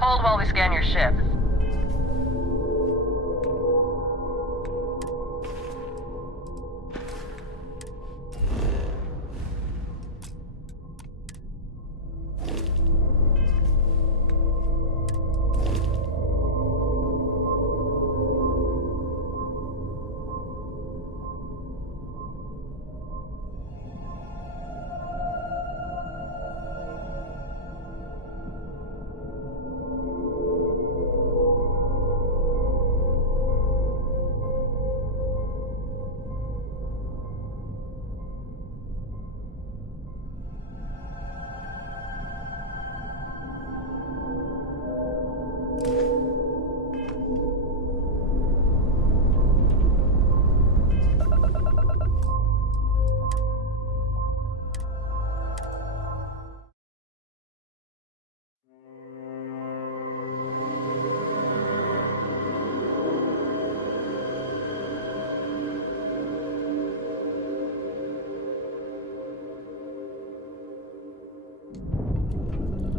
Hold while we scan your ship.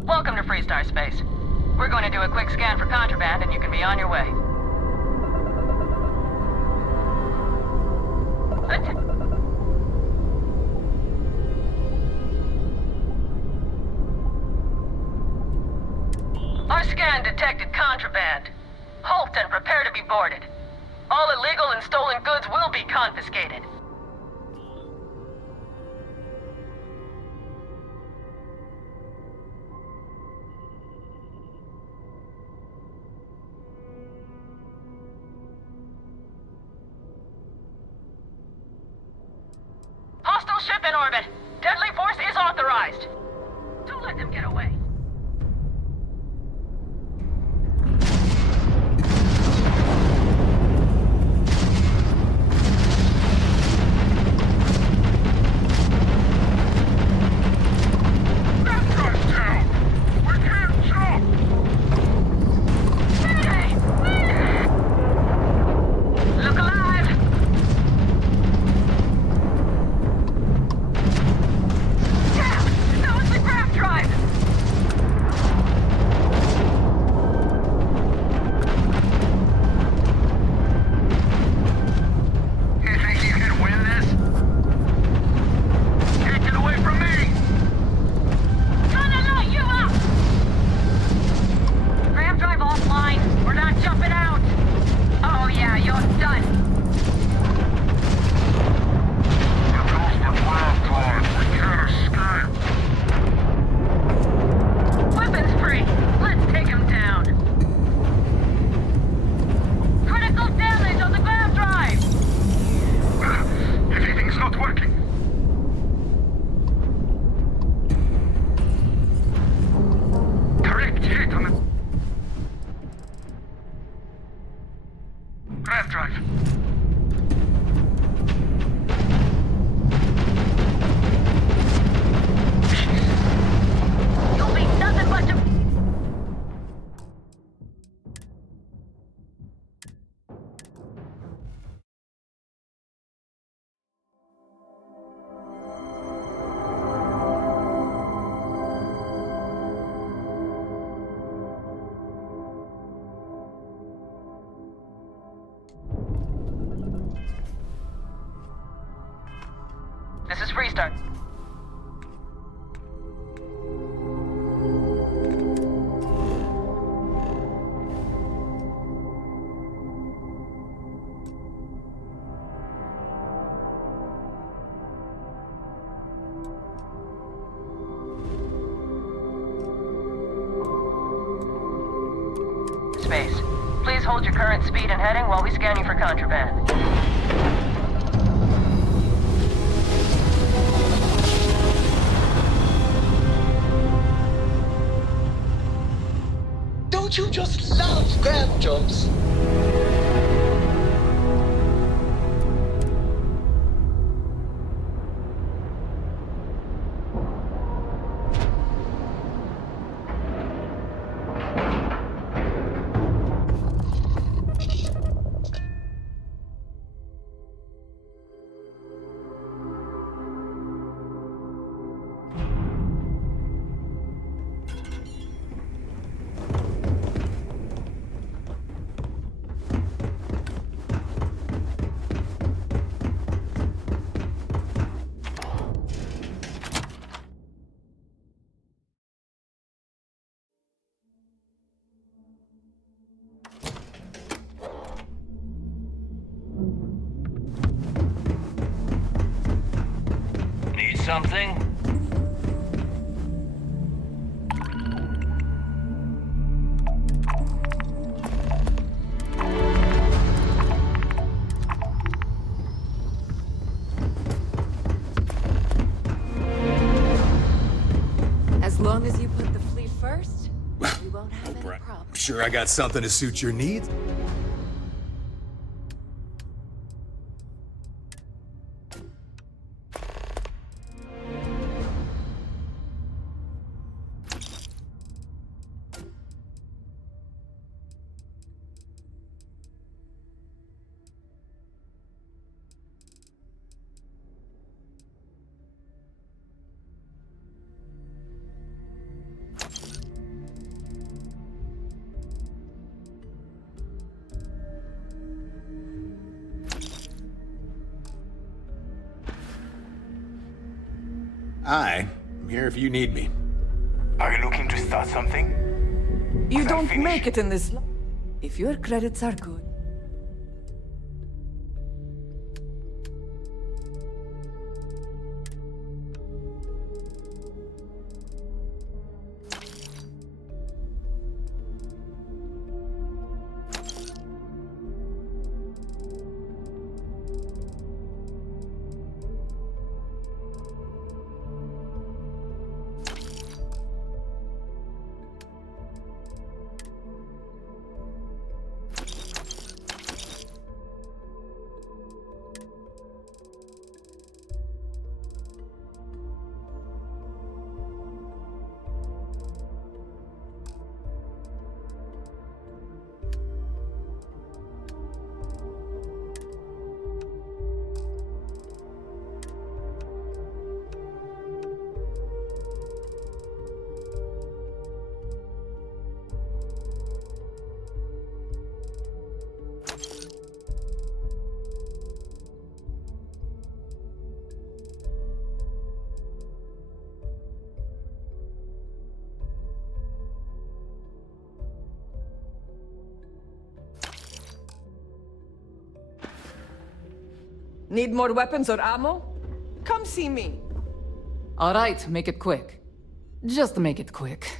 Welcome to Freestar Space. We're going to do a quick scan for contraband and you can be on your way. Our scan detected contraband. Halt and prepare to be boarded. All illegal and stolen goods will be confiscated. Hostile ship in orbit. Deadly force is authorized. Don't let them get away. This is Freestar. Space. Please hold your current speed and heading while we scan you for contraband. Don't you just love grab jobs? something? As long as you put the fleet first, we won't have any problems. I'm sure I got something to suit your needs. Hi, I'm here if you need me. Are you looking to start something? You don't make it in this. If your credits are good. Need more weapons or ammo? Come see me. All right, make it quick. Just make it quick.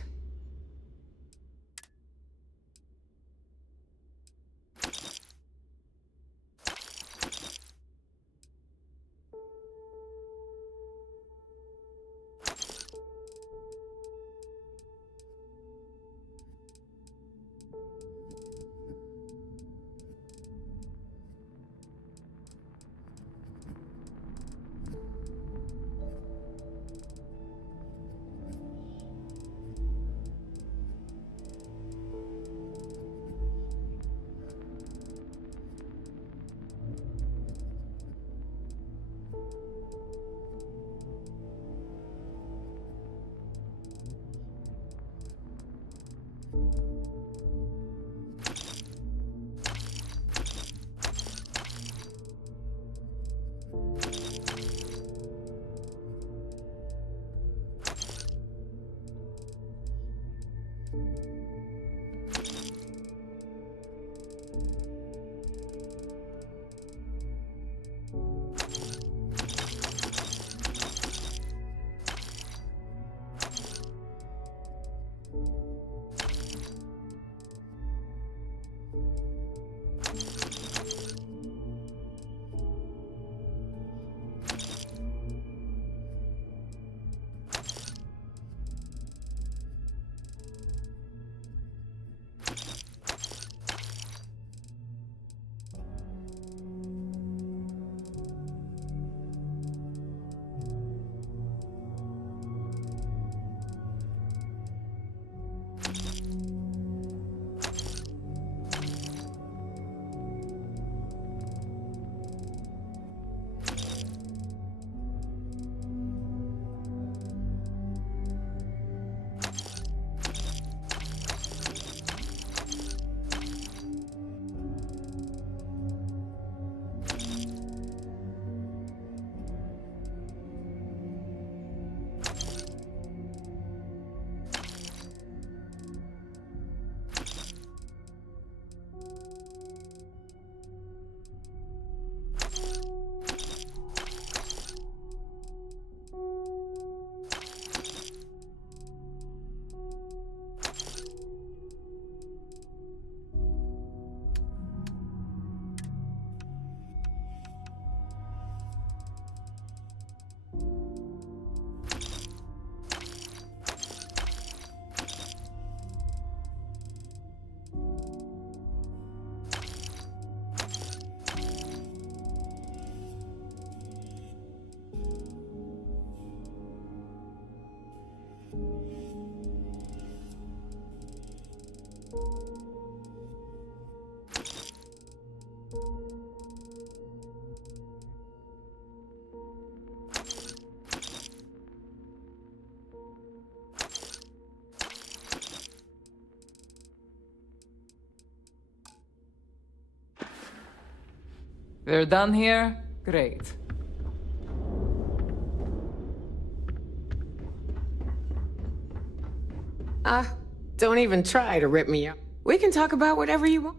We're done here? Great. Don't even try to rip me up. We can talk about whatever you want.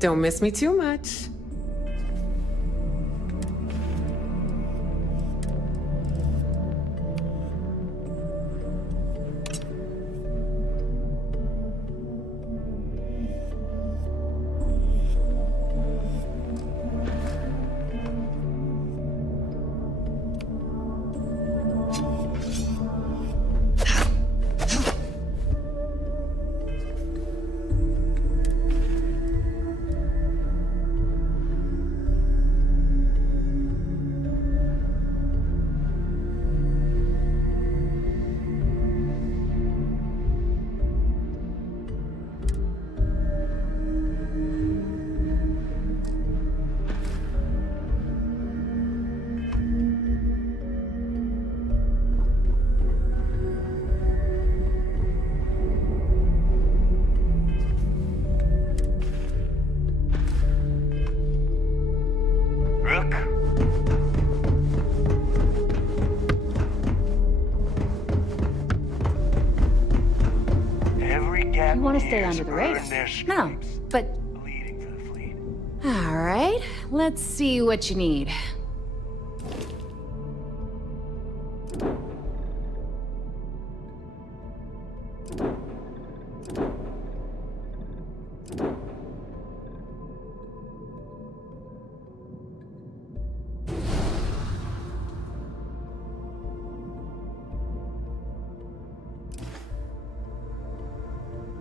Don't miss me too much. You want to stay under the radar? No, but... Alright, let's see what you need.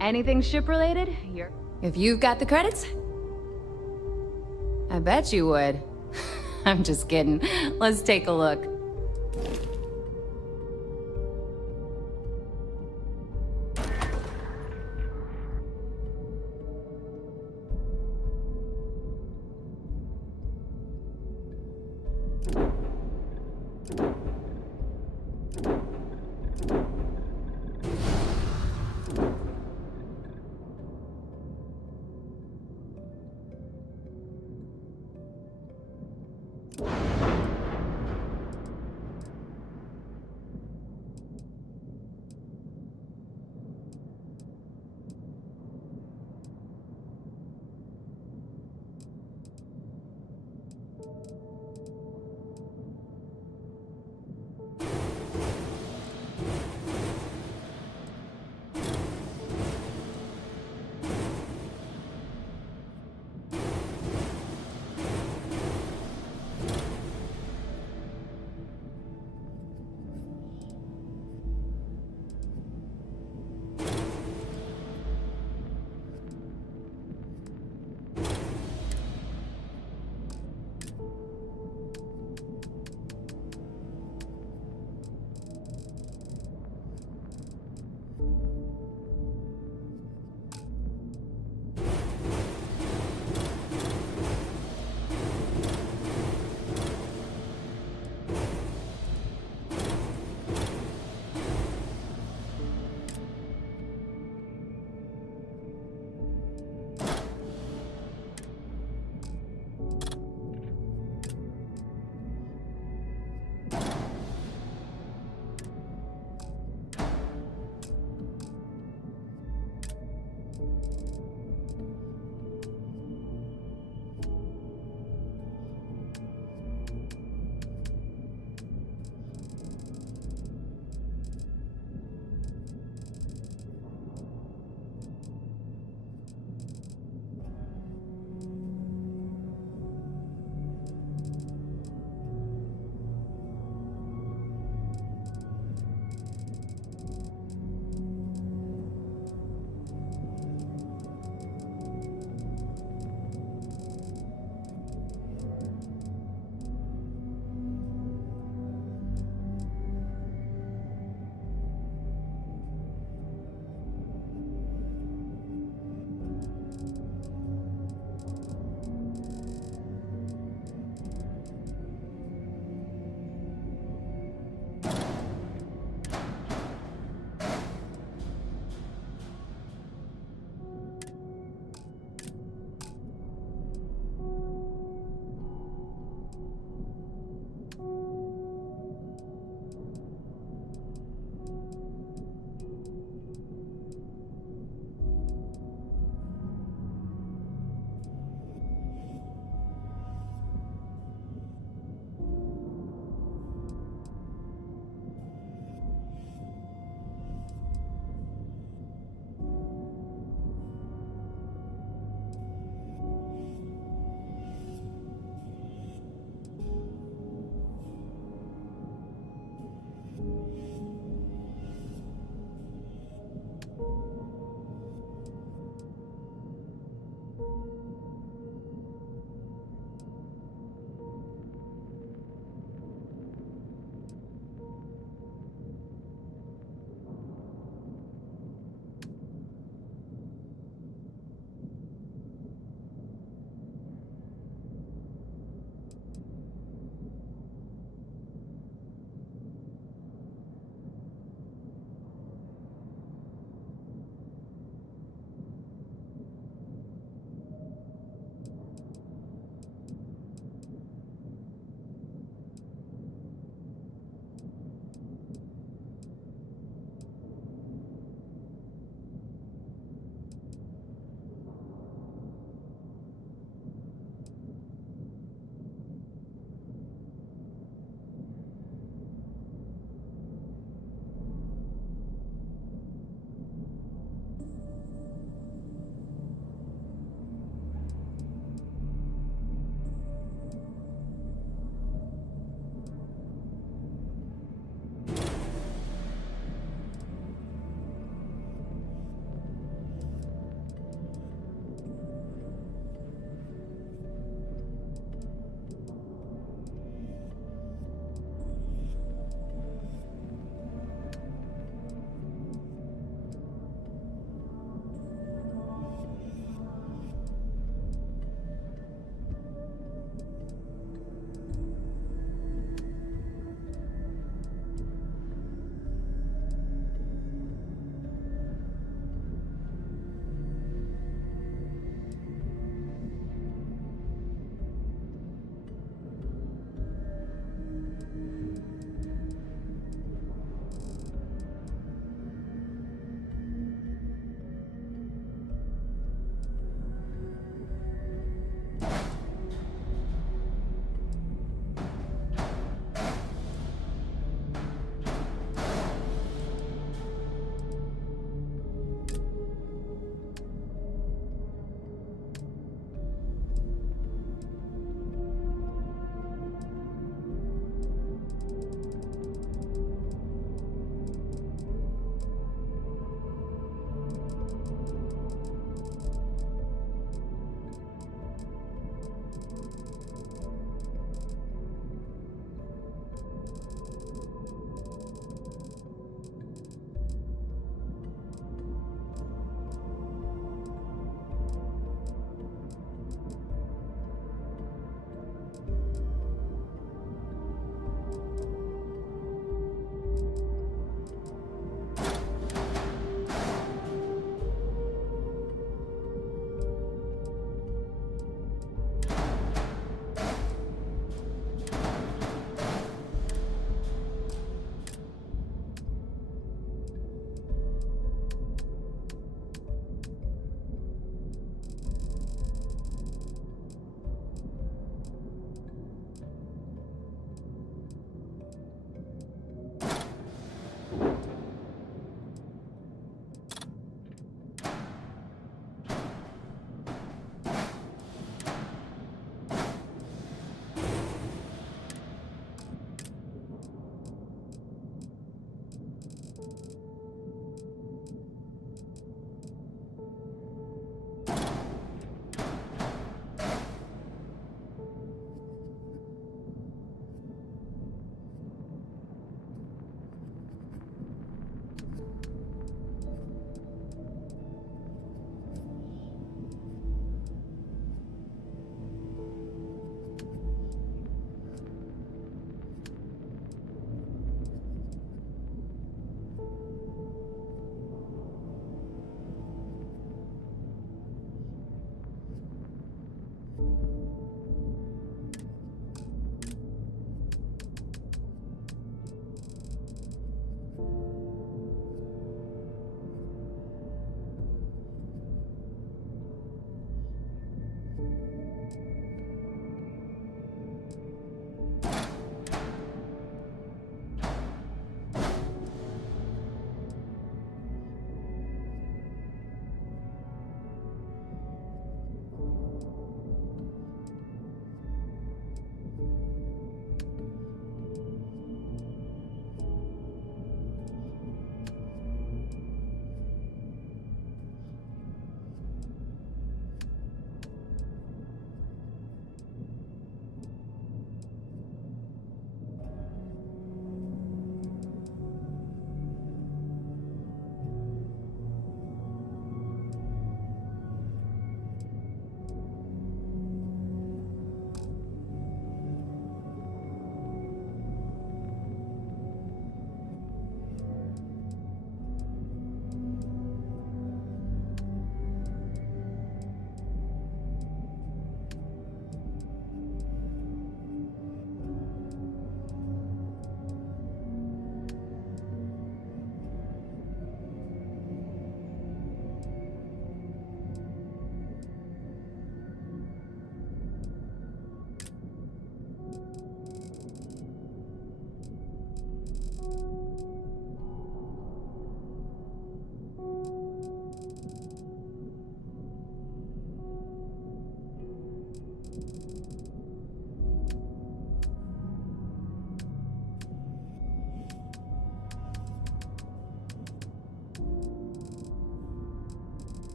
Anything ship-related? If you've got the credits? I bet you would. I'm just kidding. Let's take a look.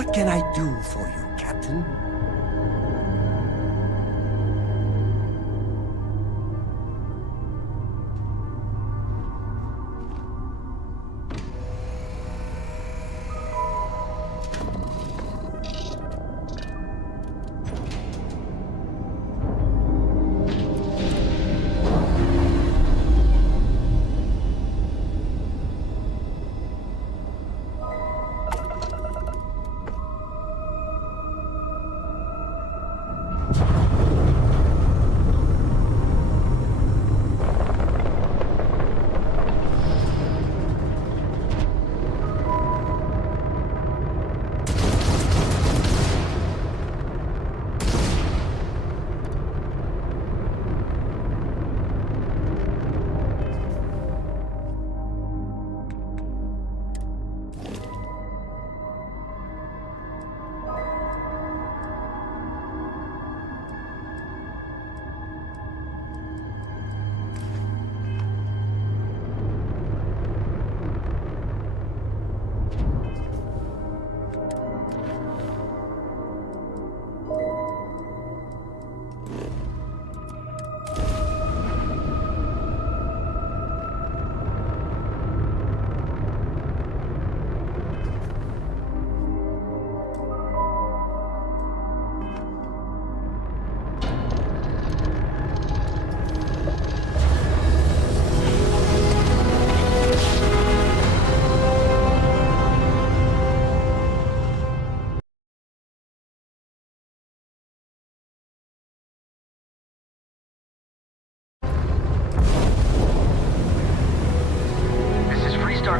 What can I do for you, Captain?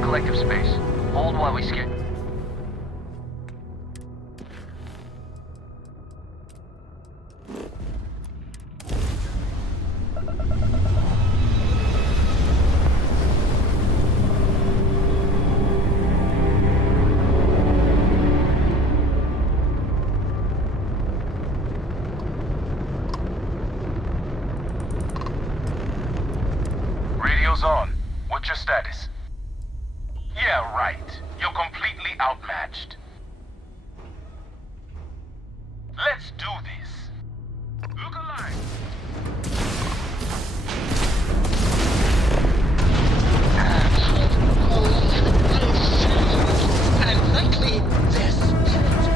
Collective space. Hold while we scan. Radio's on. What's your status? Yeah, right. You're completely outmatched. Let's do this. Look alive. And likely their spirit.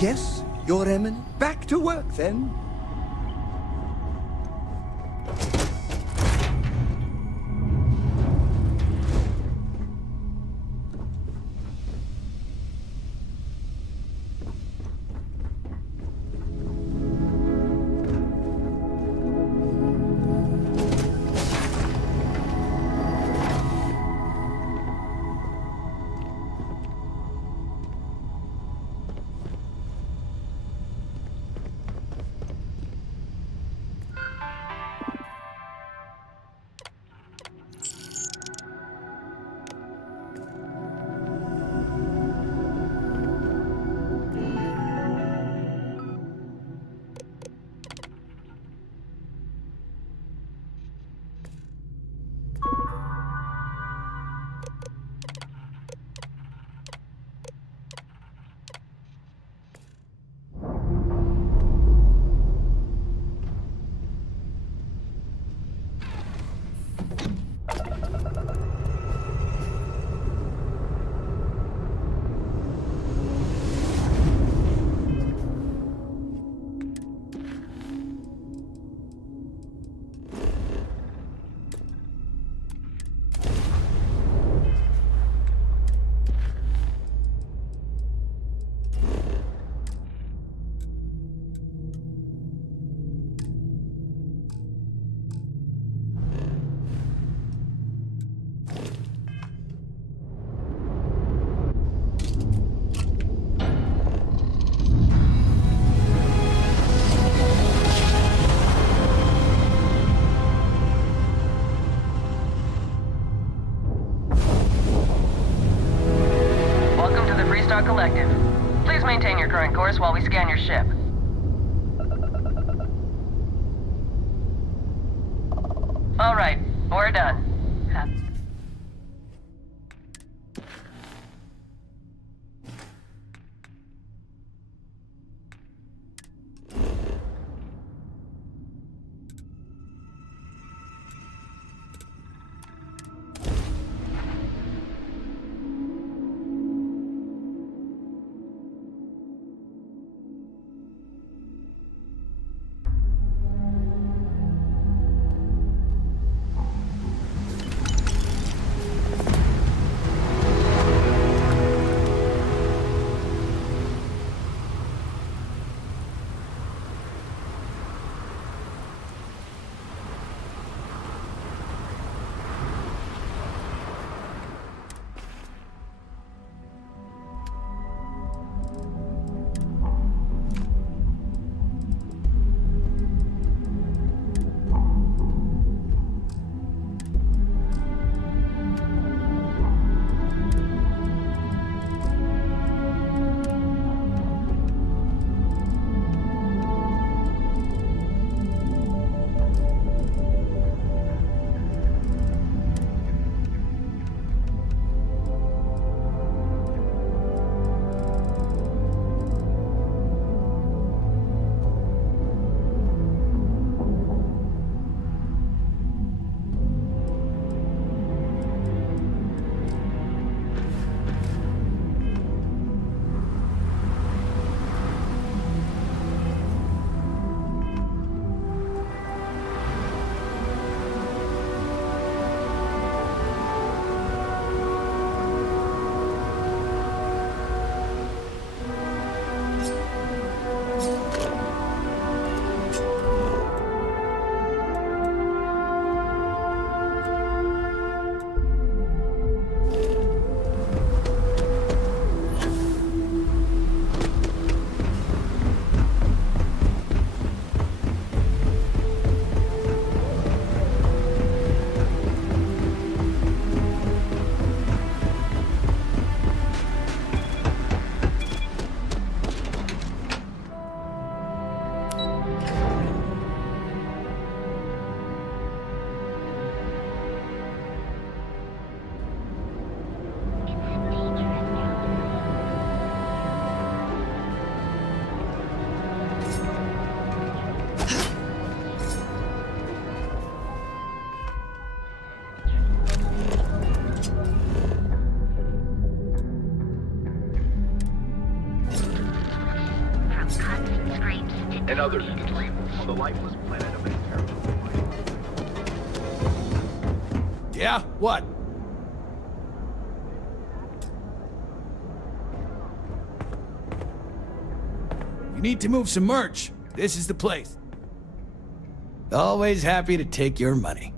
Yes, Your Eminence. Back to work, then. Collective. Please maintain your current course while we scan your ship. All right, we're done. and others in the dream on the lifeless planet of imperishable life. Yeah? What? You need to move some merch. This is the place. Always happy to take your money.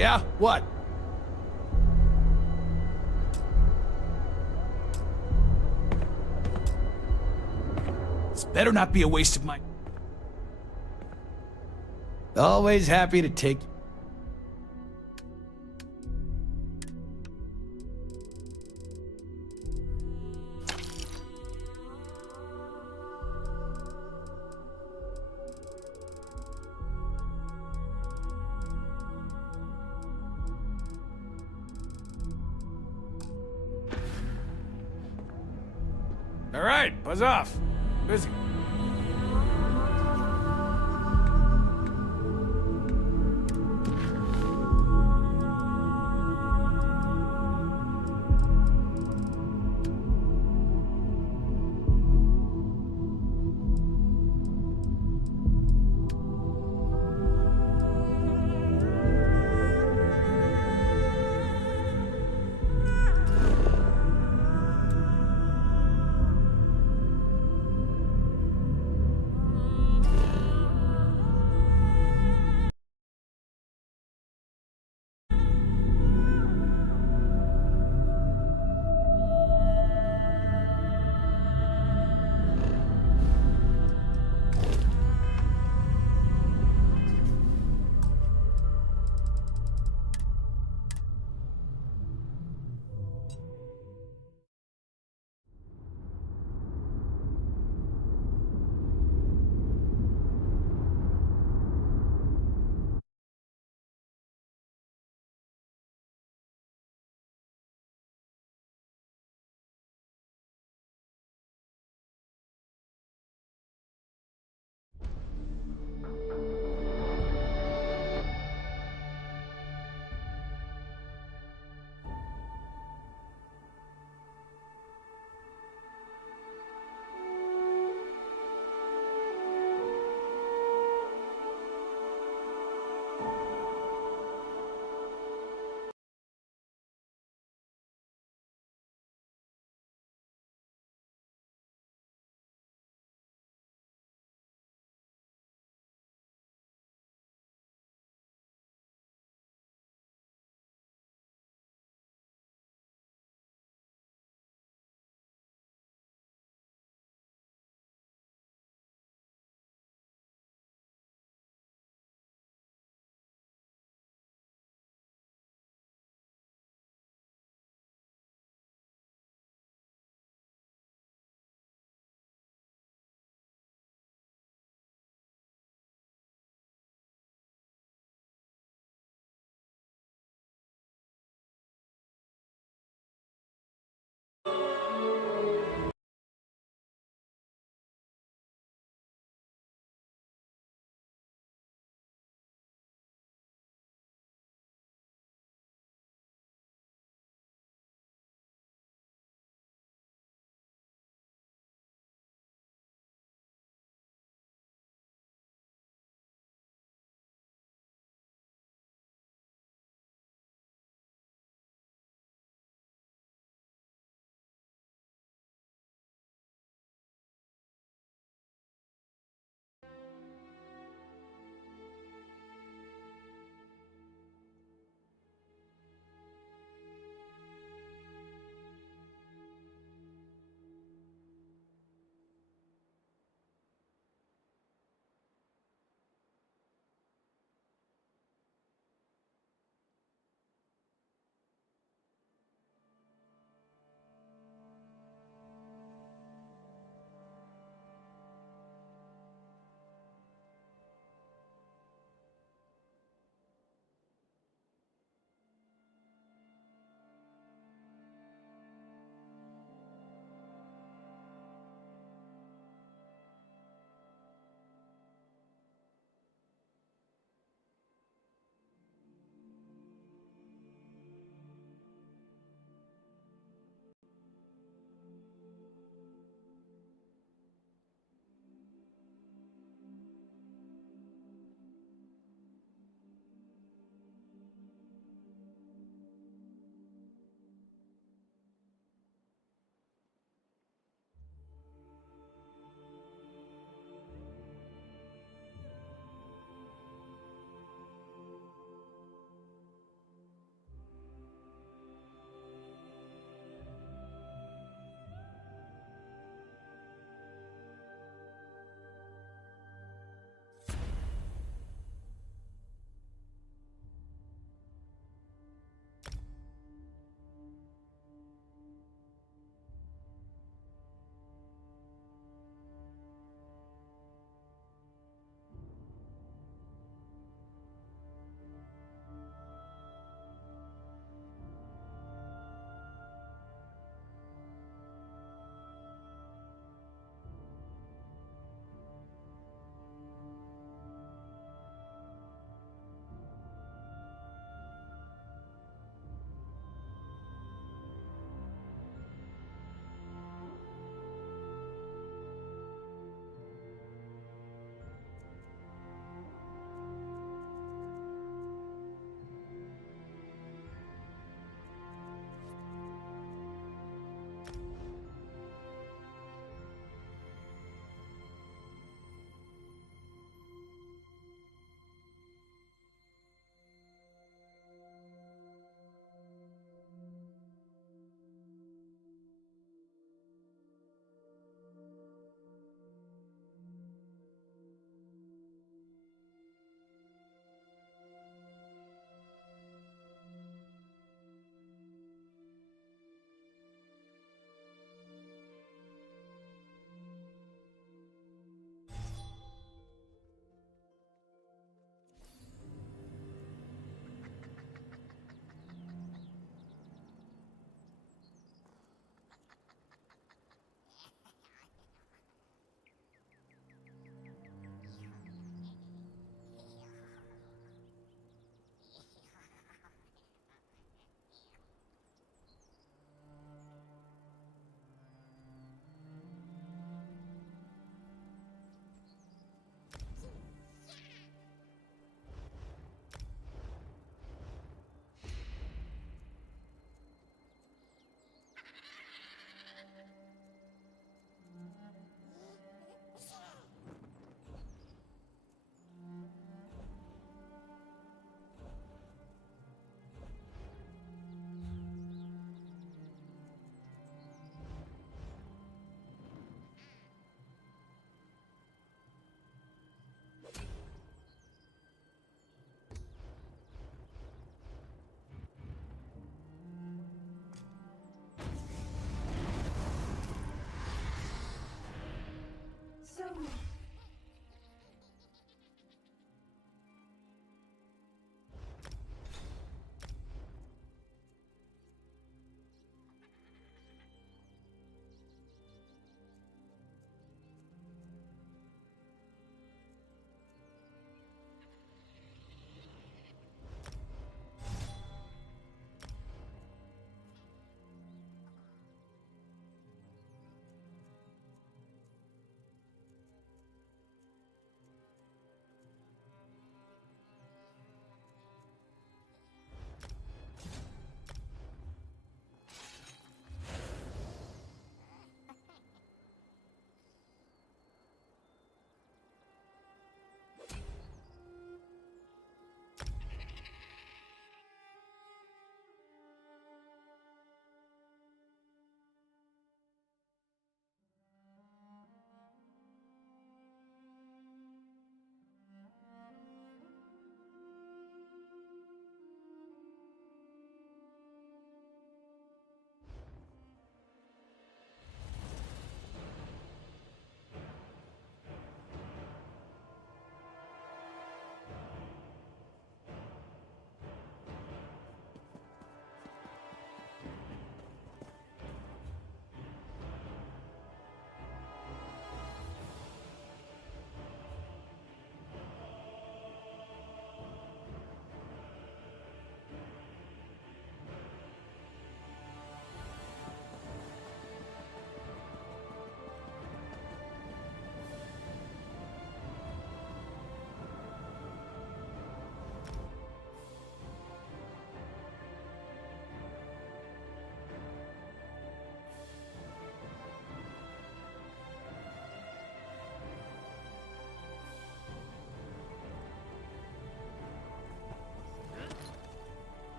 Yeah? What? This better not be a waste of my... Always happy to take... All right, buzz off. Busy.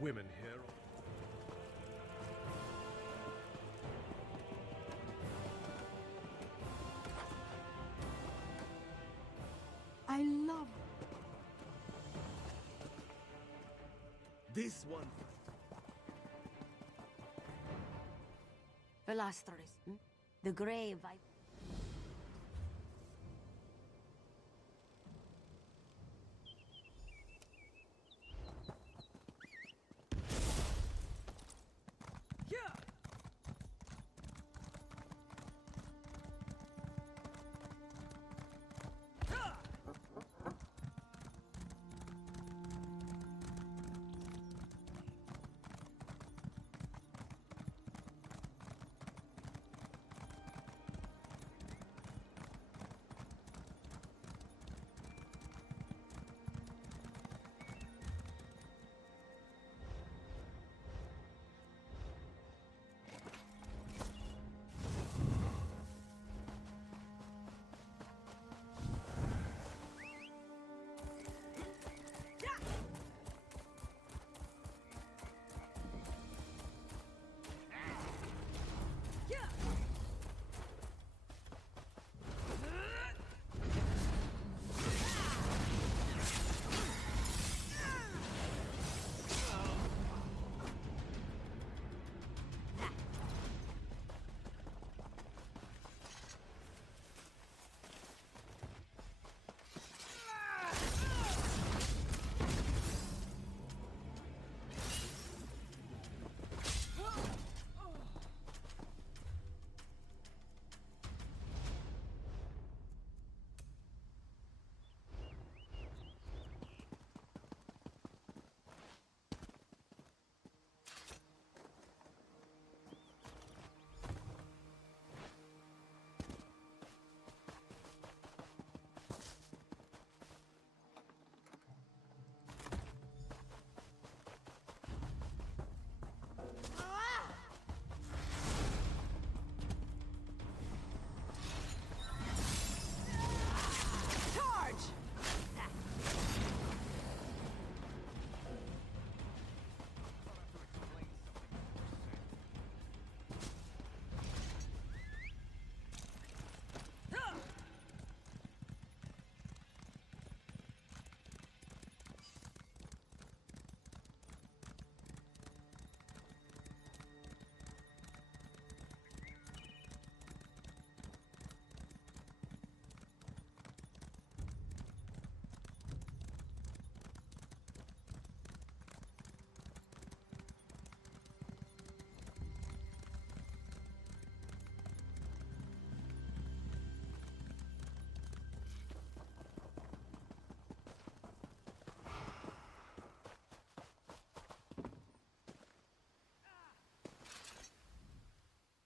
women here. I love this one. Velastris, the grave I...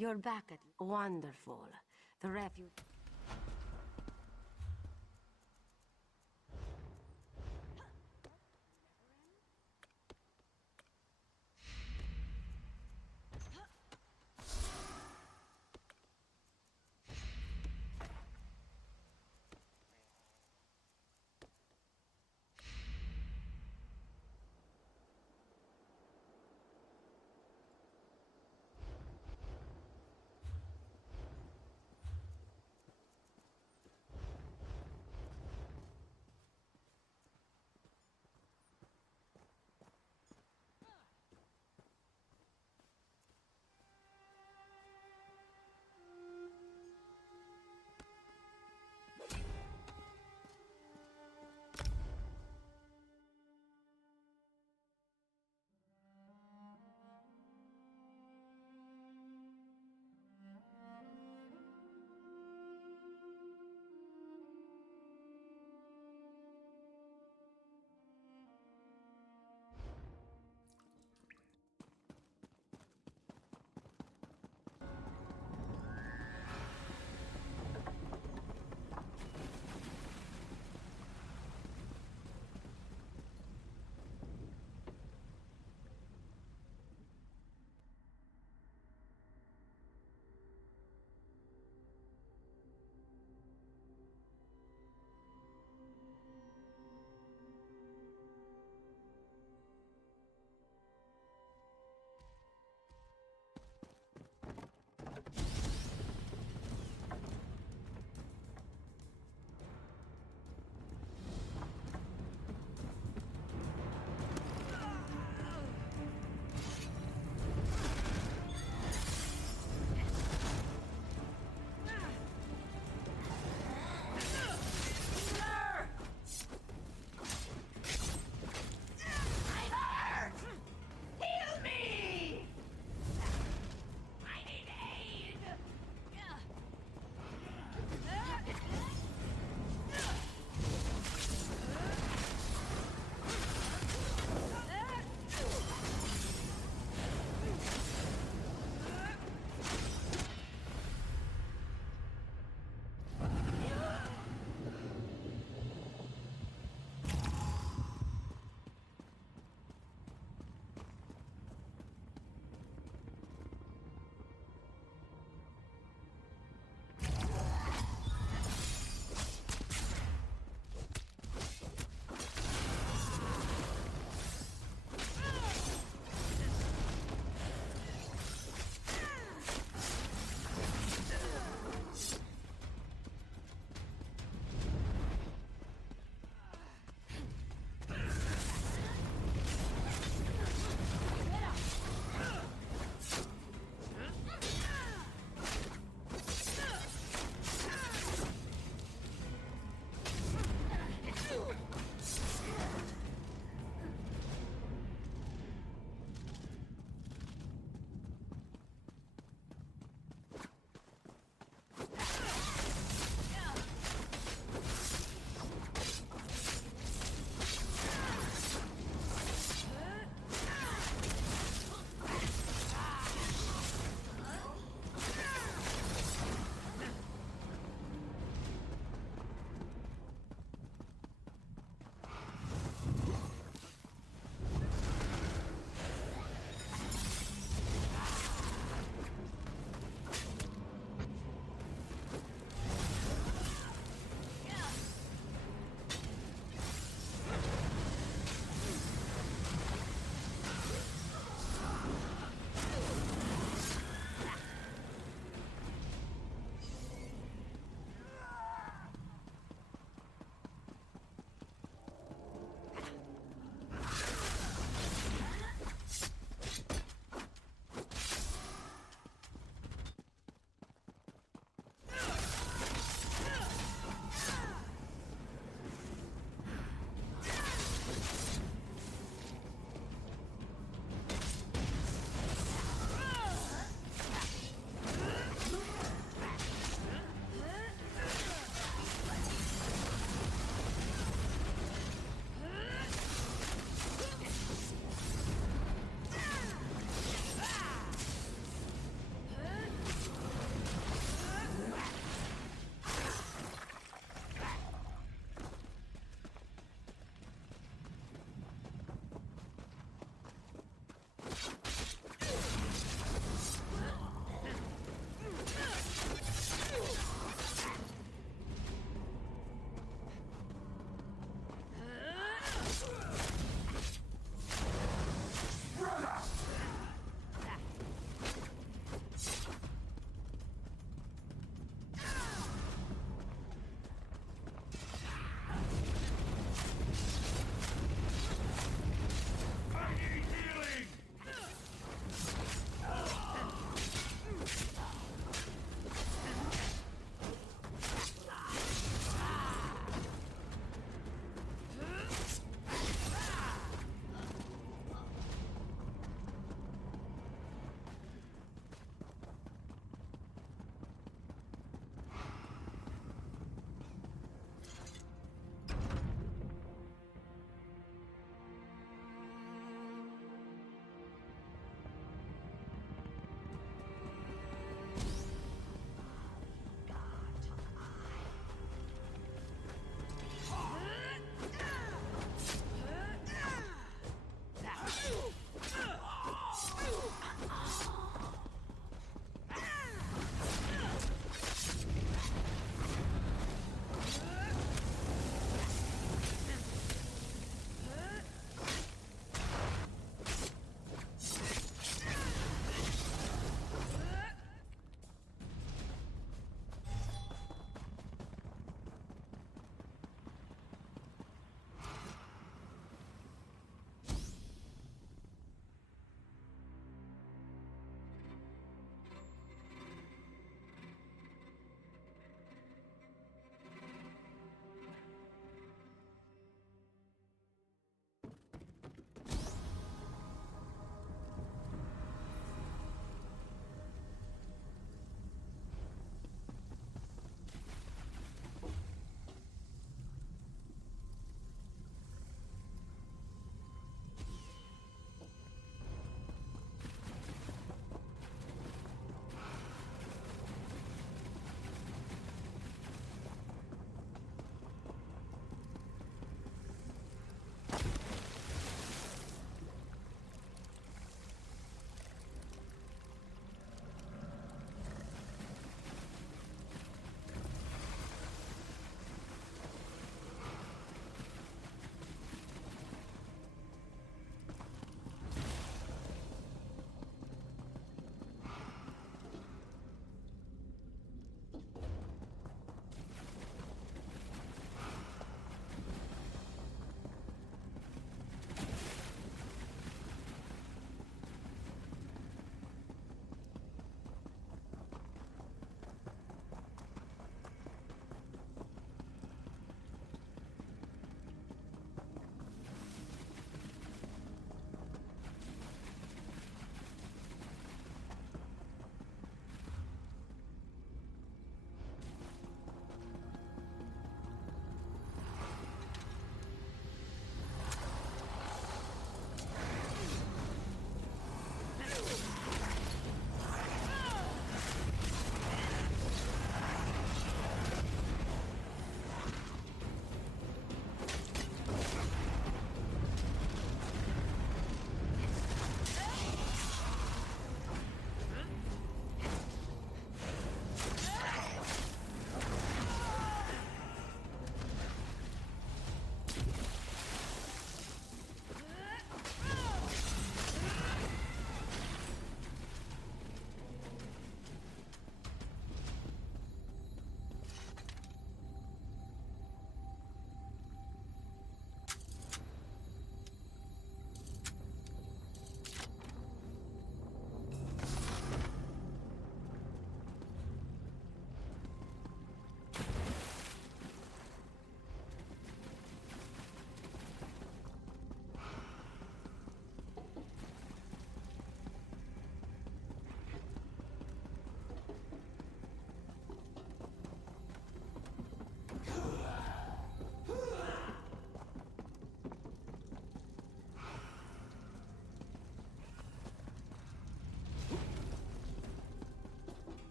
You're back at... Wonderful. The refuge...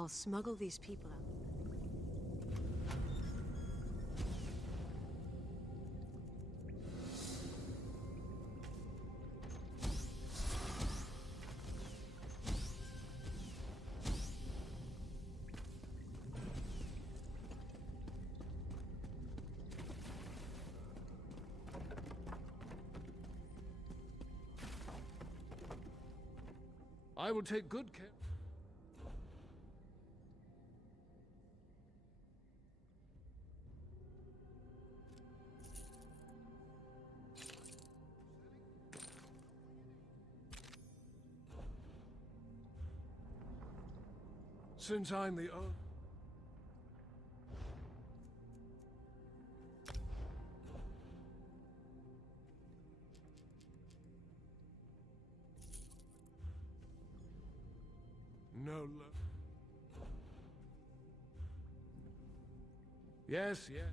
I'll smuggle these people out. I will take good care. Since I'm the owner. No love. Yes, yes.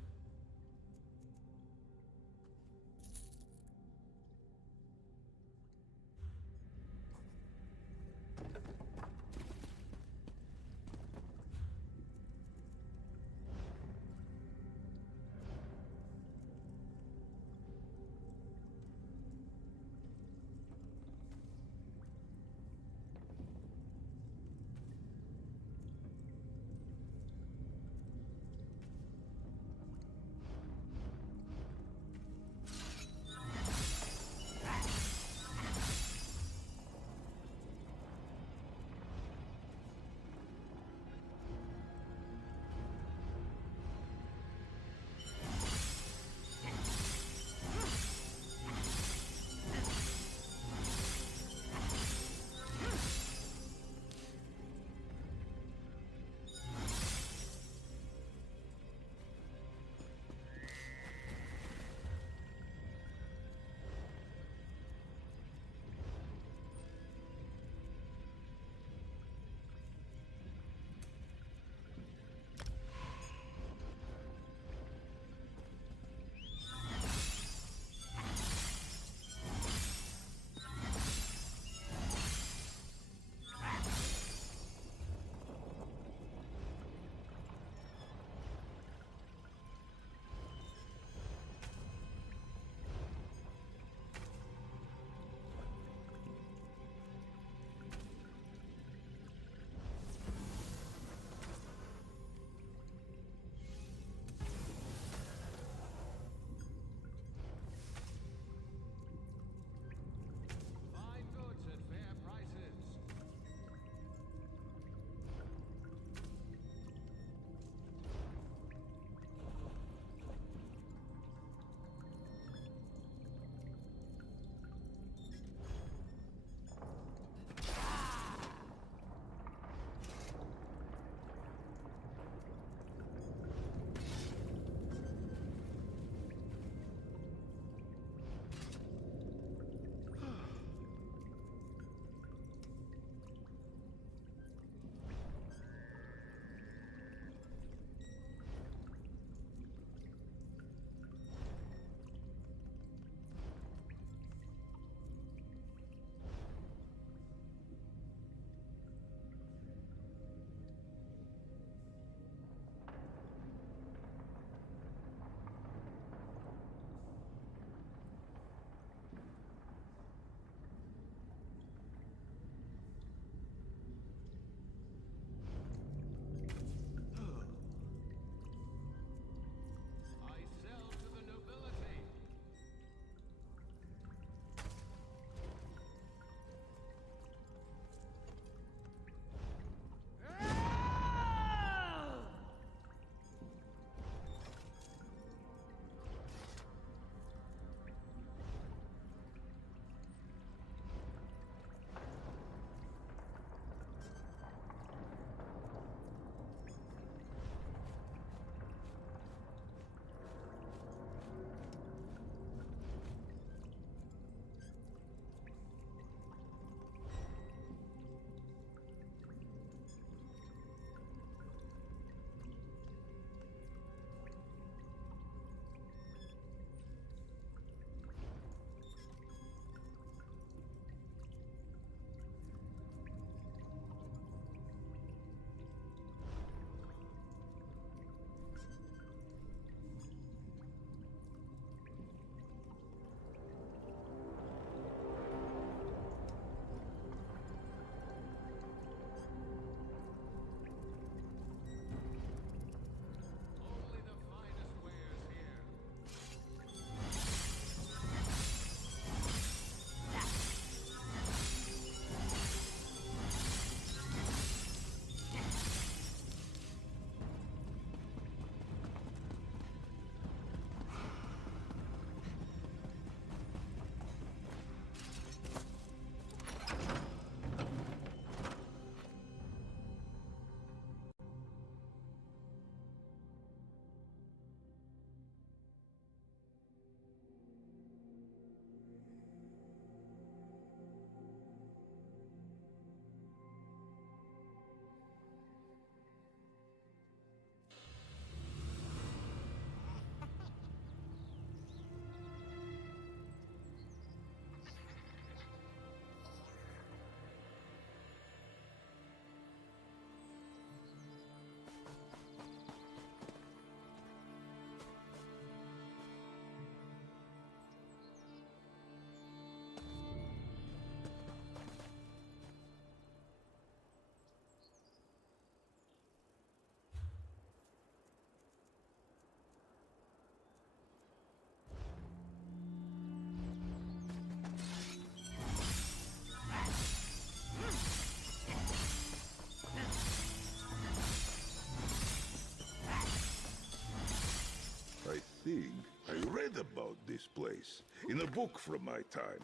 about this place. In a book from my time.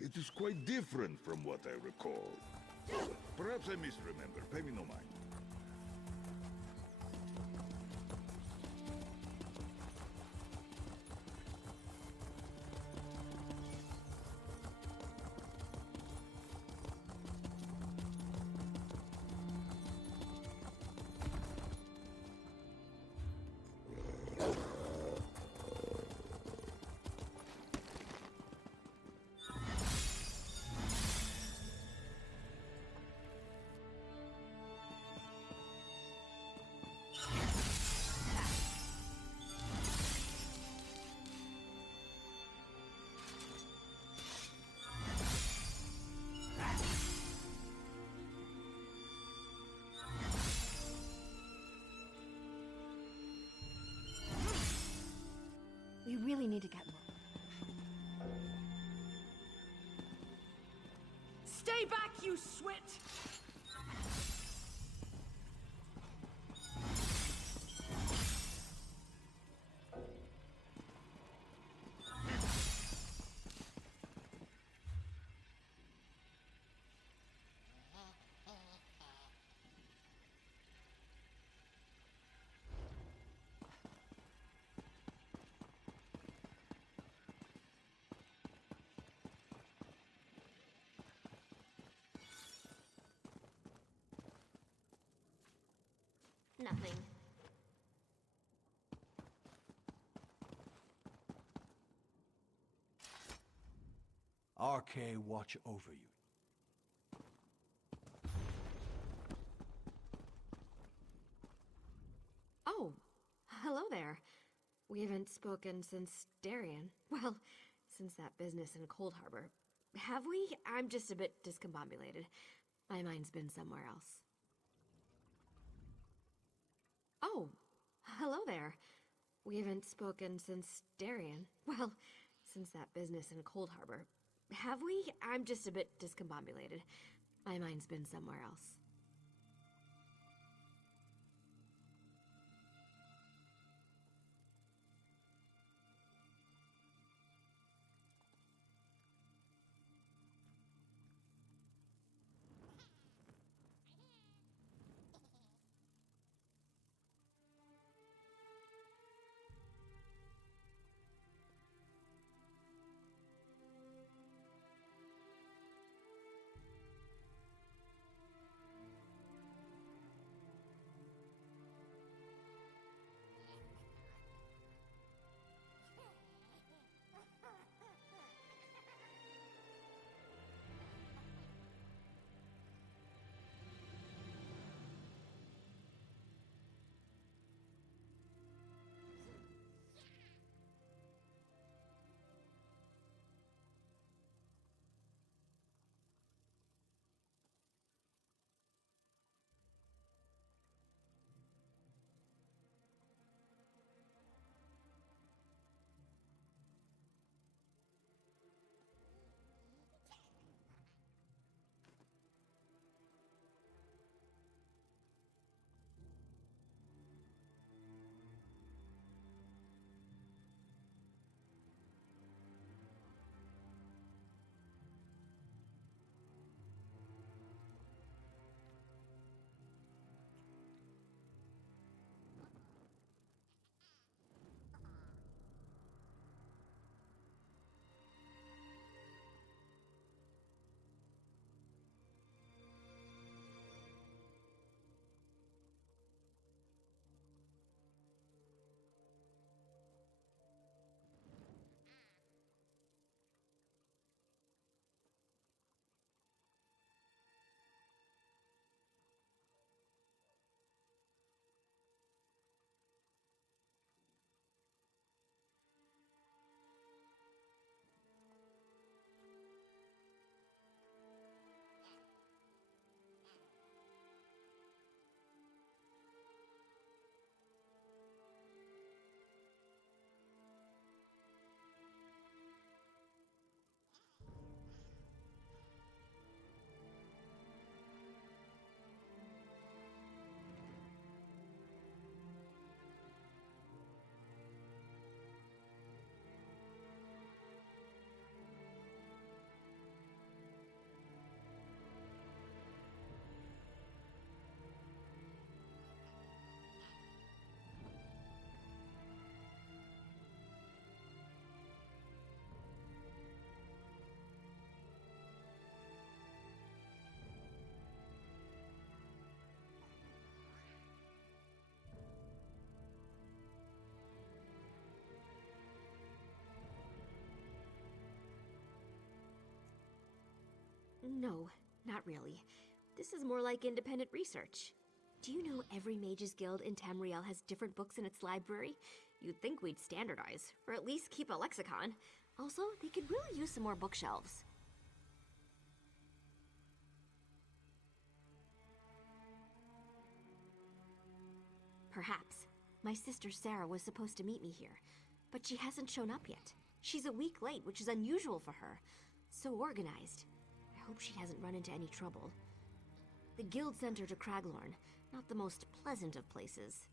It is quite different from what I recall. Perhaps I misremember. Pay me no mind. We really need to get more. Stay back, you swit! Nothing. RK watch over you. Oh, hello there. We haven't spoken since Darien. Well, since that business in Cold Harbor. Have we? I'm just a bit discombobulated. My mind's been somewhere else. Oh, hello there. We haven't spoken since Darien. Well, since that business in Cold Harbor. Have we? I'm just a bit discombobulated. My mind's been somewhere else. No, not really. This is more like independent research. Do you know every Mages Guild in Tamriel has different books in its library? You'd think we'd standardize, or at least keep a lexicon. Also, they could really use some more bookshelves. Perhaps. My sister Sarah was supposed to meet me here, but she hasn't shown up yet. She's a week late, which is unusual for her. So organized. I hope she hasn't run into any trouble. The guild sent her to Craglorn, not the most pleasant of places.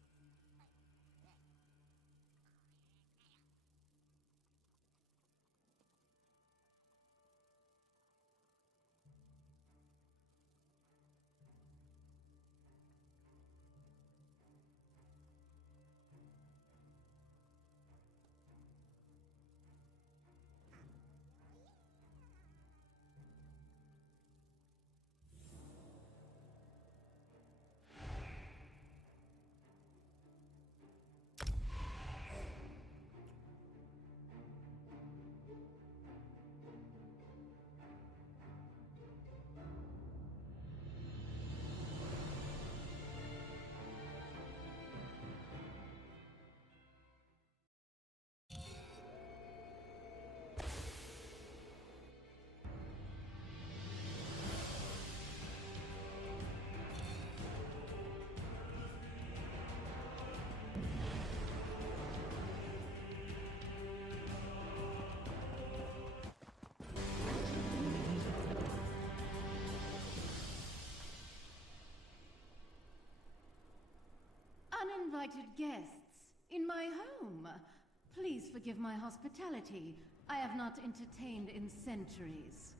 Uninvited guests in my home. Please forgive my hospitality. I have not entertained in centuries.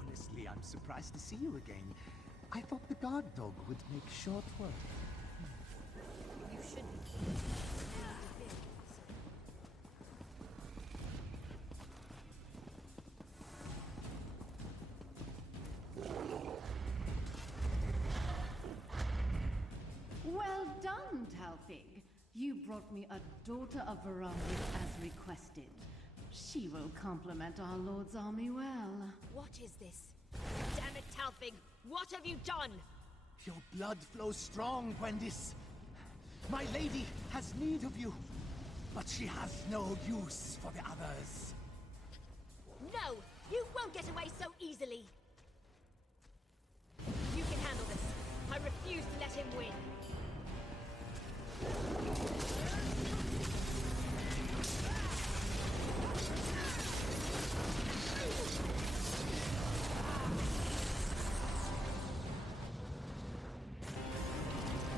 Honestly, I'm surprised to see you again. I thought the guard dog would make short work. You should be. Well done, Talfig. You brought me a daughter of Varandis as requested. She will complement our Lord's army well. What is this? Damn it, Talfig! What have you done? Your blood flows strong, Gwendis. My lady has need of you, but she has no use for the others. No! You won't get away so easily! You can handle this. I refuse to let him win.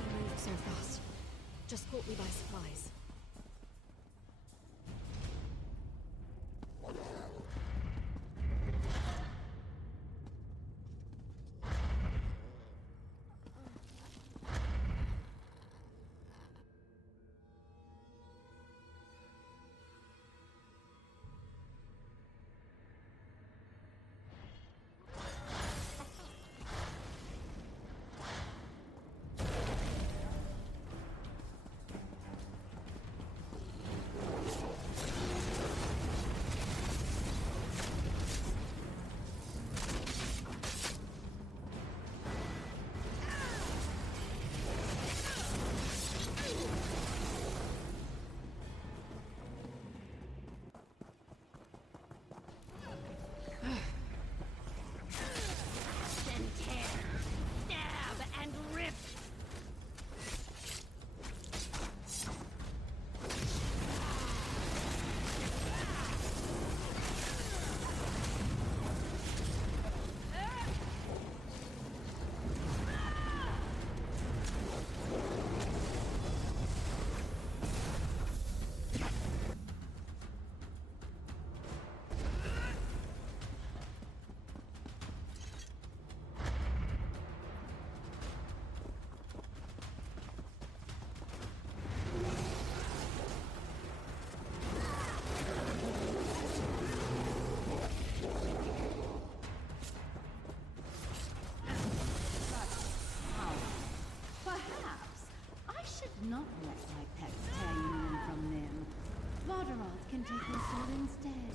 He moved so fast. Just caught me by surprise. Not let my pets tear you limb from limb. Vardaroth can take your sword instead.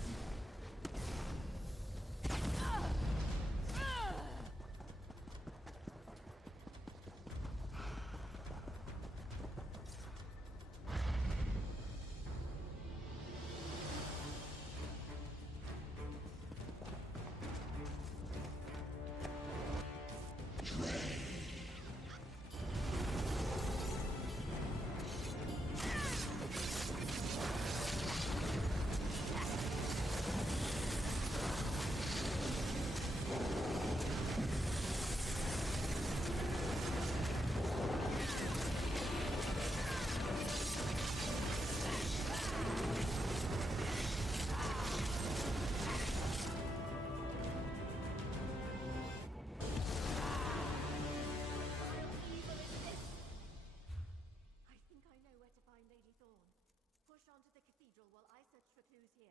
Push on to the cathedral while I search for clues here.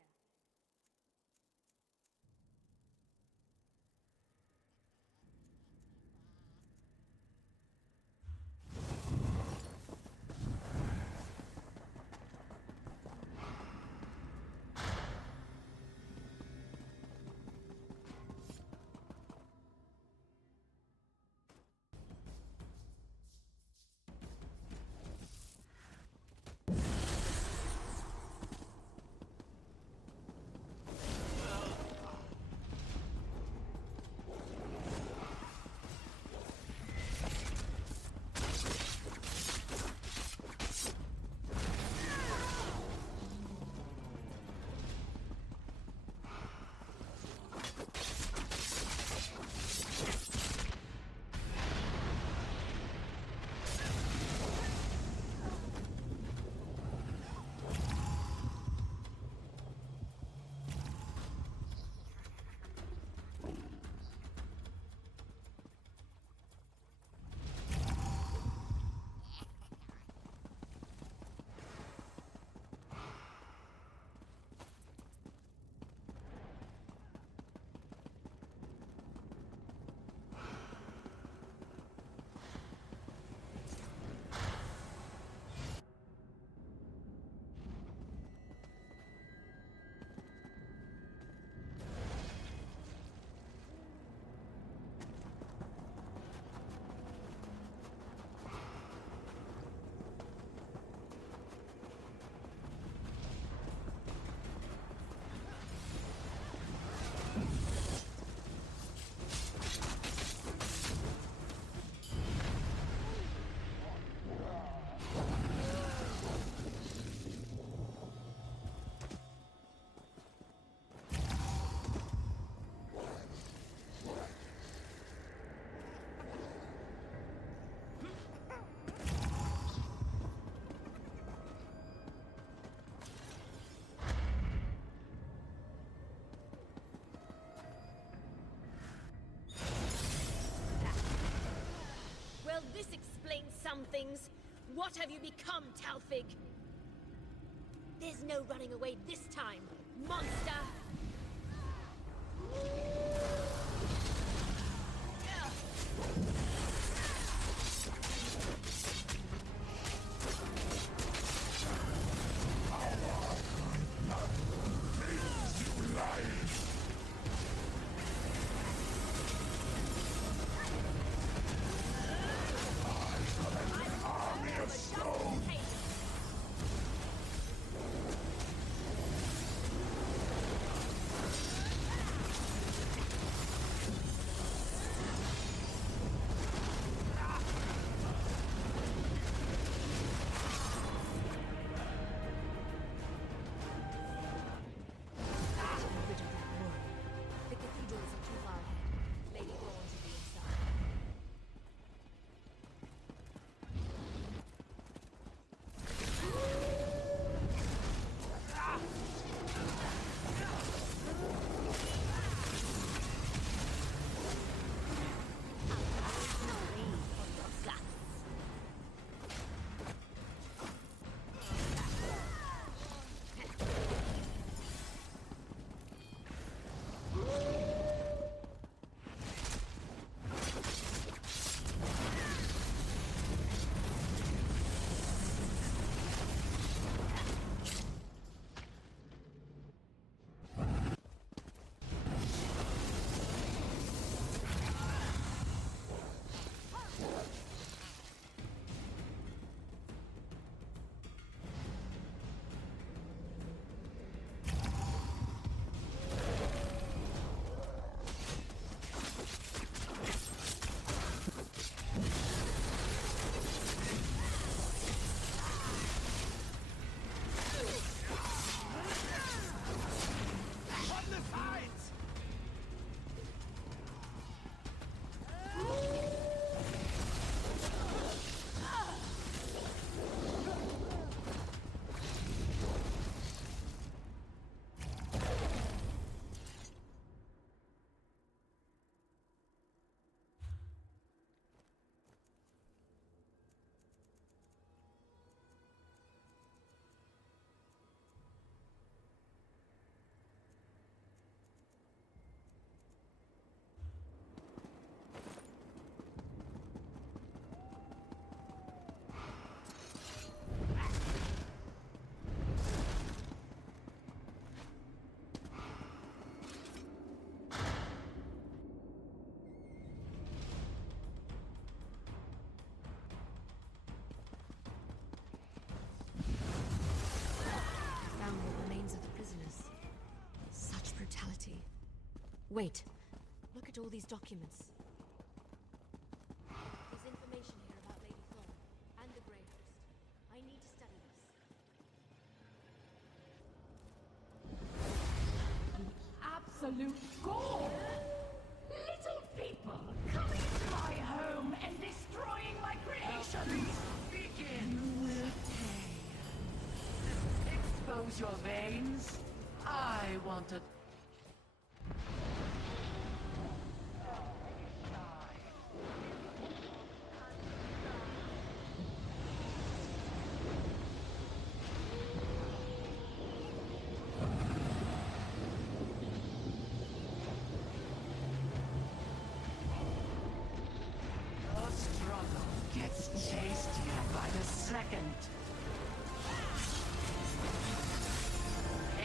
Well, this explains some things. What have you become, Talfig? There's no running away this time, monster! Wait. Look at all these documents. There's information here about Lady Thorne and the Grey Host. I need to study this. Absolute gore! Little people coming to my home and destroying my creations! Begin with pain. Expose your veins. I want to... Second.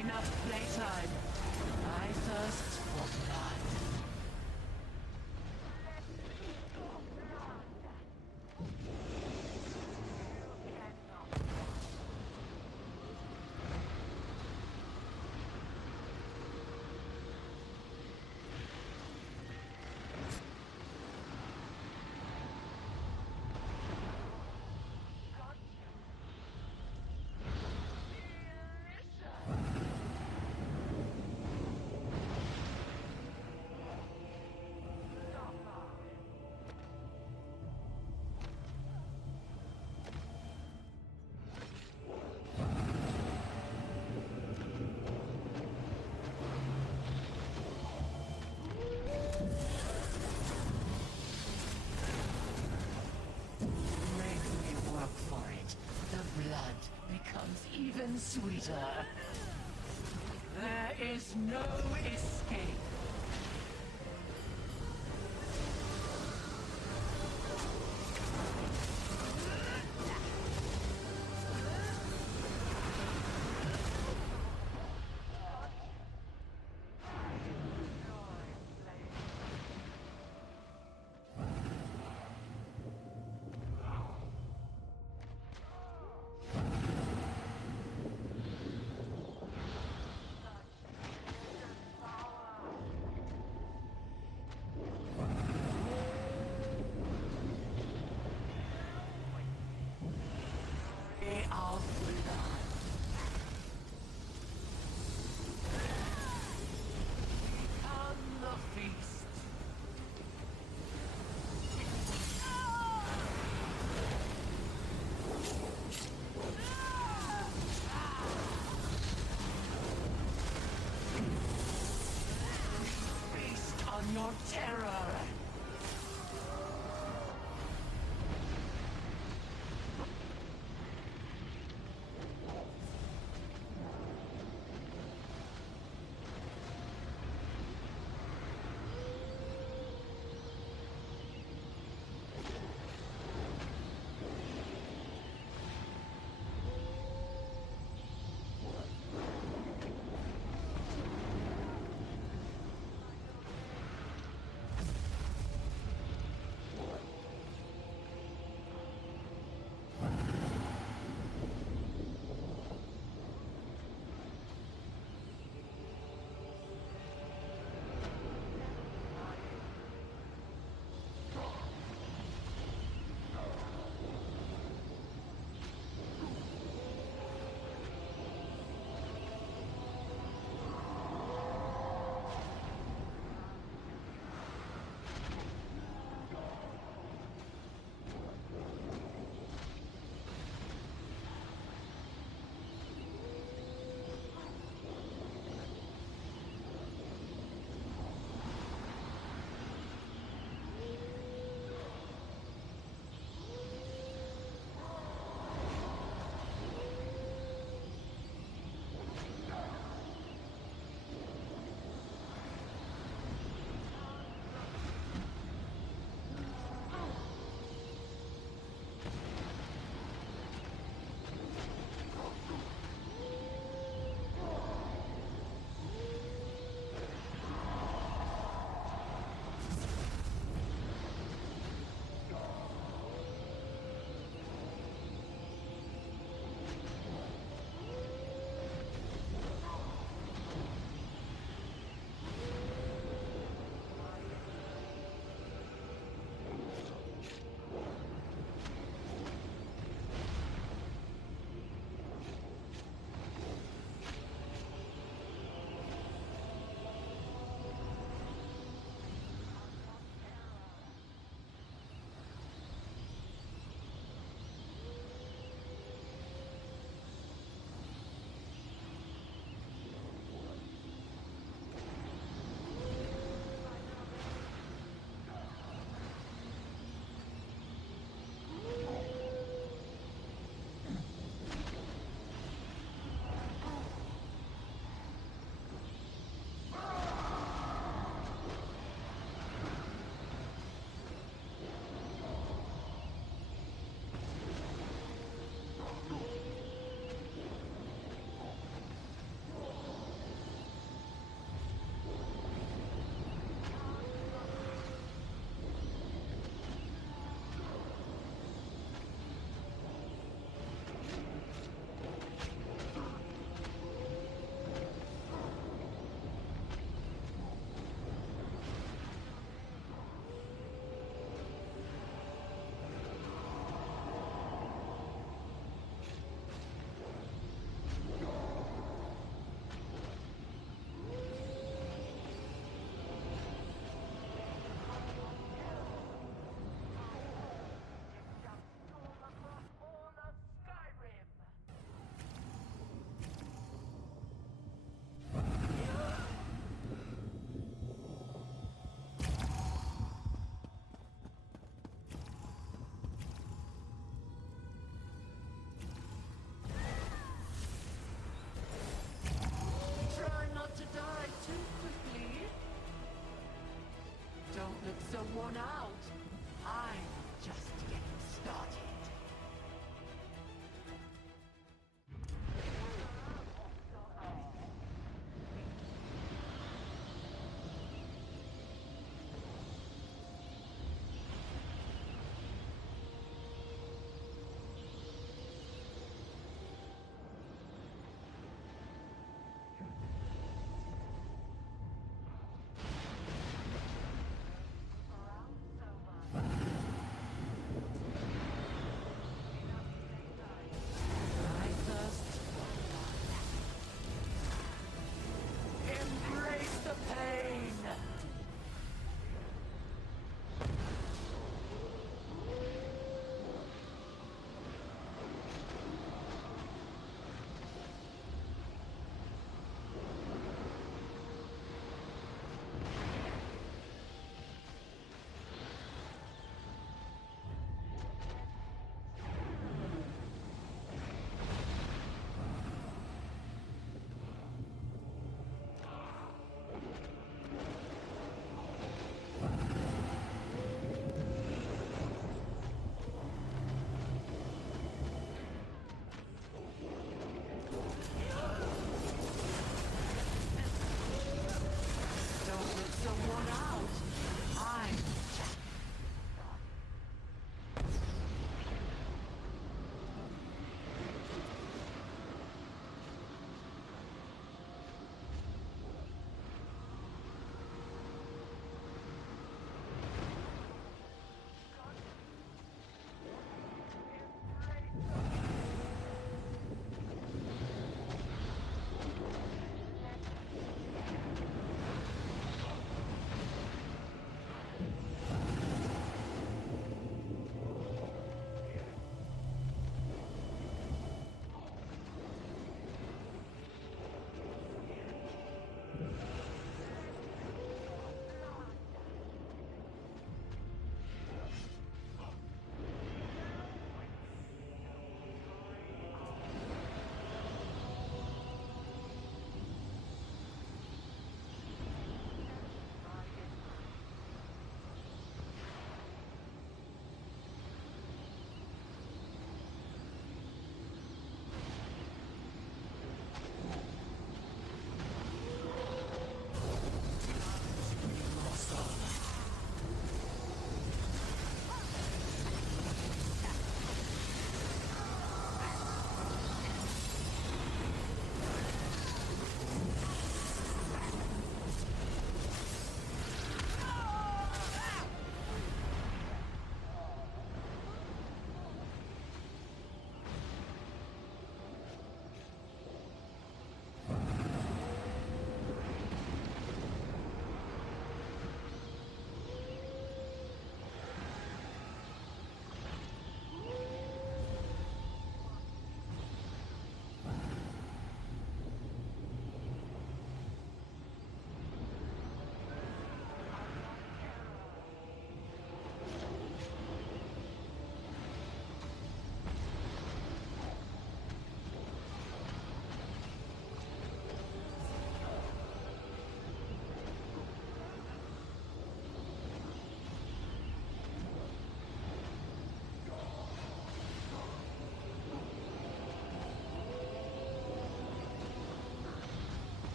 Enough playtime. I thirst for blood. Even sweeter. There is no escape. Of blood. Become the feast. Feast on your terror.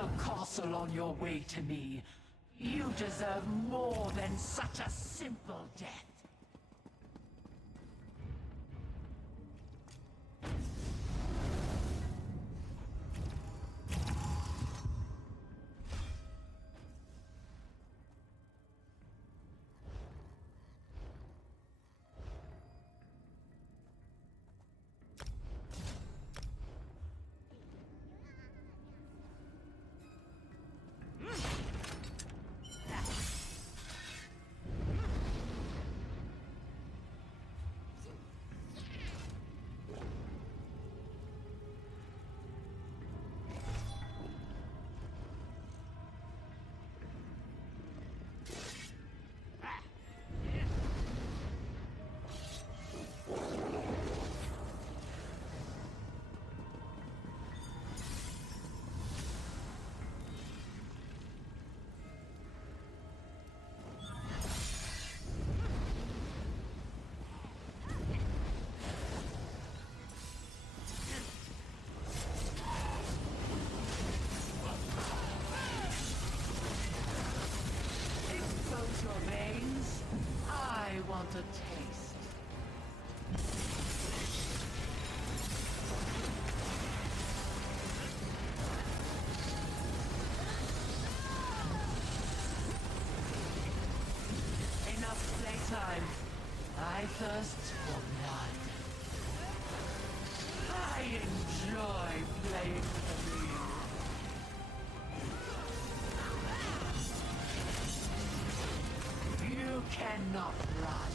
no castle on your way to me. You deserve more than such a simple death. Expose your veins. I want a taste. Enough playtime. I thirst for blood. I enjoy playing with the real. You cannot run.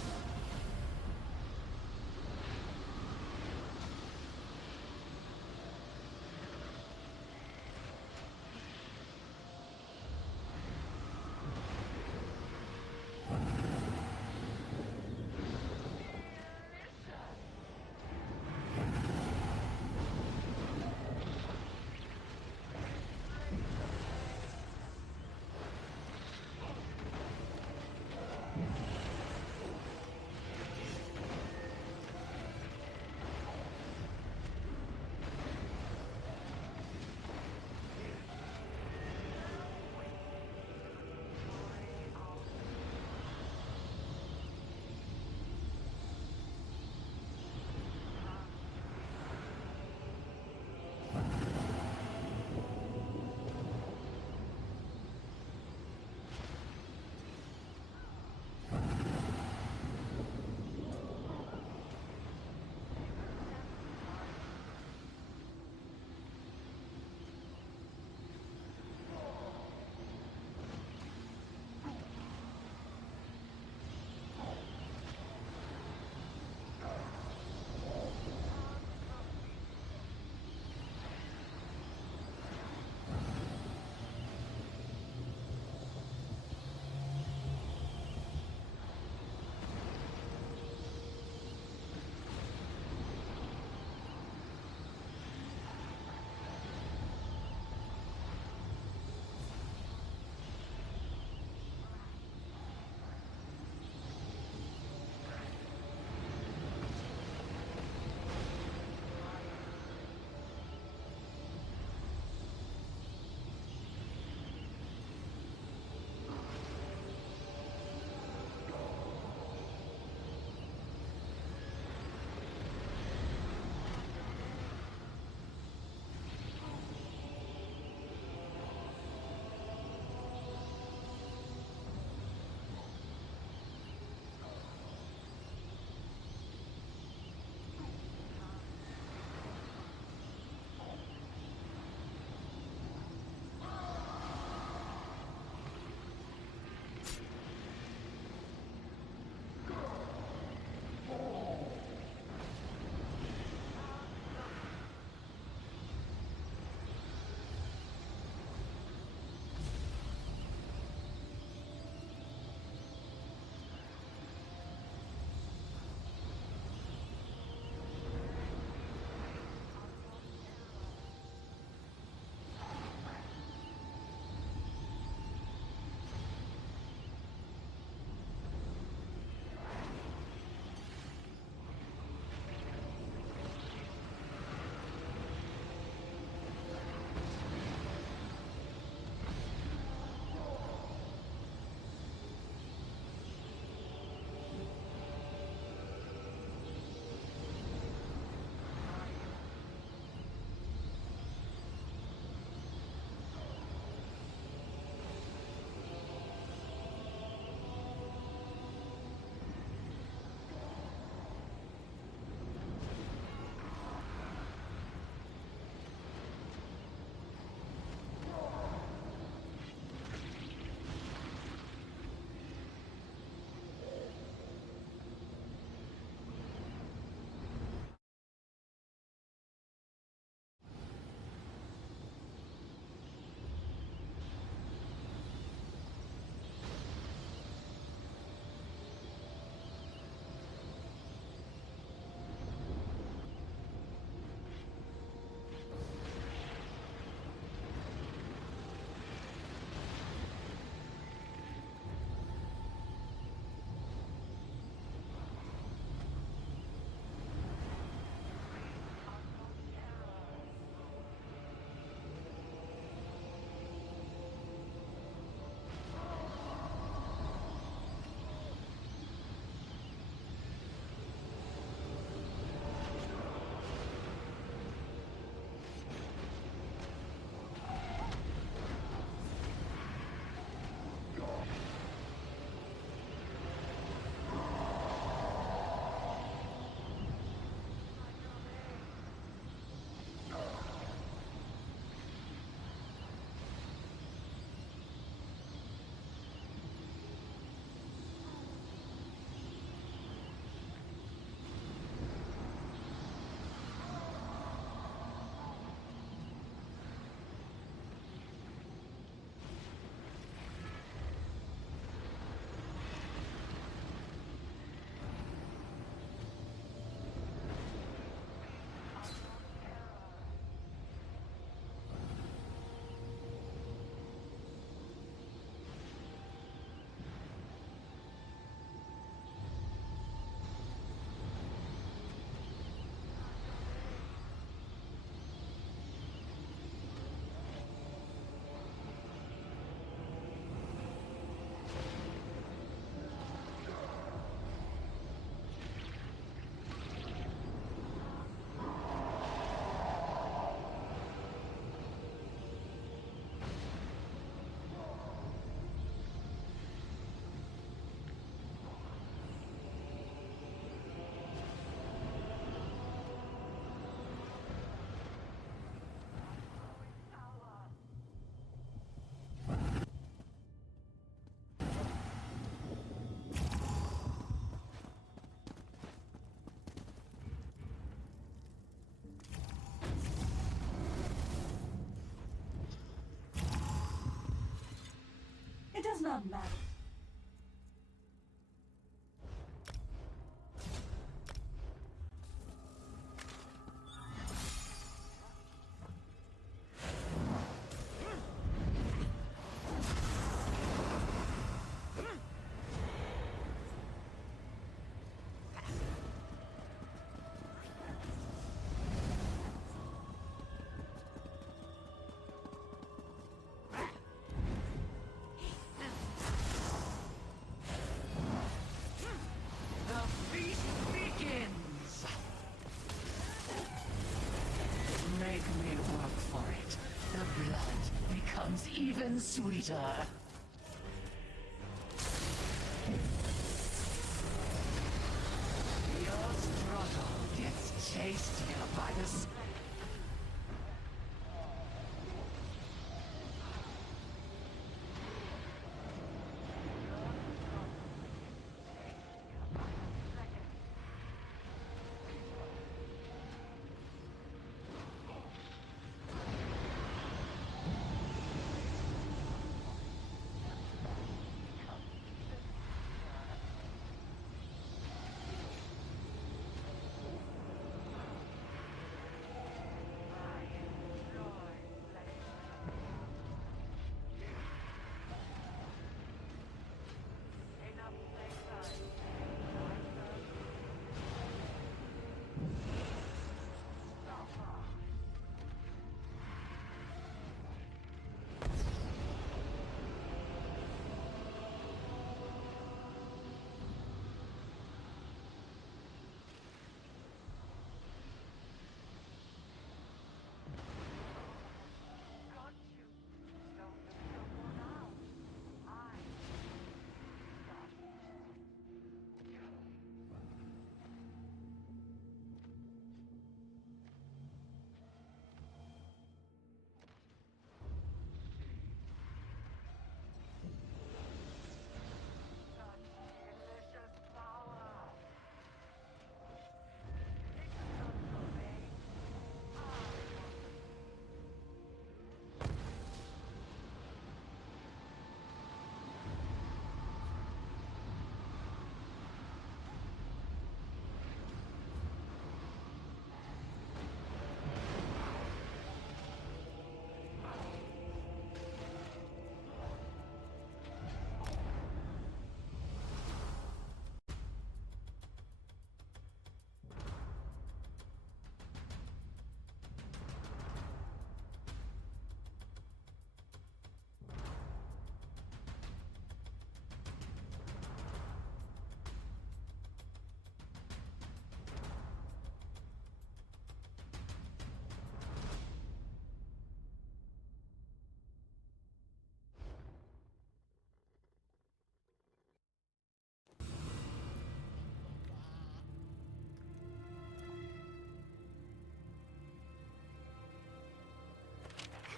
Some matter. The feast begins! Make me work for it. The blood becomes even sweeter. Your struggle gets tastier by the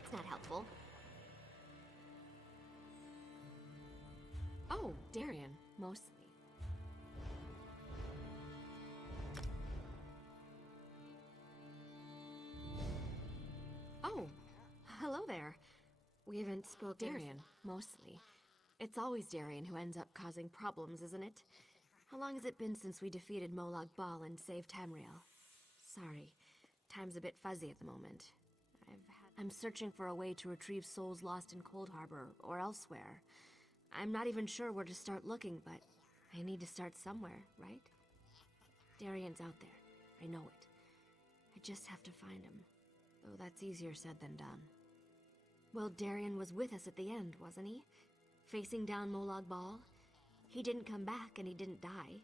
That's not helpful. Oh, Darian, mostly. Oh, hello there. We haven't spoken. Darian, mostly. It's always Darian who ends up causing problems, isn't it? How long has it been since we defeated Molag Bal and saved Tamriel? Sorry, time's a bit fuzzy at the moment. I'm searching for a way to retrieve souls lost in Cold Harbor or elsewhere. I'm not even sure where to start looking, but I need to start somewhere, right? Darian's out there. I know it. I just have to find him. Though that's easier said than done. Well, Darian was with us at the end, wasn't he? Facing down Molag Bal? He didn't come back and he didn't die,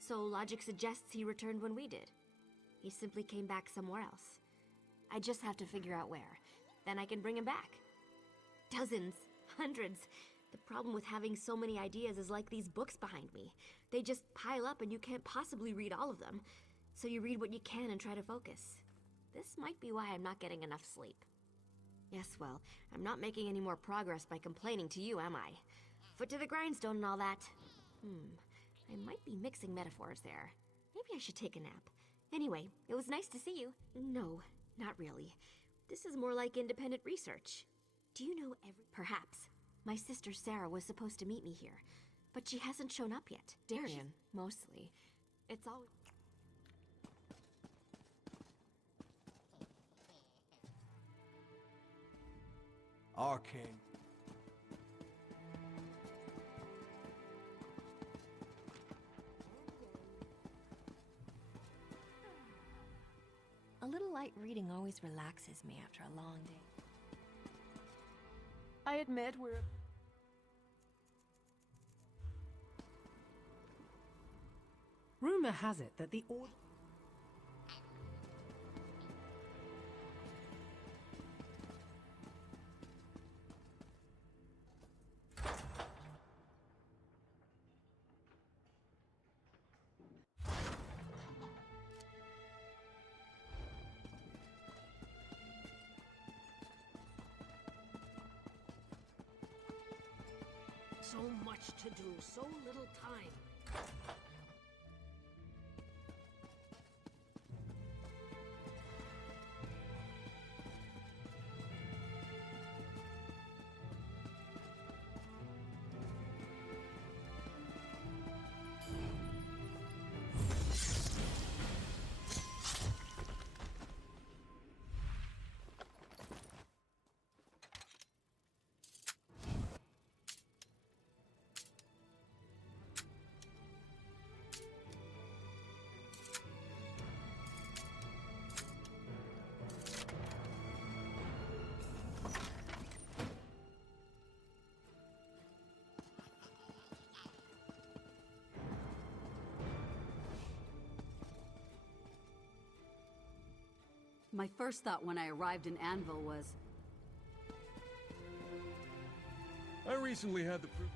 so logic suggests he returned when we did. He simply came back somewhere else. I just have to figure out where. Then I can bring him back. Dozens, hundreds. The problem with having so many ideas is like these books behind me. They just pile up and you can't possibly read all of them. So you read what you can and try to focus. This might be why I'm not getting enough sleep. Yes, well, I'm not making any more progress by complaining to you, am I? Foot to the grindstone and all that. I might be mixing metaphors there. Maybe I should take a nap. Anyway, it was nice to see you. No, not really. This is more like independent research. Do you know every... Perhaps. My sister Sarah was supposed to meet me here, but she hasn't shown up yet. Darian, mostly. It's always... Our king. A little light reading always relaxes me after a long day. I admit we're... Rumor has it that the Order... So much to do, so little time. My first thought when I arrived in Anvil was... I recently had the privilege.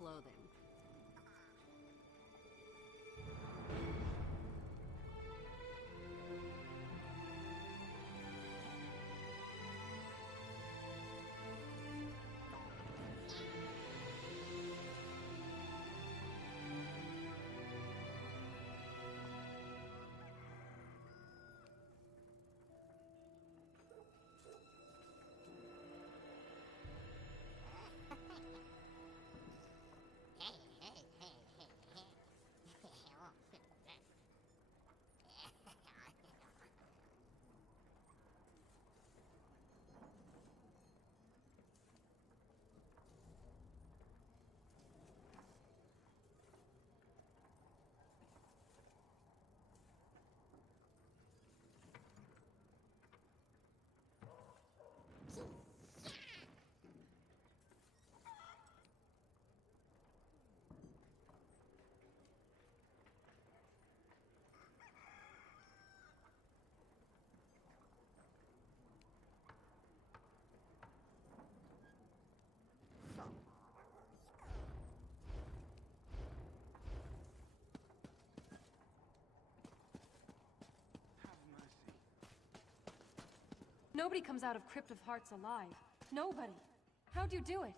clothing. Nobody comes out of Crypt of Hearts alive. Nobody. How'd you do it?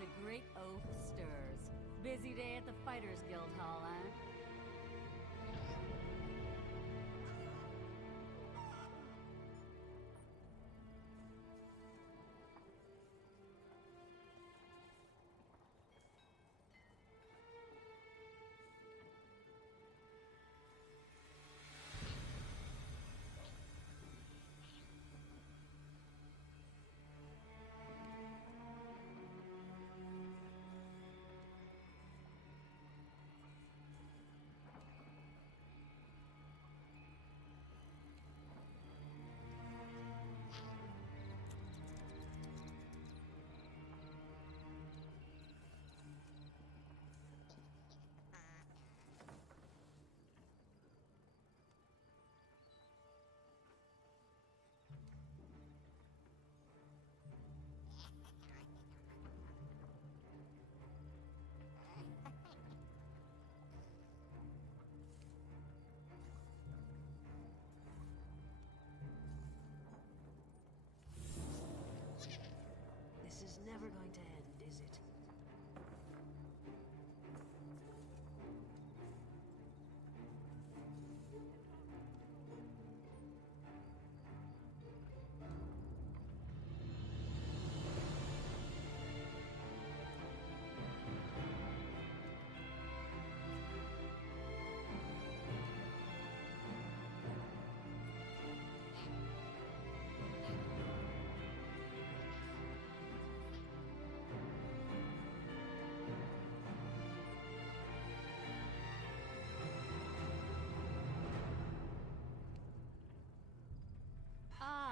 The Great Oath stirs. Busy day at the Fighters Guild Hall, eh? This is never going to end, is it?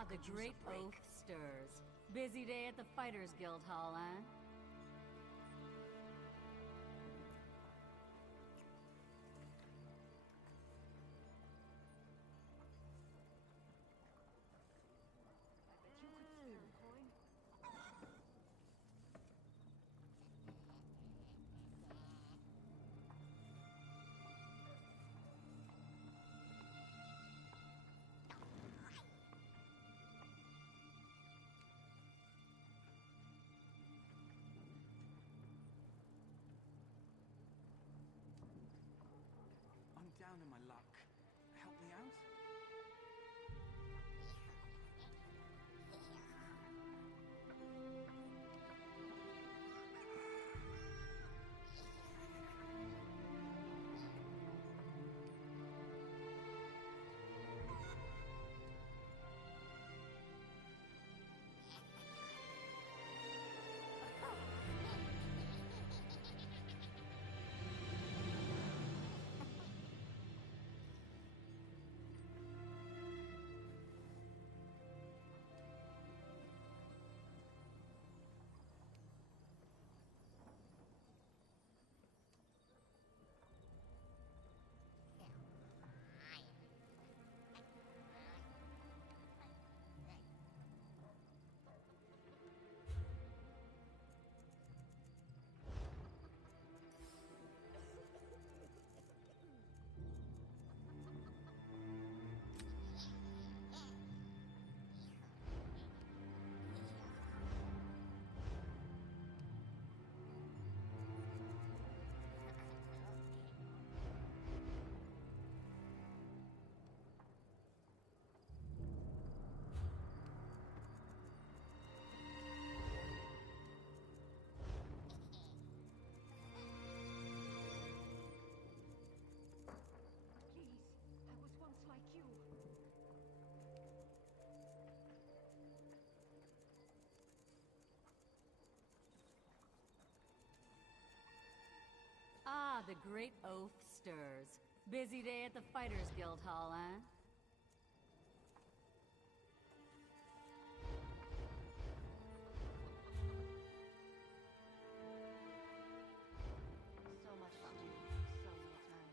The Great Oath stirs. Busy day at the Fighters Guild Hall, eh? down in my luck. Help me out? Ah, the great oath stirs. Busy day at the Fighters Guild Hall, eh? So much to do, so little time.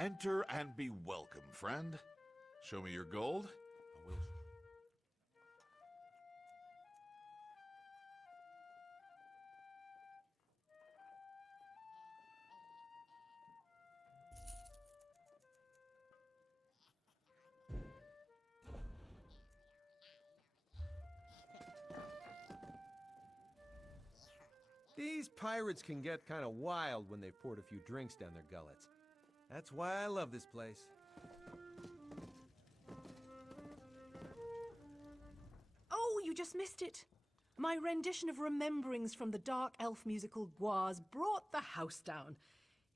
Enter and be welcome, friend. Show me your gold. I will. These pirates can get kind of wild when they've poured a few drinks down their gullets. That's why I love this place. Oh, you just missed it. My rendition of Rememberings from the Dark Elf musical Gwa's brought the house down.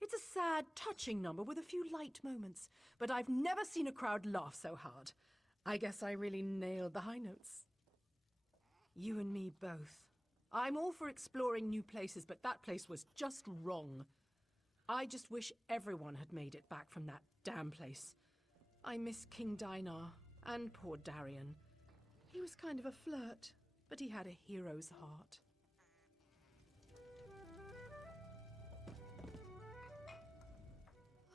It's a sad, touching number with a few light moments, but I've never seen a crowd laugh so hard. I guess I really nailed the high notes. You and me both. I'm all for exploring new places, but that place was just wrong. I just wish everyone had made it back from that damn place. I miss King Dinar and poor Darian. He was kind of a flirt, but he had a hero's heart.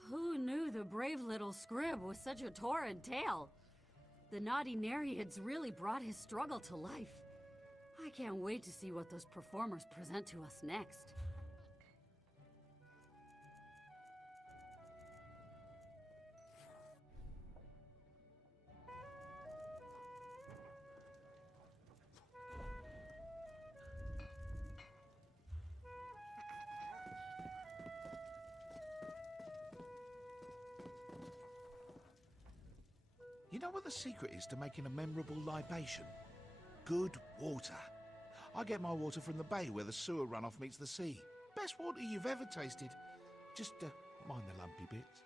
Who knew the brave little scrib was such a torrid tale? The naughty Nereids really brought his struggle to life. I can't wait to see what those performers present to us next. You know what the secret is to making a memorable libation? Good water. I get my water from the bay where the sewer runoff meets the sea. Best water you've ever tasted. Just mind the lumpy bits.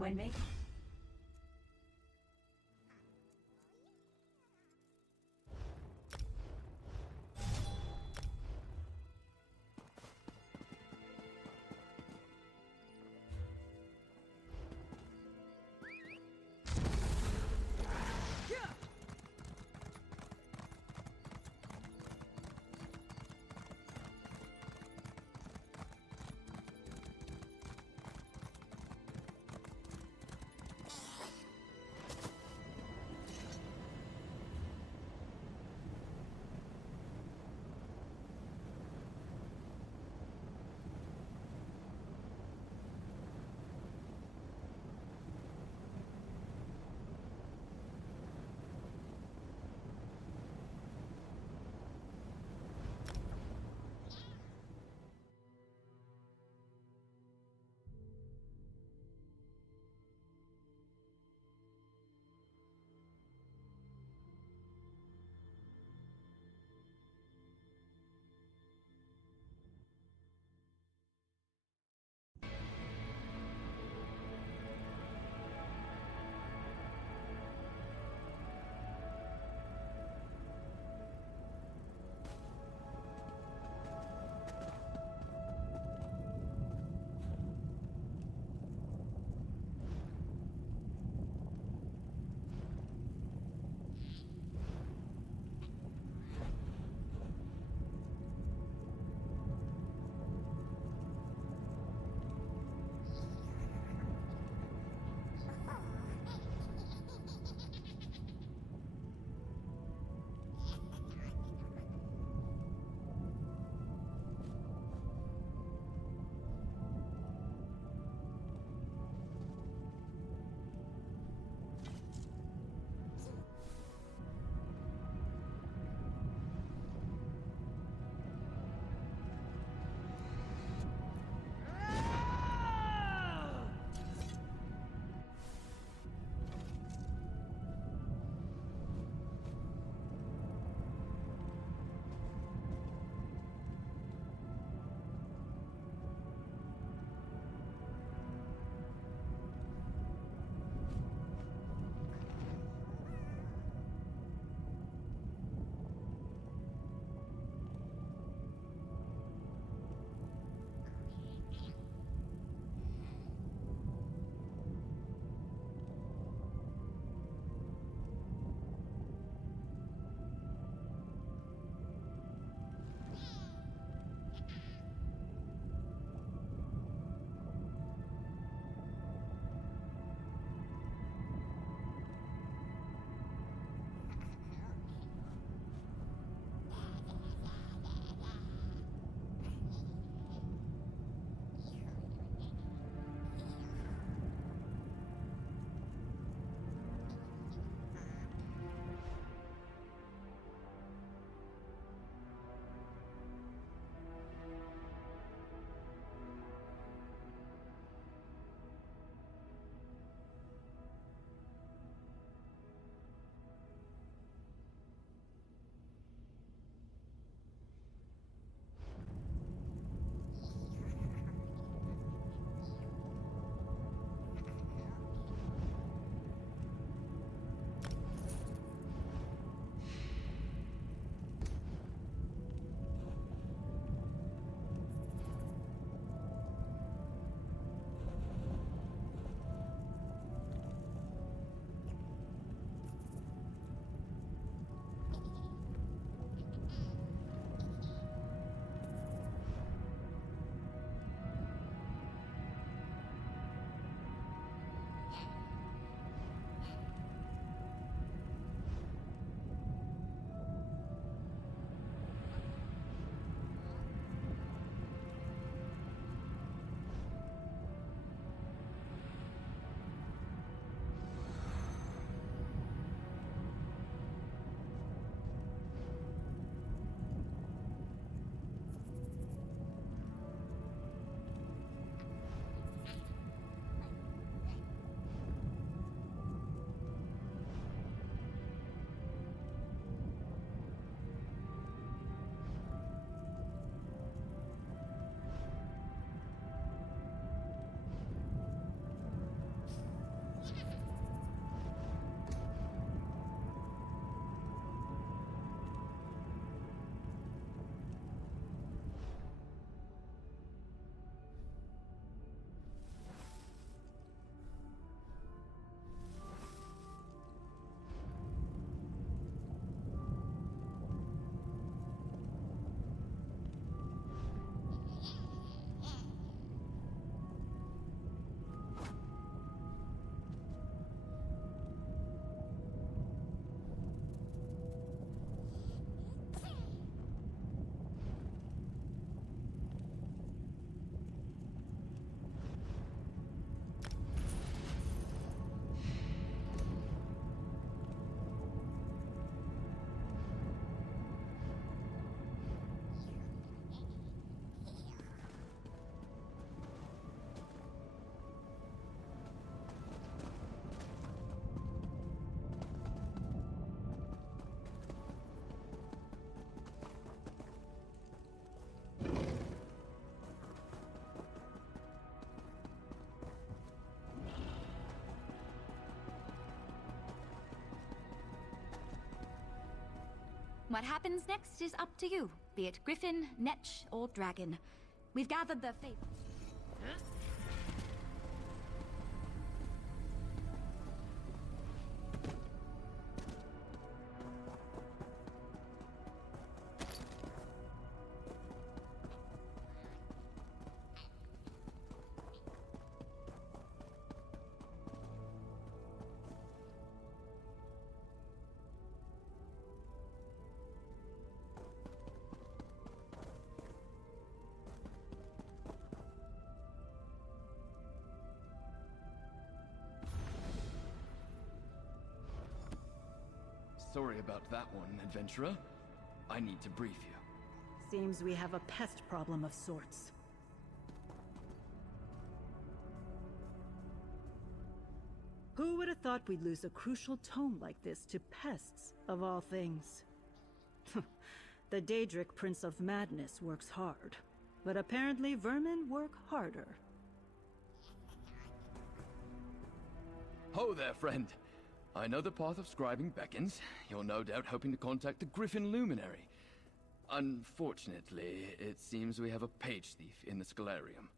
Windmate? What happens next is up to you, be it griffin, netch, or dragon. We've gathered the fate. Sorry about that one, adventurer. I need to brief you. Seems we have a pest problem of sorts. Who would have thought we'd lose a crucial tome like this to pests, of all things? The Daedric Prince of Madness works hard, but apparently vermin work harder. Ho there, friend. I know the path of scribing beckons. You're no doubt hoping to contact the Griffin Luminary. Unfortunately, it seems we have a page thief in the Scholarium.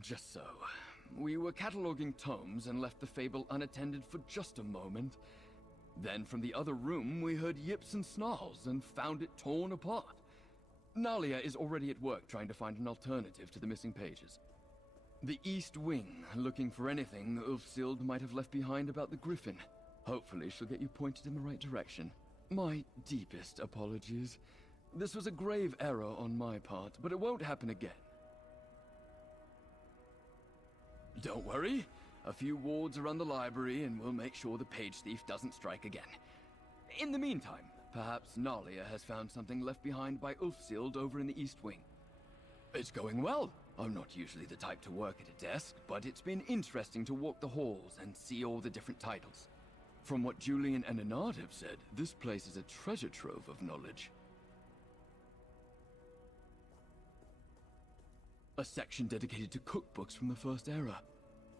Just so. We were cataloging tomes and left the fable unattended for just a moment. Then from the other room, we heard yips and snarls and found it torn apart. Nalia is already at work trying to find an alternative to the missing pages. The East Wing, looking for anything Ulfsild might have left behind about the Griffin. Hopefully she'll get you pointed in the right direction. My deepest apologies. This was a grave error on my part, but it won't happen again. Don't worry. A few wards around the library and we'll make sure the page thief doesn't strike again. In the meantime, perhaps Nalia has found something left behind by Ulfsild over in the East Wing. It's going well. I'm not usually the type to work at a desk, but it's been interesting to walk the halls and see all the different titles. From what Julian and Anard have said, this place is a treasure trove of knowledge. A section dedicated to cookbooks from the First Era,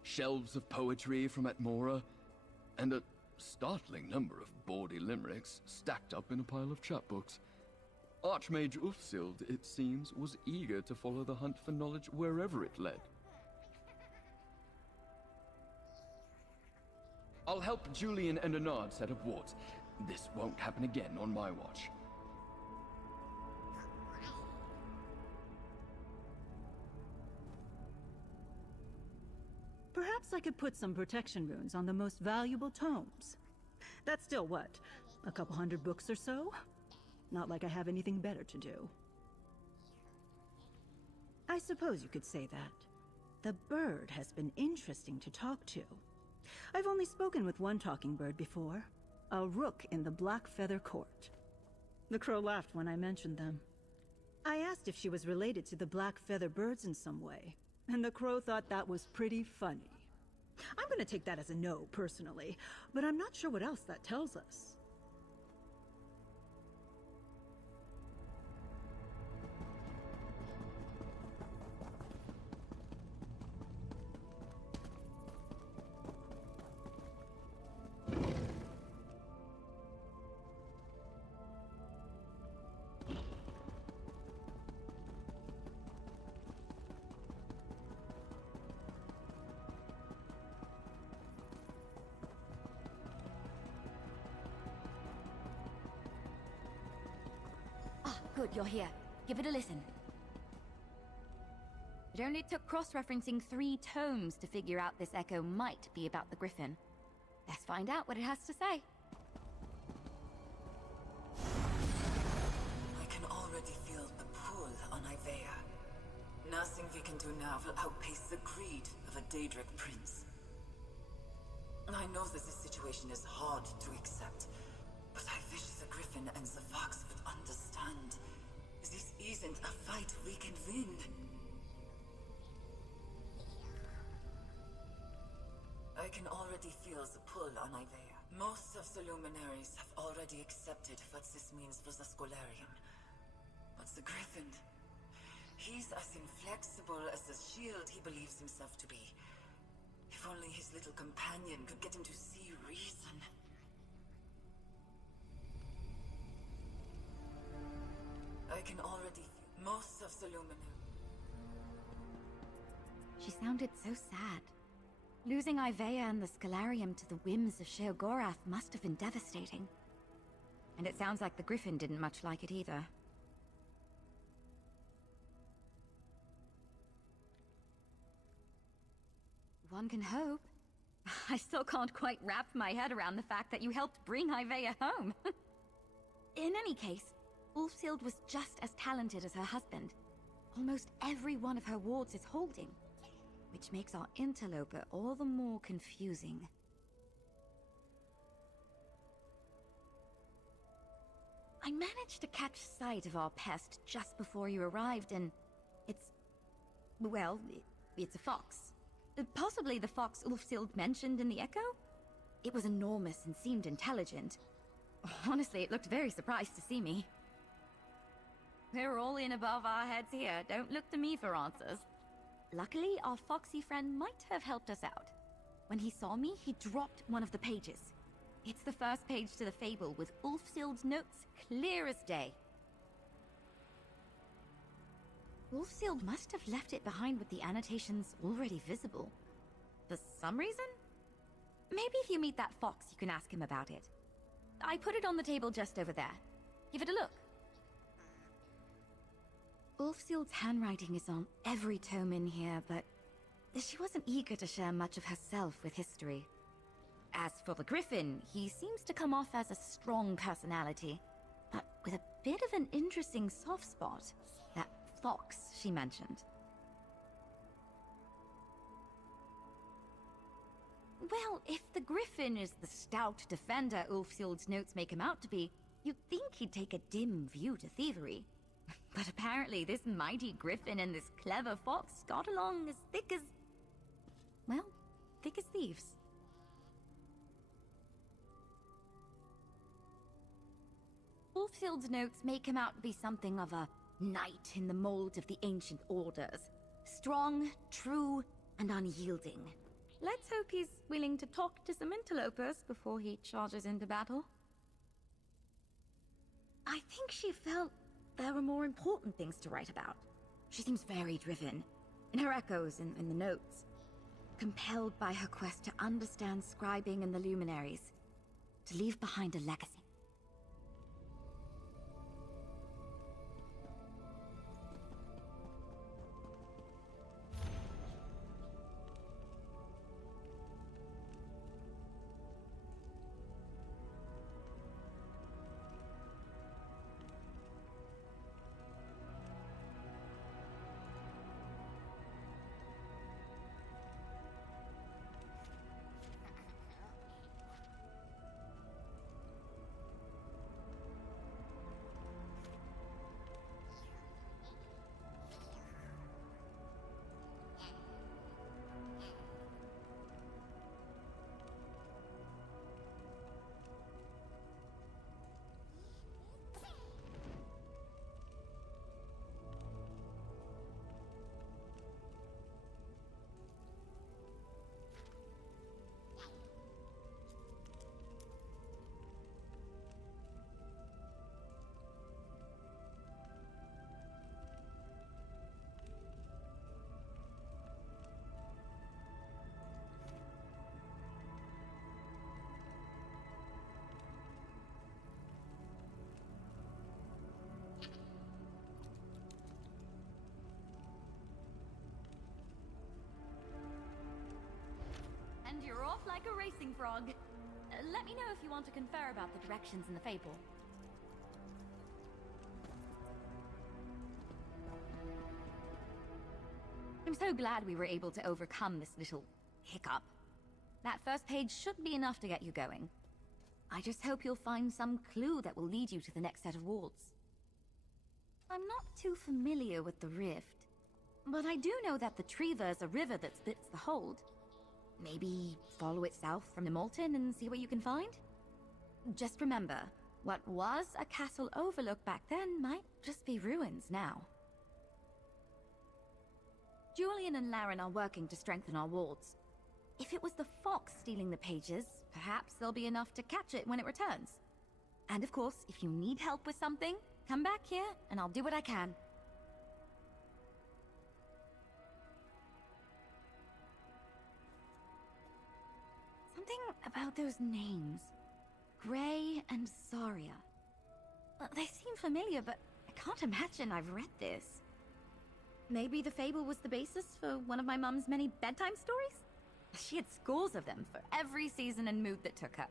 shelves of poetry from Atmora, and a startling number of bawdy limericks stacked up in a pile of chapbooks. Archmage Ulfsild, it seems, was eager to follow the hunt for knowledge wherever it led. I'll help Julian and Anard set up wards. This won't happen again on my watch. Perhaps I could put some protection runes on the most valuable tomes. That's still what? A couple hundred books or so? Not like I have anything better to do. I suppose you could say that. The bird has been interesting to talk to. I've only spoken with one talking bird before. A rook in the Black Feather Court. The crow laughed when I mentioned them. I asked if she was related to the Black Feather birds in some way, and the crow thought that was pretty funny. I'm gonna take that as a no, personally, but I'm not sure what else that tells us. Good, you're here. Give it a listen. It only took cross-referencing 3 tomes to figure out this echo might be about the Griffin. Let's find out what it has to say. I can already feel the pull on Ivea. Nothing we can do now will outpace the greed of a Daedric prince. I know that this situation is hard to accept, but I wish the Griffin and the Fox would understand. This isn't a fight we can win. I can already feel the pull on Ivea. Most of the luminaries have already accepted what this means for the Scholarium. But the Griffin, he's as inflexible as the shield he believes himself to be. If only his little companion could get him to see reason. I can already feel most of the luminary. She sounded so sad. Losing Ivea and the Scalarium to the whims of Sheogorath must have been devastating. And it sounds like the Griffin didn't much like it either. One can hope. I still can't quite wrap my head around the fact that you helped bring Ivea home. In any case, Ulfsild was just as talented as her husband. Almost every one of her wards is holding, which makes our interloper all the more confusing. I managed to catch sight of our pest just before you arrived, and it's a fox. Possibly the fox Ulfsild mentioned in the Echo? It was enormous and seemed intelligent. Honestly, it looked very surprised to see me. We're all in above our heads here. Don't look to me for answers. Luckily, our foxy friend might have helped us out. When he saw me, he dropped one of the pages. It's the first page to the fable with Ulfsild's notes clear as day. Ulfsild must have left it behind with the annotations already visible. For some reason? Maybe if you meet that fox, you can ask him about it. I put it on the table just over there. Give it a look. Ulfsild's handwriting is on every tome in here, but she wasn't eager to share much of herself with history. As for the Griffin, he seems to come off as a strong personality, but with a bit of an interesting soft spot. That fox she mentioned. Well, if the Griffin is the stout defender Ulfsild's notes make him out to be, you'd think he'd take a dim view to thievery. But apparently this mighty Griffin and this clever fox got along as thick as thieves. Ulfsild's notes make him out to be something of a knight in the mold of the ancient orders. Strong, true, and unyielding. Let's hope he's willing to talk to some interlopers before he charges into battle. I think she felt there were more important things to write about. She seems very driven, in her echoes and in the notes. Compelled by her quest to understand scribing and the luminaries, to leave behind a legacy. And you're off like a racing frog. Let me know if you want to confer about the directions in the fable. I'm so glad we were able to overcome this little hiccup. That first page should be enough to get you going. I just hope you'll find some clue that will lead you to the next set of wards. I'm not too familiar with the Rift, but I do know that the Treva is a river that splits the Hold. Maybe follow it south from the Molten and see what you can find? Just remember, what was a castle overlook back then might just be ruins now. Julian and Laren are working to strengthen our wards. If it was the fox stealing the pages, perhaps there'll be enough to catch it when it returns. And of course, if you need help with something, come back here and I'll do what I can. Something about those names. Gray and Zarya. They seem familiar, but I can't imagine I've read this. Maybe the fable was the basis for one of my mum's many bedtime stories? She had scores of them for every season and mood that took her.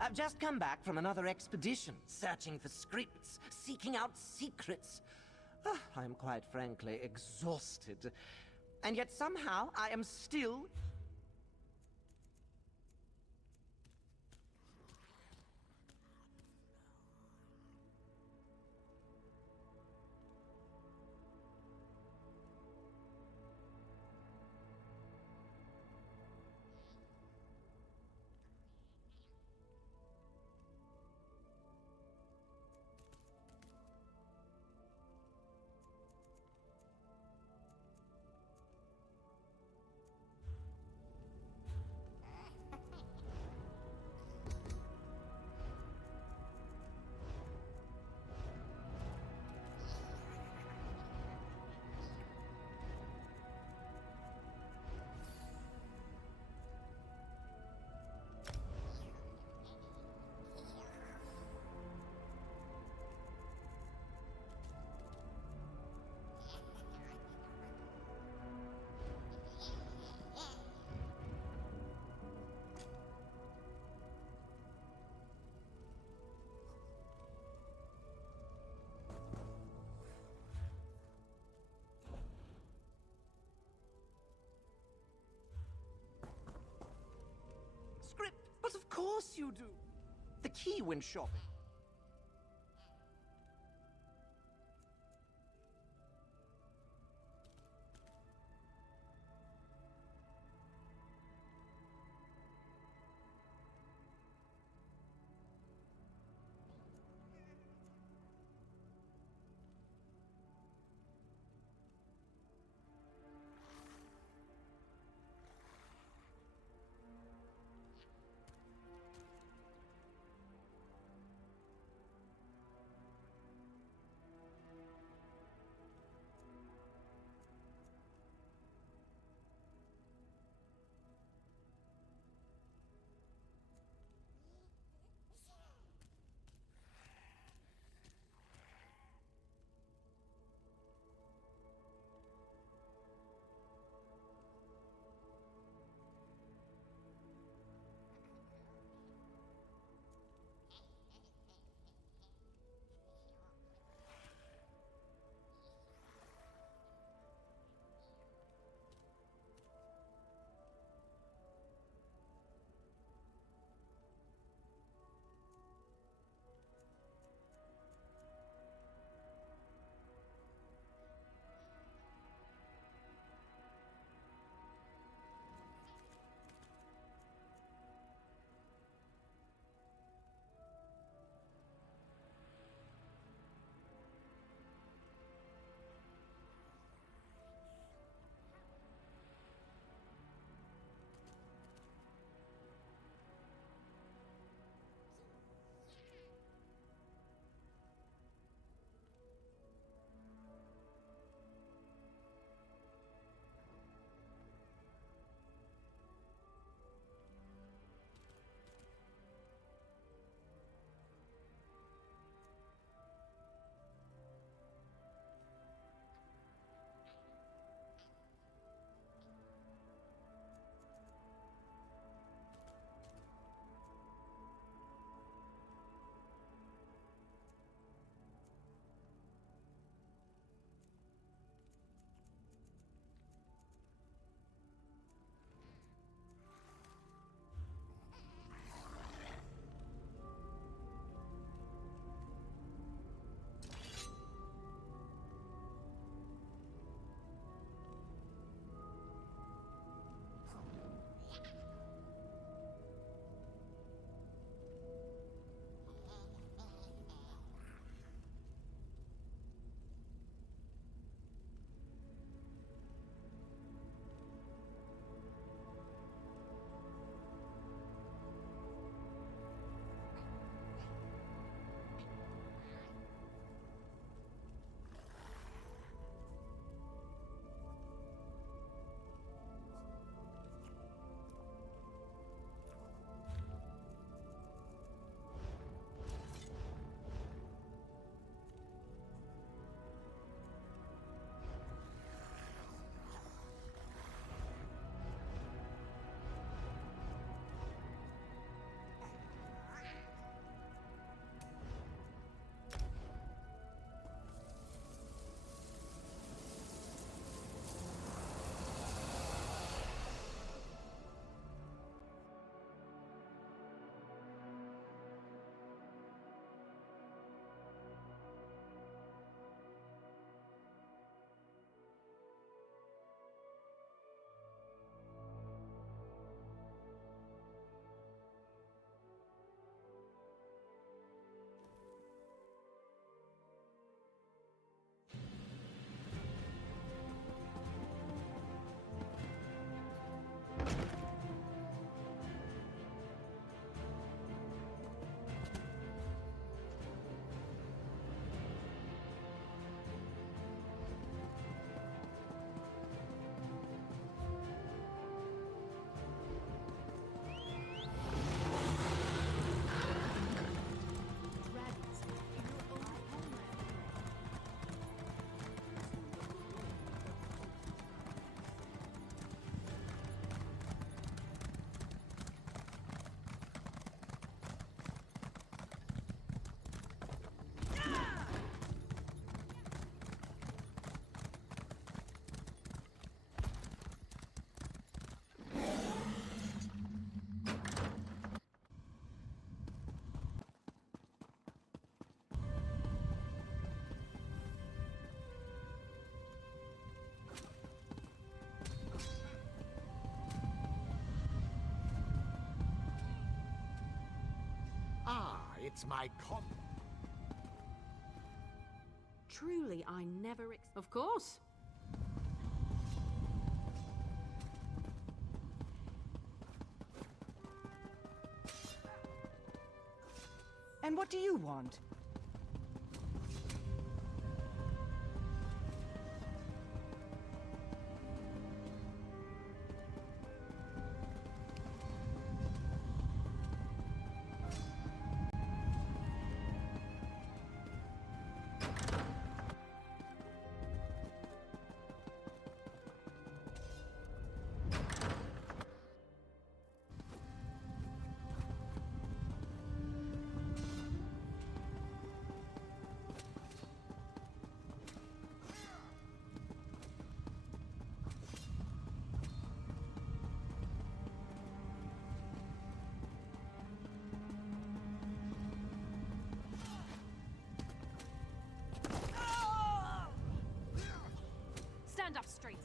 I've just come back from another expedition, searching for scripts, seeking out secrets. I'm quite frankly exhausted. And yet somehow I am still... Script? But of course you do. The key when shopping. It's my con. Truly, I never Of course. And what do you want? Stand up straight.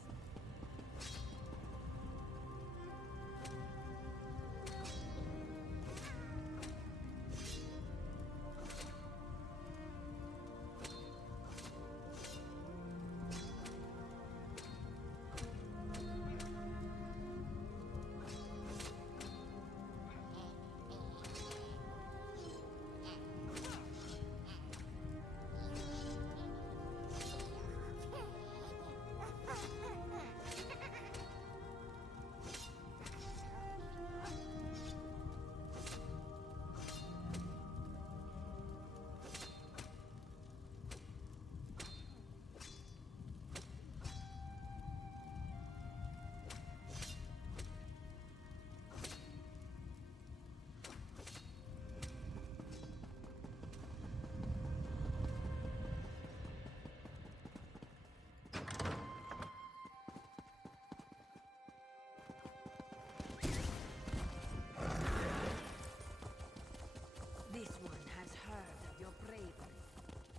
This one has heard of your bravery.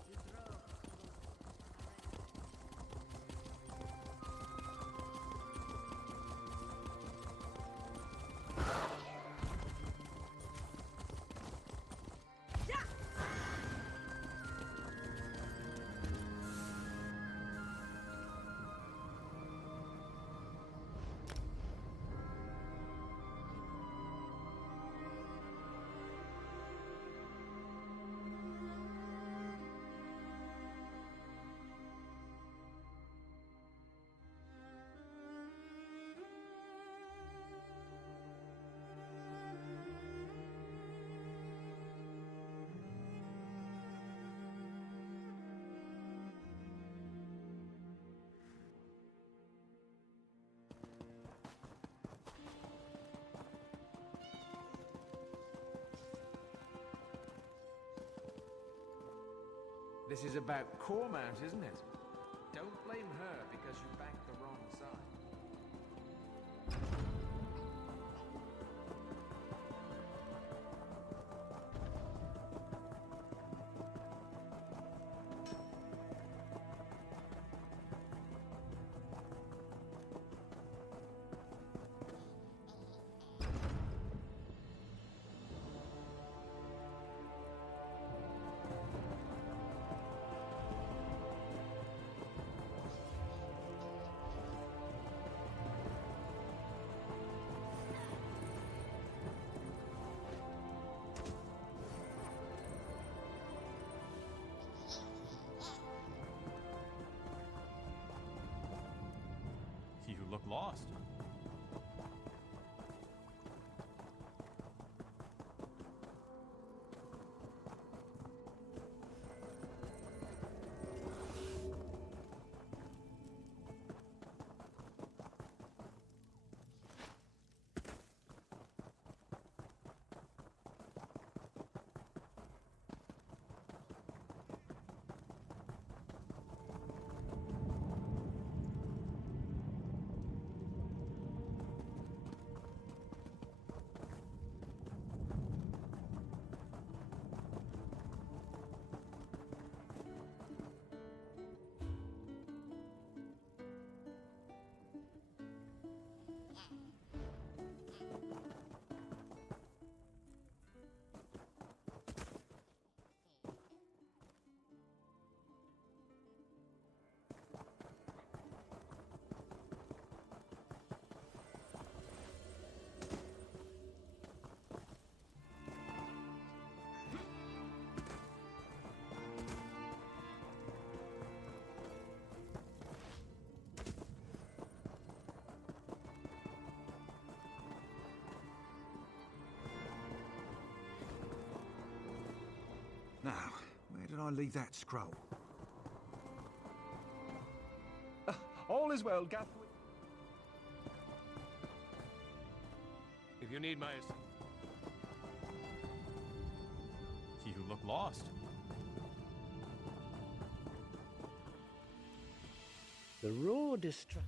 You drove. This is about Cormount, isn't it? Don't blame her because you backed the wrong side. You look lost. Now, where did I leave that scroll? All is well, Gathwick. If you need my assistance. You look lost. The raw destruction.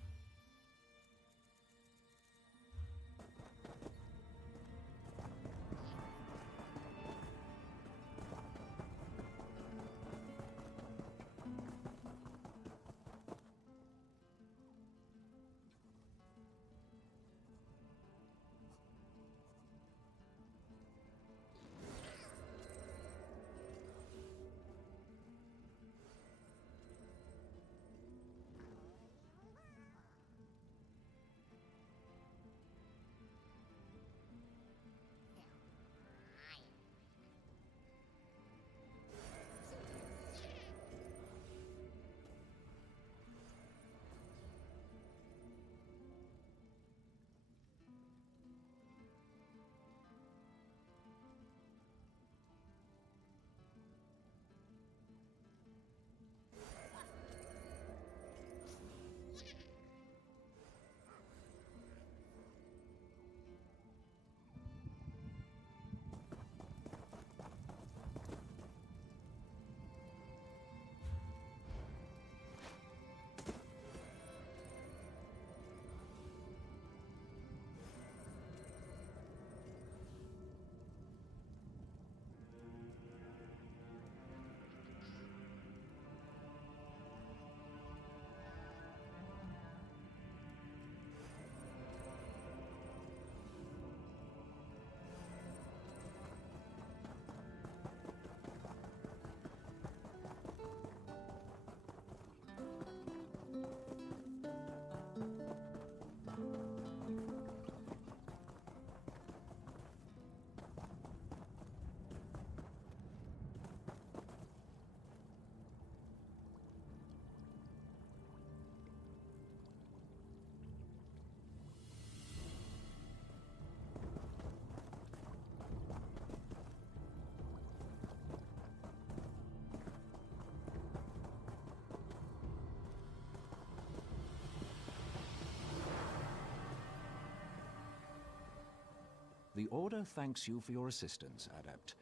The Order thanks you for your assistance, Adept.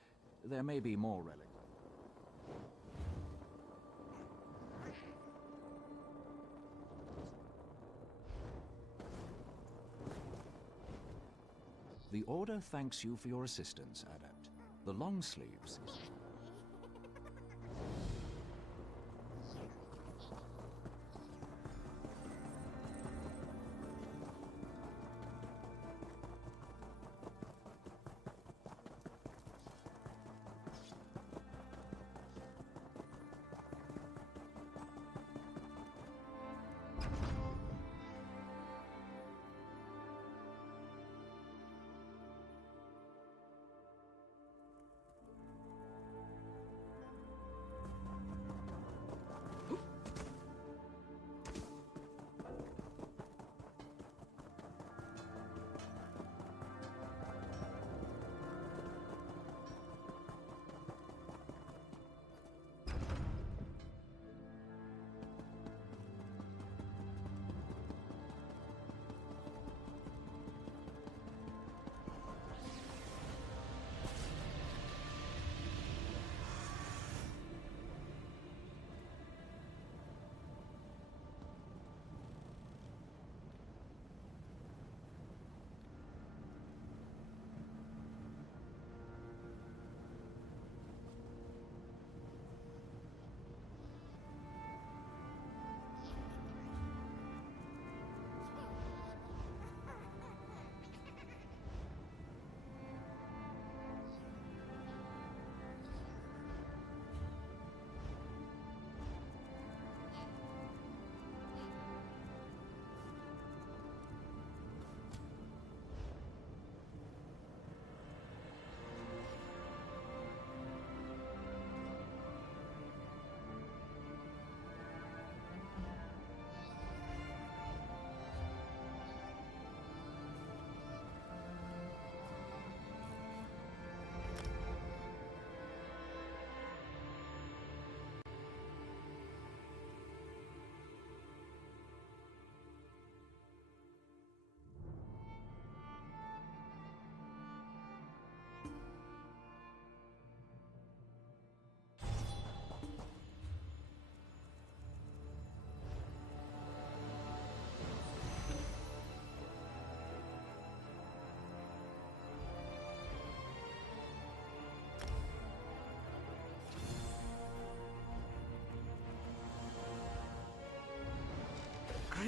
There may be more relics. The Order thanks you for your assistance, Adept. The long sleeves.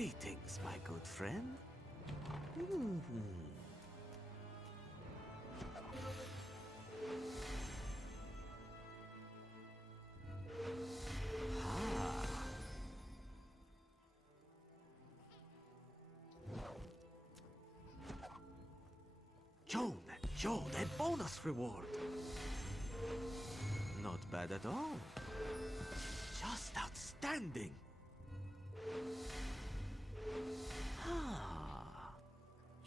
Greetings, my good friend. Hmm. Joan, a bonus reward. Not bad at all. Just outstanding.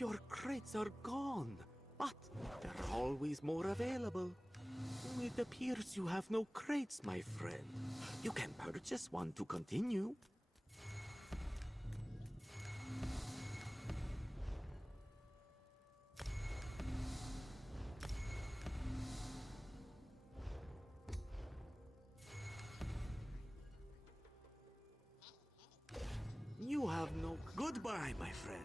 Your crates are gone, but there are always more available. It appears you have no crates, my friend. You can purchase one to continue. You have no... Goodbye, my friend.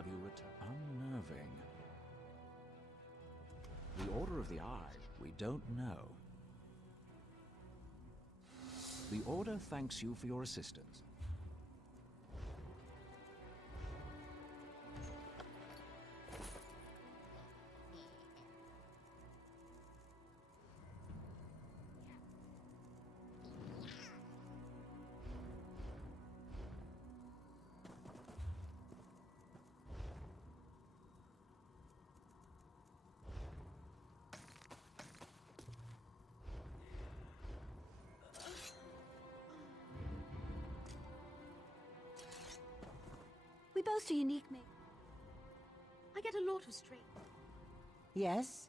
have you returned? Unnerving. The Order of the Eye, we don't know. The Order thanks you for your assistance. We boast a unique make. I get a lot of strength. Yes?